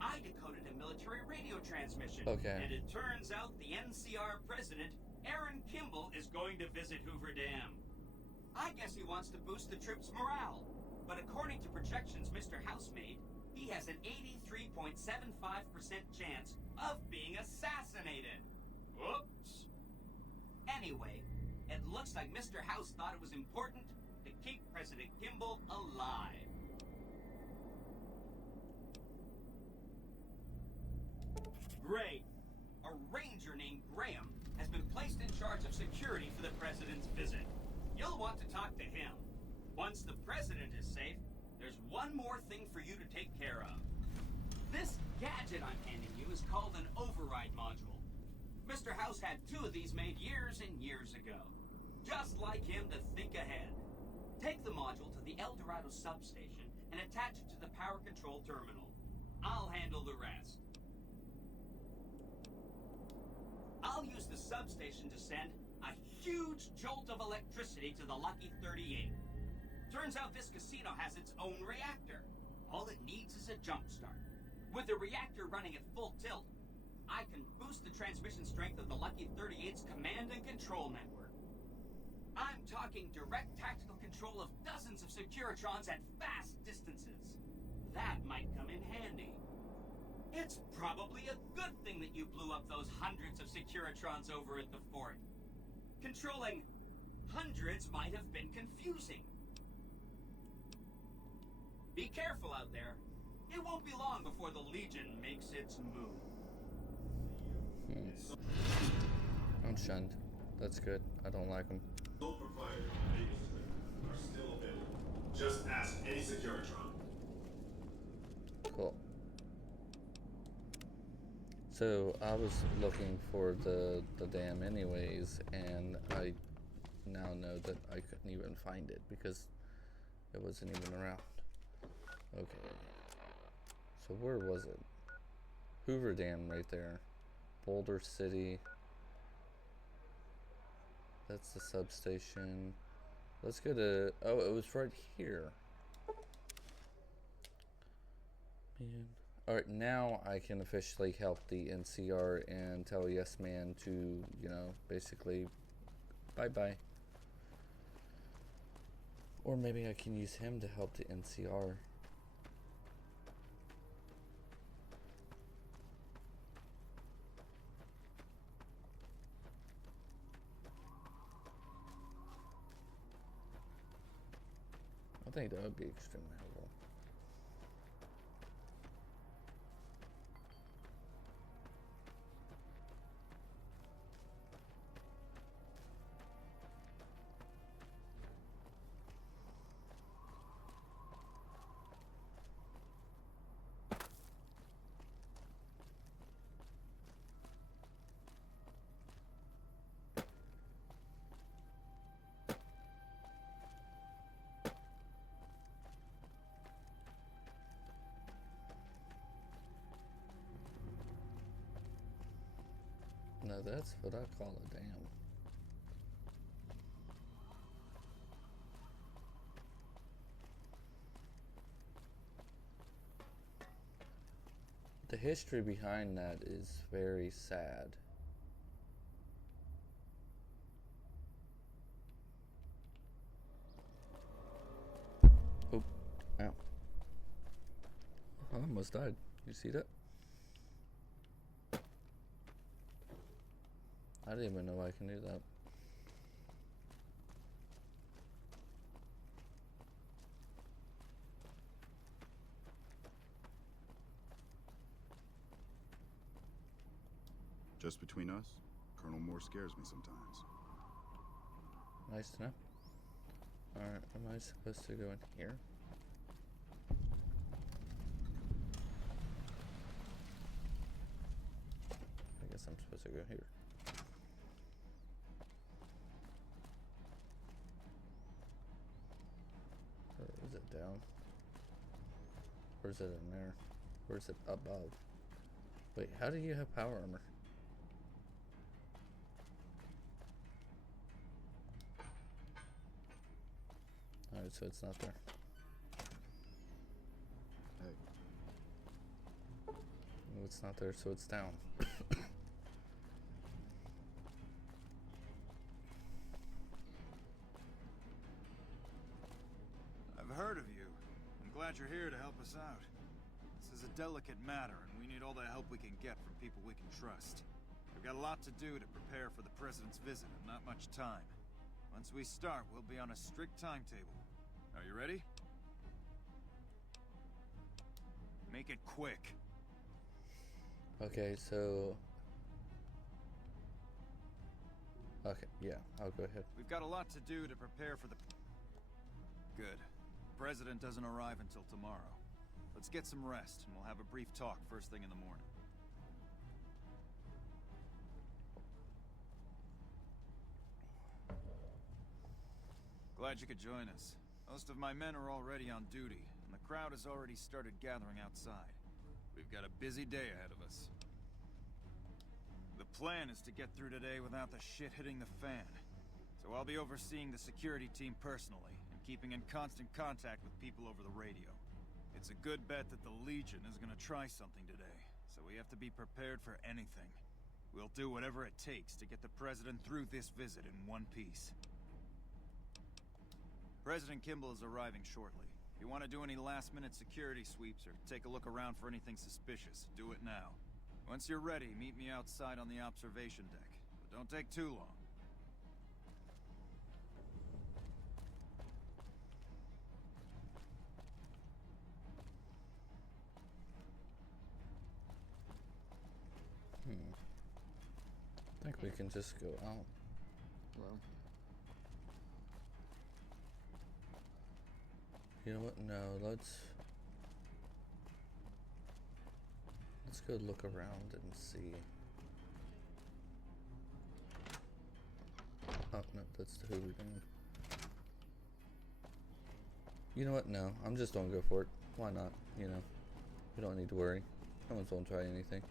I decoded a military radio transmission, and it turns out the NCR president, Aaron Kimball, is going to visit Hoover Dam. I guess he wants to boost the troops' morale. But according to projections Mr. House made, he has an 83.75% chance of being assassinated. Whoops. Anyway, it looks like Mr. House thought it was important to keep President Kimball alive. Great. A ranger named Graham has been placed in charge of security for the president's visit. You'll want to talk to him. Once the president is safe, there's one more thing for you to take care of. This gadget I'm handing you is called an override module. Mr. House had 2 of these made years and years ago. Just like him to think ahead. Take the module to the El Dorado substation and attach it to the power control terminal. I'll handle the rest. I'll use the substation to send a huge jolt of electricity to the Lucky 38. Turns out this casino has its own reactor. All it needs is a jump start. With the reactor running at full tilt, I can boost the transmission strength of the Lucky 38's command and control network. I'm talking direct tactical control of dozens of Securitrons at fast distances. That might come in handy. It's probably a good thing that you blew up those hundreds of Securitrons over at the fort. Controlling hundreds might have been confusing. Be careful out there. It won't be long before the Legion makes its move. I'm shunned. That's good. I don't like them. Sole proprietors are still available. Just ask any Securitron. Cool. So I was looking for the dam anyways, and I now know that I couldn't even find it because it wasn't even around. Okay. So where was it? Hoover Dam right there. Boulder City. That's the substation. Let's go to... Oh, it was right here. Man. Alright, now I can officially help the NCR and tell Yes Man to, you know, basically bye-bye. Or maybe I can use him to help the NCR. I think that would be extremely helpful. that's what I call a dam. The history behind that is very sad. Oh, ow. I almost died. You see that? I didn't even know I can do that. Just between us, Colonel Moore scares me sometimes. Nice to know. Alright, am I supposed to go in here? I guess I'm supposed to go here. Or is it down? Or is it in there? Or is it above? Wait, how do you have power armor? Alright, so it's not there. Hey. No, it's not there, so it's down. I've heard of you. I'm glad you're here to help us out. This is a delicate matter, and we need all the help we can get from people we can trust. We've got a lot to do to prepare for the President's visit, and not much time. Once we start, we'll be on a strict timetable. Are you ready? Make it quick. Okay, so... Okay, yeah, I'll go ahead. We've got a lot to do to prepare for the... Good. The President doesn't arrive until tomorrow. Let's get some rest, and we'll have a brief talk first thing in the morning. Glad you could join us. Most of my men are already on duty, and the crowd has already started gathering outside. We've got a busy day ahead of us. The plan is to get through today without the shit hitting the fan. So I'll be overseeing the security team personally, and keeping in constant contact with people over the radio. It's a good bet that the Legion is gonna try something today, so we have to be prepared for anything. We'll do whatever it takes to get the President through this visit in one piece. President Kimball is arriving shortly. If you want to do any last-minute security sweeps or take a look around for anything suspicious, do it now. Once you're ready, meet me outside on the observation deck. But don't take too long. I think we can just go out. Well, you know what? No, let's go look around and see. Oh no, that's the Hoover Dam. You know what? No, I'm just gonna go for it. Why not? You know, we don't need to worry. No one's gonna try anything.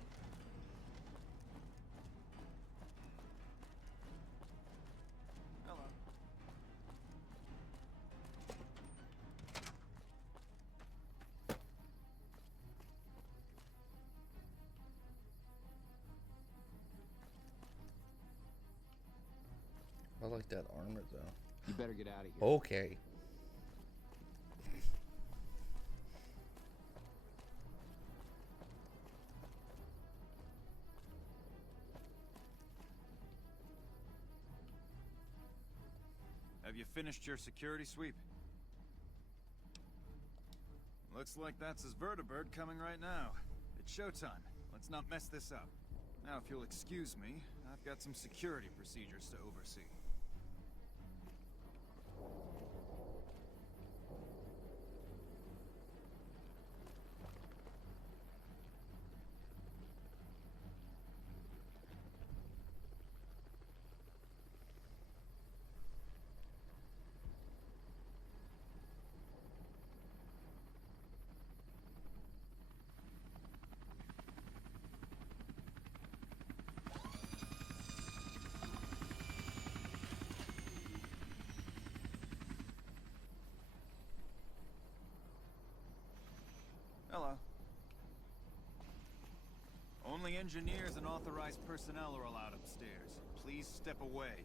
I like that armor, though. You better get out of here. Okay. Have you finished your security sweep? Looks like that's his vertibird coming right now. It's showtime. Let's not mess this up. Now, if you'll excuse me, I've got some security procedures to oversee. engineers and authorized personnel are allowed upstairs. Please step away.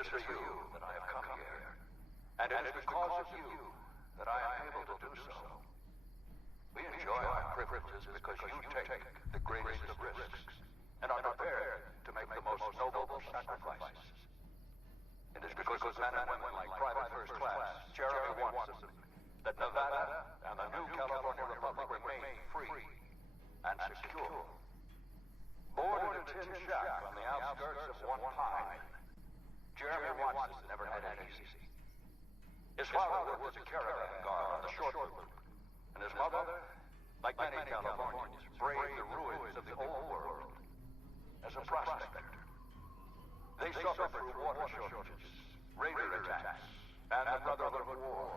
is for you that I have come here, and it is because of you that I am able to do so. We enjoy our privileges because you take the greatest of risks and are prepared to make the most noble sacrifices. It is because of men and women like Private First Class Jeremy Watson that Nevada and the new California Republic remain free and secure. Born in a tin shack on the outskirts of One Pine, Jeremy Watson never had it easy. His father worked as a caravan guard on the short loop, and his mother, like many Californians, braved the ruins of the old world as a prospector. They suffered through water shortages, raider attacks, and the Brotherhood War.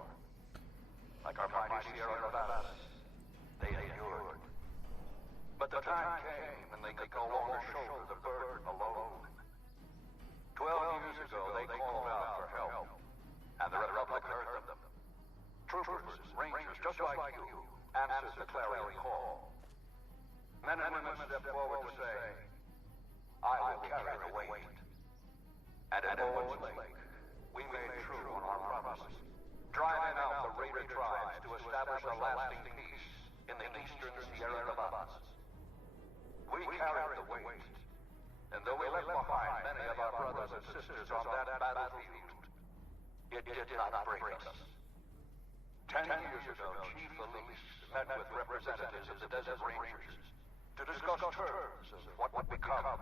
Like our mighty Sierra Nevadas, they endured. But the time came when they could no longer shoulder the burden alone. 12 years ago, they called out for help, and the Republic heard them. Troopers, rangers, just like you, answered the clarion call. Men and women stepped forward to say, I will carry the weight. And at Owens Lake, we made true on our promises, driving out the raider tribes to establish a lasting peace in the eastern Sierra Nevadas. We carried the weight, and though we left behind many of our brothers and sisters on that battlefield, it did not break us. 10 years ago, Chief Elise met with representatives of the Desert Rangers to discuss terms of what would become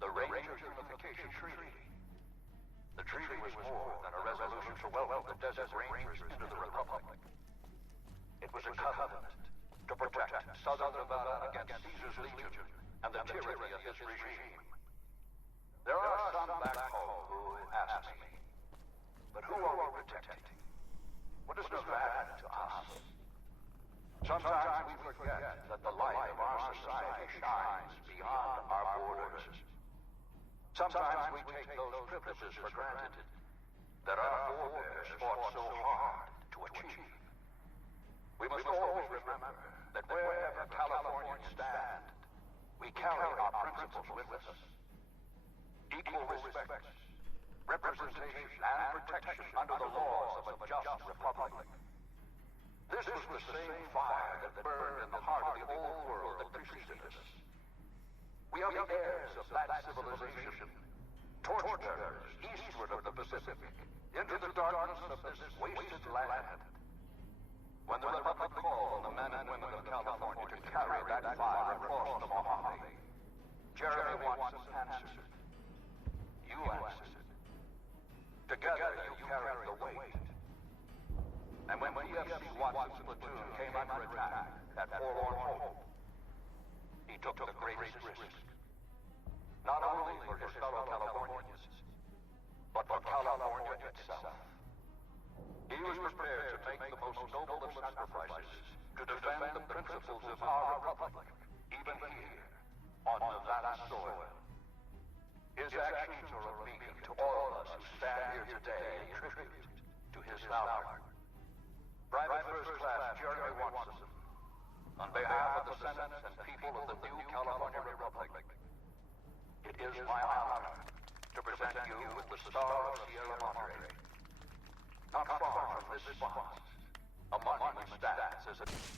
the Ranger Unification Treaty. The treaty was more than a resolution to welcome the Desert Rangers into the Republic. It was a covenant to protect Southern Nevada against Caesar's Legion and the tyranny of his regime. There are some back home who ask me, but who are we protecting? What is Nevada to us? Sometimes we forget that the light of our society shines beyond our borders. Sometimes we take those privileges for granted that our forebears fought so hard to achieve. We must always remember that wherever Californians stand, we carry our principles with us. Equal respect, representation, and protection under the laws of a just republic. This was the same fire that burned in the heart of the old world that preceded us. We are the heirs of that civilization, torchbearers eastward of the Pacific, into the darkness of this wasted land. When the Republic called on the men and women of California to carry that fire across the Mojave, Jeremy Watson answered. You answered. Together you carried the weight. And when PFC Watson's platoon came under attack at Forlorn Hope, he took the greatest risk. Not only for his fellow Californians, but for California itself. He was prepared to make the most noble of sacrifices to defend the principles of our republic, even here, on Nevada soil. His actions are a beacon to all of us who stand here today in tribute to his valor. Private First Class Jeremy Watson, on behalf of the Senate and people of the new California Republic, it is my honor to present you with the Star of Sierra Madre. Not far from this spot, a monument stands as a...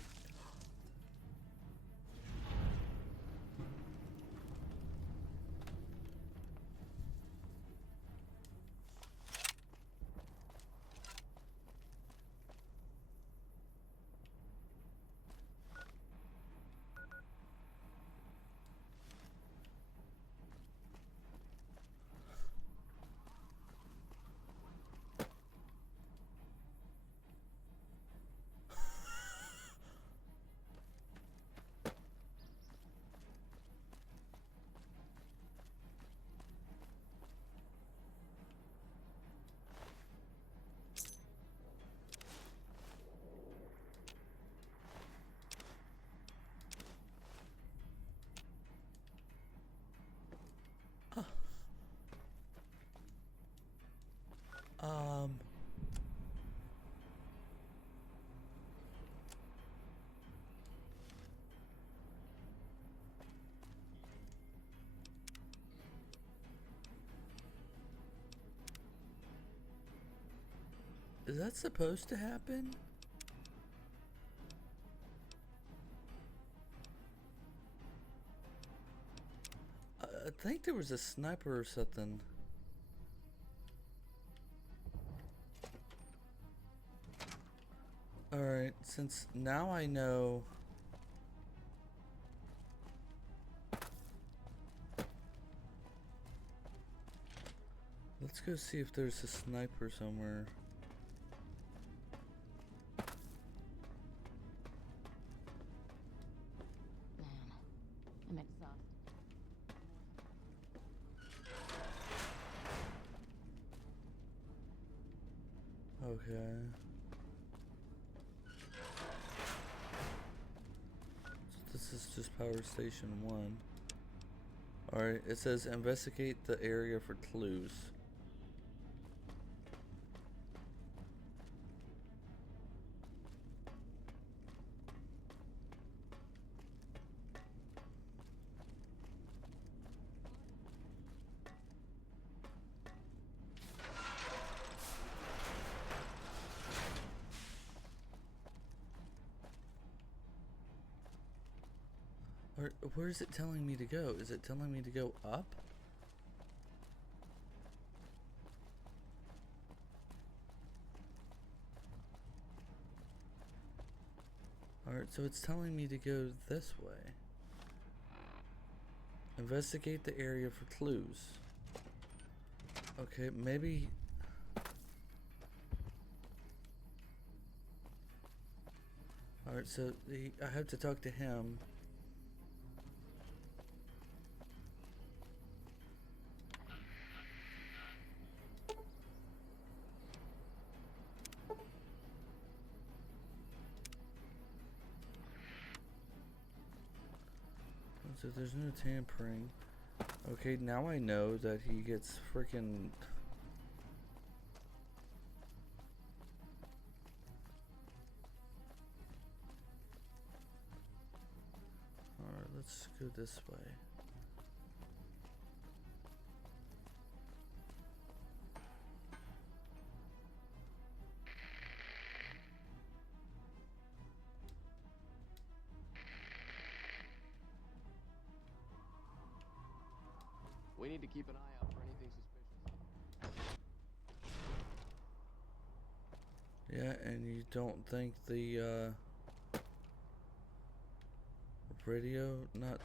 Is that supposed to happen? I think there was a sniper or something. Alright, since now I know... Let's go see if there's a sniper somewhere. I'm exhausted. Okay. So this is just power station 1. Alright, it says investigate the area for clues. Where is it telling me to go? Is it telling me to go up? Alright, so it's telling me to go this way. Investigate the area for clues. Okay, maybe... Alright, so I have to talk to him. So there's no tampering. Okay, now I know that he gets freaking... Alright, let's go this way. We need to keep an eye out for anything suspicious. Yeah, and you don't think the radio not...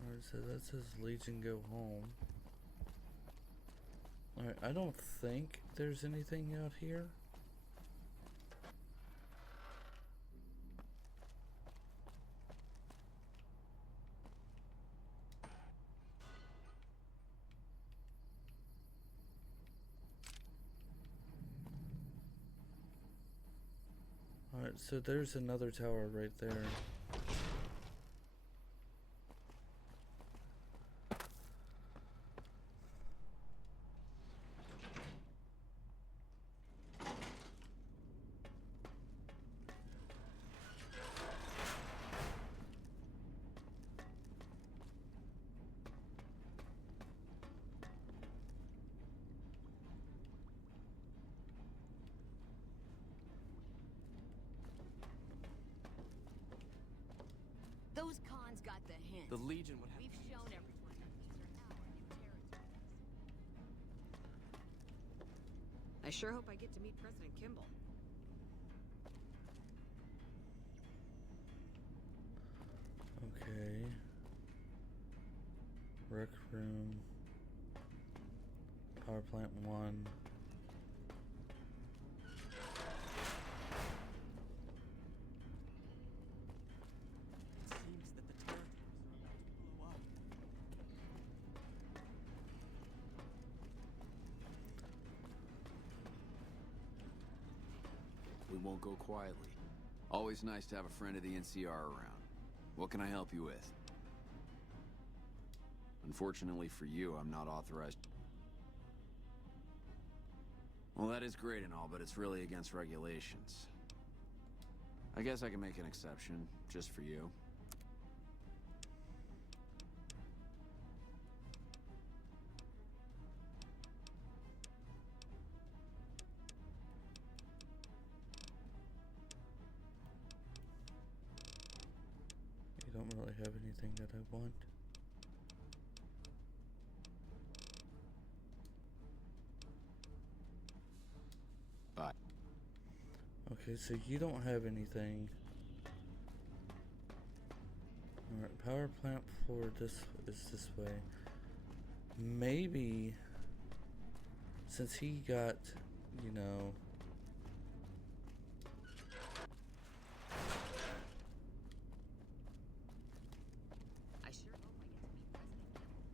Alright, so that says Legion go home. Alright, I don't think there's anything out here. Alright, so there's another tower right there. Those cons got the hint. The Legion would have... We've shown everyone that these are our new territories. I sure hope I get to meet President Kimball. Okay. Rec room. Power plant 1. We won't go quietly. Always nice to have a friend of the NCR around. What can I help you with? Unfortunately for you, I'm not authorized. Well, that is great and all, but it's really against regulations. I guess I can make an exception, just for you. really have anything that I want. Bye. Okay, so you don't have anything. Alright, power plant floor is this way. Maybe since he got, you know, I sure hope I get to meet President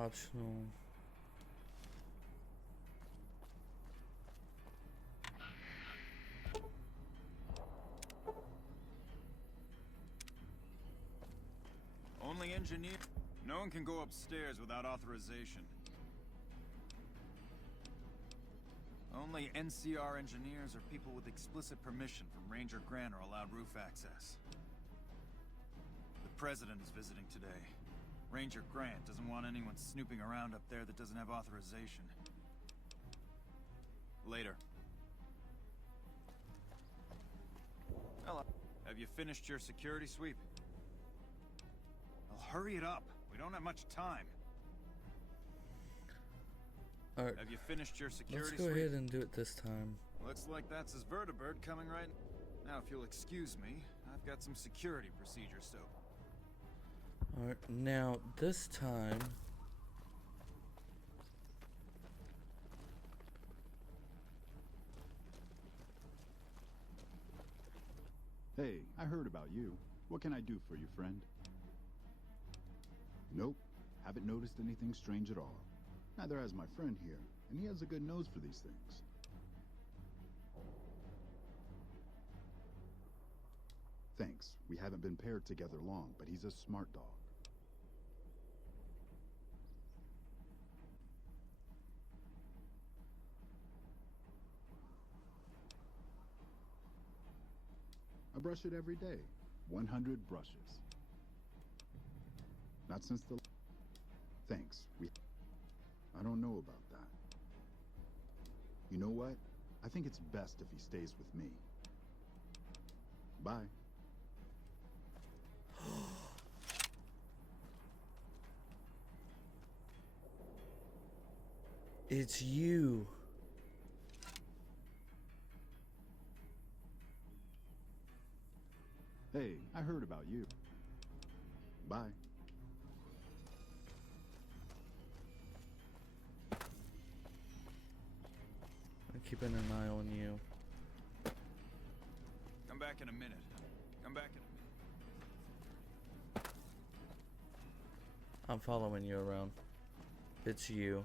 optional. Only engineer. No one can go upstairs without authorization. Only NCR engineers or people with explicit permission from Ranger Grant are allowed roof access. The President is visiting today. Ranger Grant doesn't want anyone snooping around up there that doesn't have authorization. Later. Hello. Have you finished your security sweep? Well, hurry it up. We don't have much time. Alright. Have you finished your security Let's go ahead and do it this time. Looks like that's his vertibird coming right now. If you'll excuse me, I've got some security procedures to. Alright, now this time Hey, I heard about you. What can I do for you, friend? Nope. Haven't noticed anything strange at all. Neither has my friend here, and he has a good nose for these things. Thanks. We haven't been paired together long, but he's a smart dog. I brush it every day. 100 brushes. Not since the... Thanks. I don't know about that. You know what? I think it's best if he stays with me. Bye. it's you. Hey, I heard about you. Bye. I'm keeping an eye on you. Come back in a minute. Come back in a minute. I'm following you around. It's you.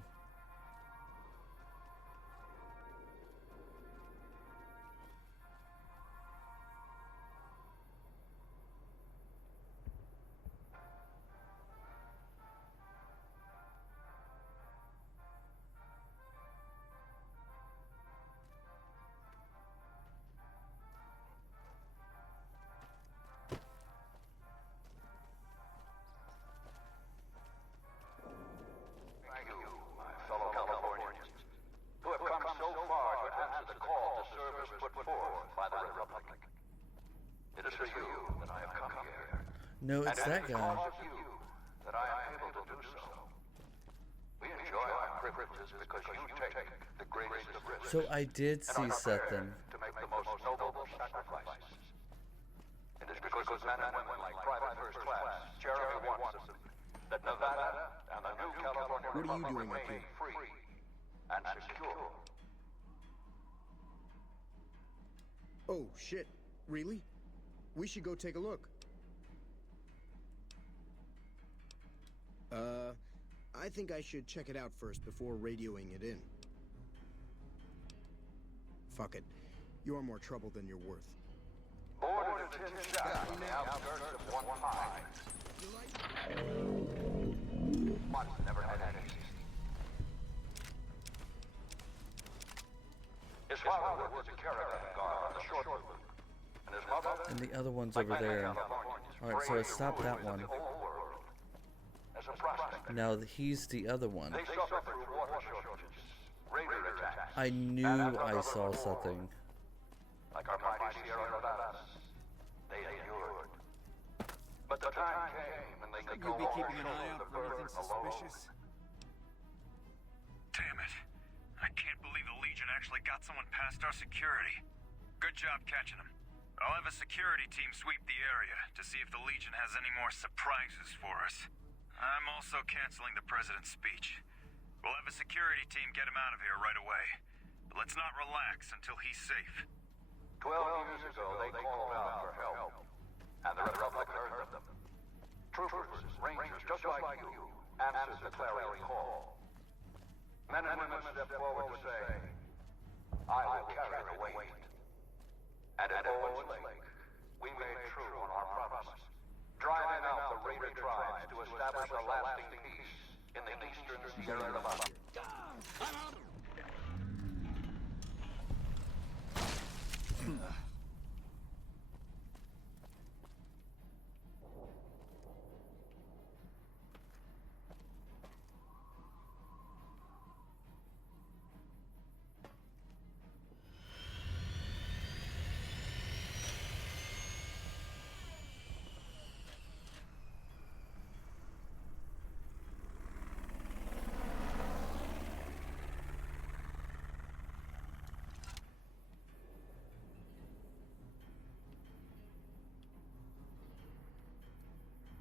Thank you, my fellow Californians, who have come so far to answer the call to service put forth by the Republic. It is for you that I have come here. No, it's that guy. And it is because of you that I am able to do so. We enjoy our privileges because you take the greatest of risks. So I did see and are something. prepared to make the most noble sacrifices. It is because of men and women like Private First Class Jeremy Watson that Nevada and the new California What are you Republic doing up remain here? free and secure. Oh, shit. Really? We should go take a look. I think I should check it out first before radioing it in. Fuck it. You're more trouble than you're worth. Born into tin shack on the outskirts of one pine. Once never had any easy. His father worked as a caravan guard on the short route, and his mother... And the other one's over there. Alright, so I stopped that one. Now he's the other one. They suffered through water shortages, raider attacks. I knew I saw something. Like our mighty Sierra Nevadas, they endured. But the time came and they could You'll no be longer keeping an eye shoulder out the for burden anything alone. suspicious? Damn it. I can't believe the Legion actually got someone past our security. Good job catching them. I'll have a security team sweep the area to see if the Legion has any more surprises for us. I'm also canceling the President's speech. We'll have a security team get him out of here right away. But let's not relax until he's safe. 12 years ago, they called out for help, and the Republic heard them. Troopers, rangers, just like you, answered the clarion call. Men and women stepped forward to say, I will carry the weight. And at Owens Lake, we made true on our promise, driving out the raider tribes to establish a lasting peace in the eastern Sierra Nevada.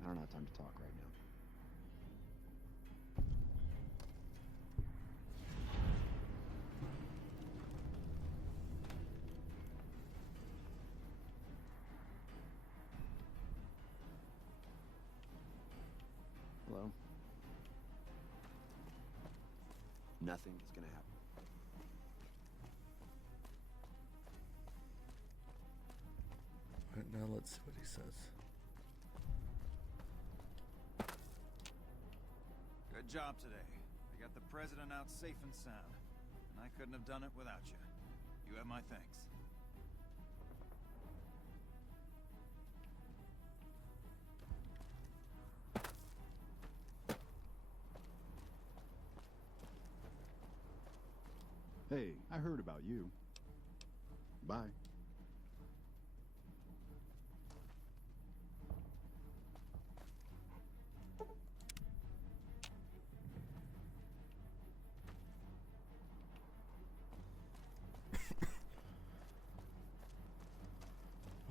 I don't have time to talk right now. Hello? Nothing is gonna happen. Alright, now let's see what he says. Good job today. We got the President out safe and sound. And I couldn't have done it without you. You have my thanks. Hey, I heard about you. Bye.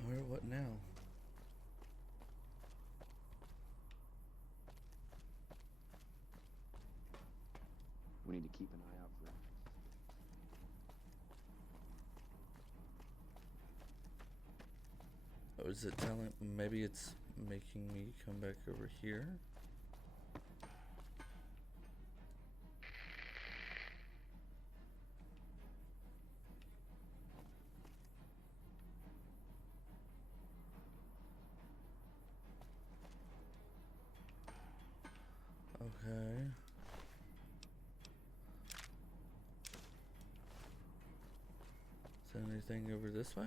Alright, what now? We need to keep an eye out for him. Oh, is it telling? Maybe it's making me come back over here? Okay. Is there anything over this way?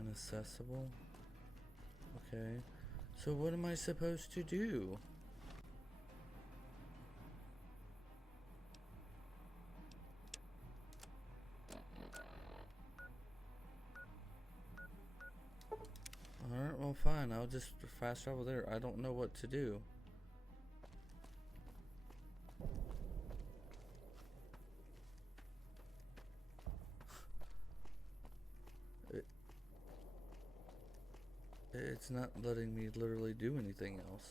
Inaccessible. Okay. So what am I supposed to do? Alright, well fine. I'll just fast travel there. I don't know what to do. It's not letting me literally do anything else.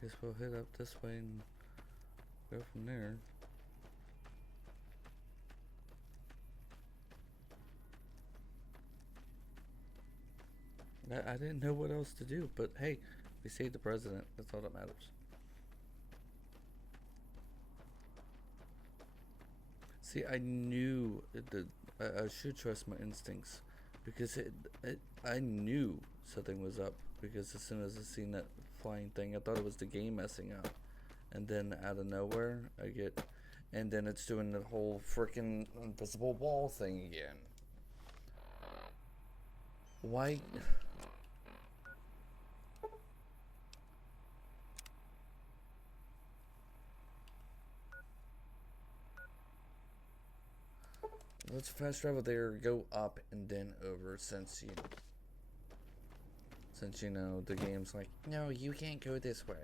Guess we'll head up this way and go from there. I didn't know what else to do, but hey, we saved the president. That's all that matters. See, I knew that I should trust my instincts because I knew something was up because as soon as I seen that flying thing, I thought it was the game messing up, and then out of nowhere and then it's doing the whole freaking invisible wall thing again. Why? Let's fast travel there, go up and then over since you know the game's like, no, you can't go this way.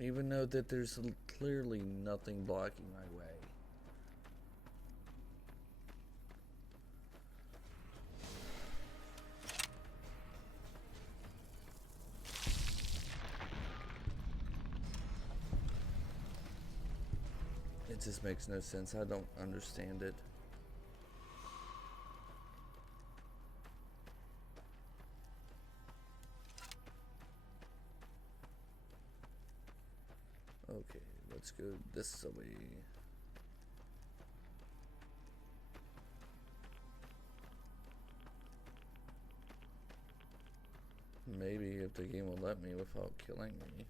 Even though that there's clearly nothing blocking my way. It just makes no sense. I don't understand it. Okay, let's go this way. Maybe if the game will let me without killing me.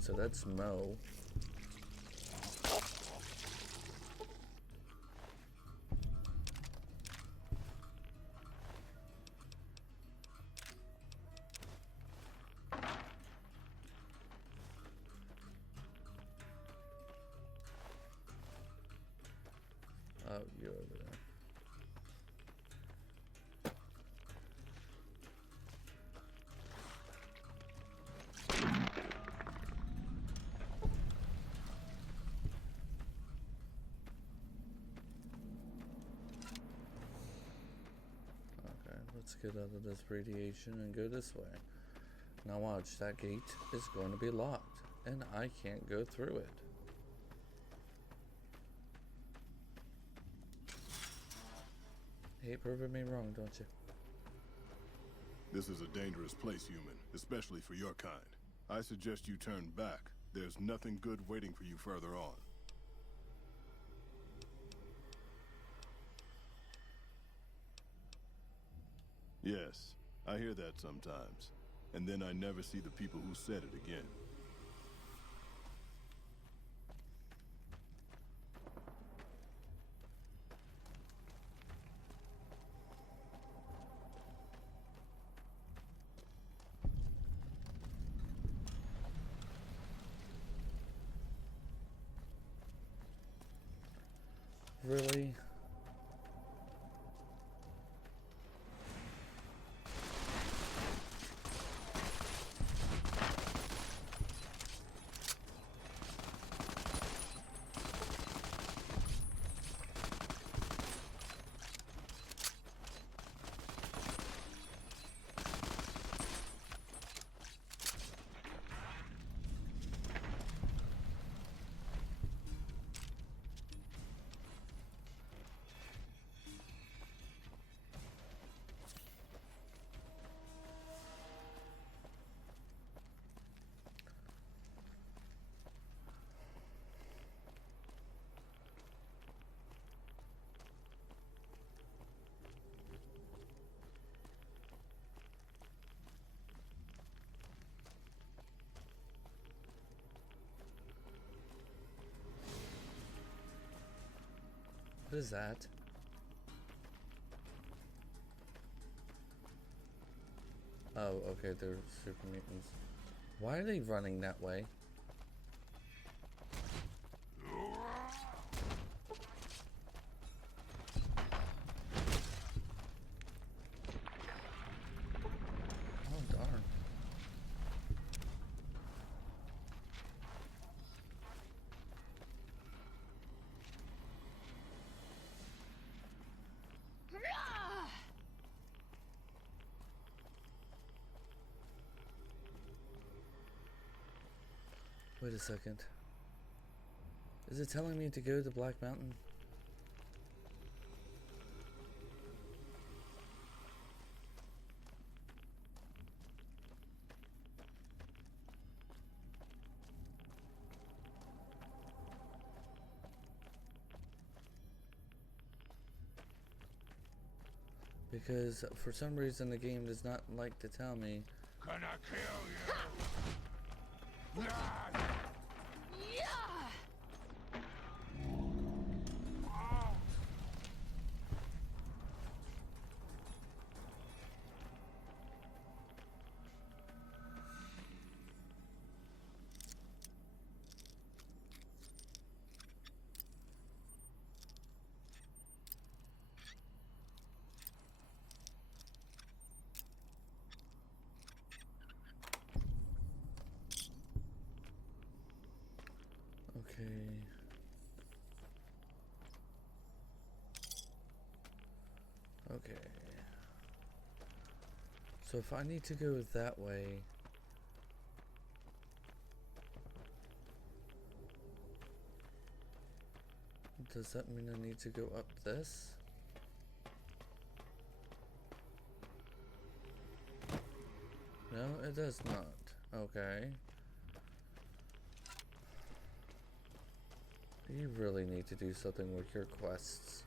So that's Mo. Oh, you're over there. Let's get out of this radiation and go this way. Now watch, that gate is going to be locked, and I can't go through it. Hate proving me wrong, don't you? This is a dangerous place, human, especially for your kind. I suggest you turn back. There's nothing good waiting for you further on. Yes, I hear that sometimes. And then I never see the people who said it again. Really? What is that? Oh, okay, they're super mutants. Why are they running that way? a second. Is it telling me to go to Black Mountain? Because for some reason the game does not like to tell me. Gonna kill you! Yeah! Okay. Okay. So if I need to go that way, does that mean I need to go up this? No, it does not. Okay. You really need to do something with your quests.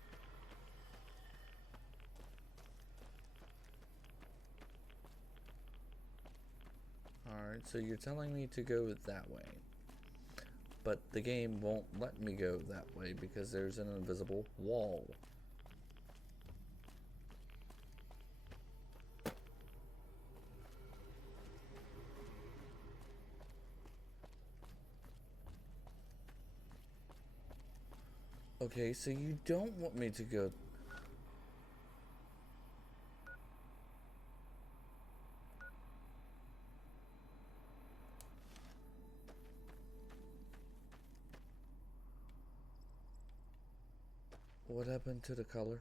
Alright, so you're telling me to go that way. But the game won't let me go that way because there's an invisible wall. Okay, so you don't want me to go... What happened to the color?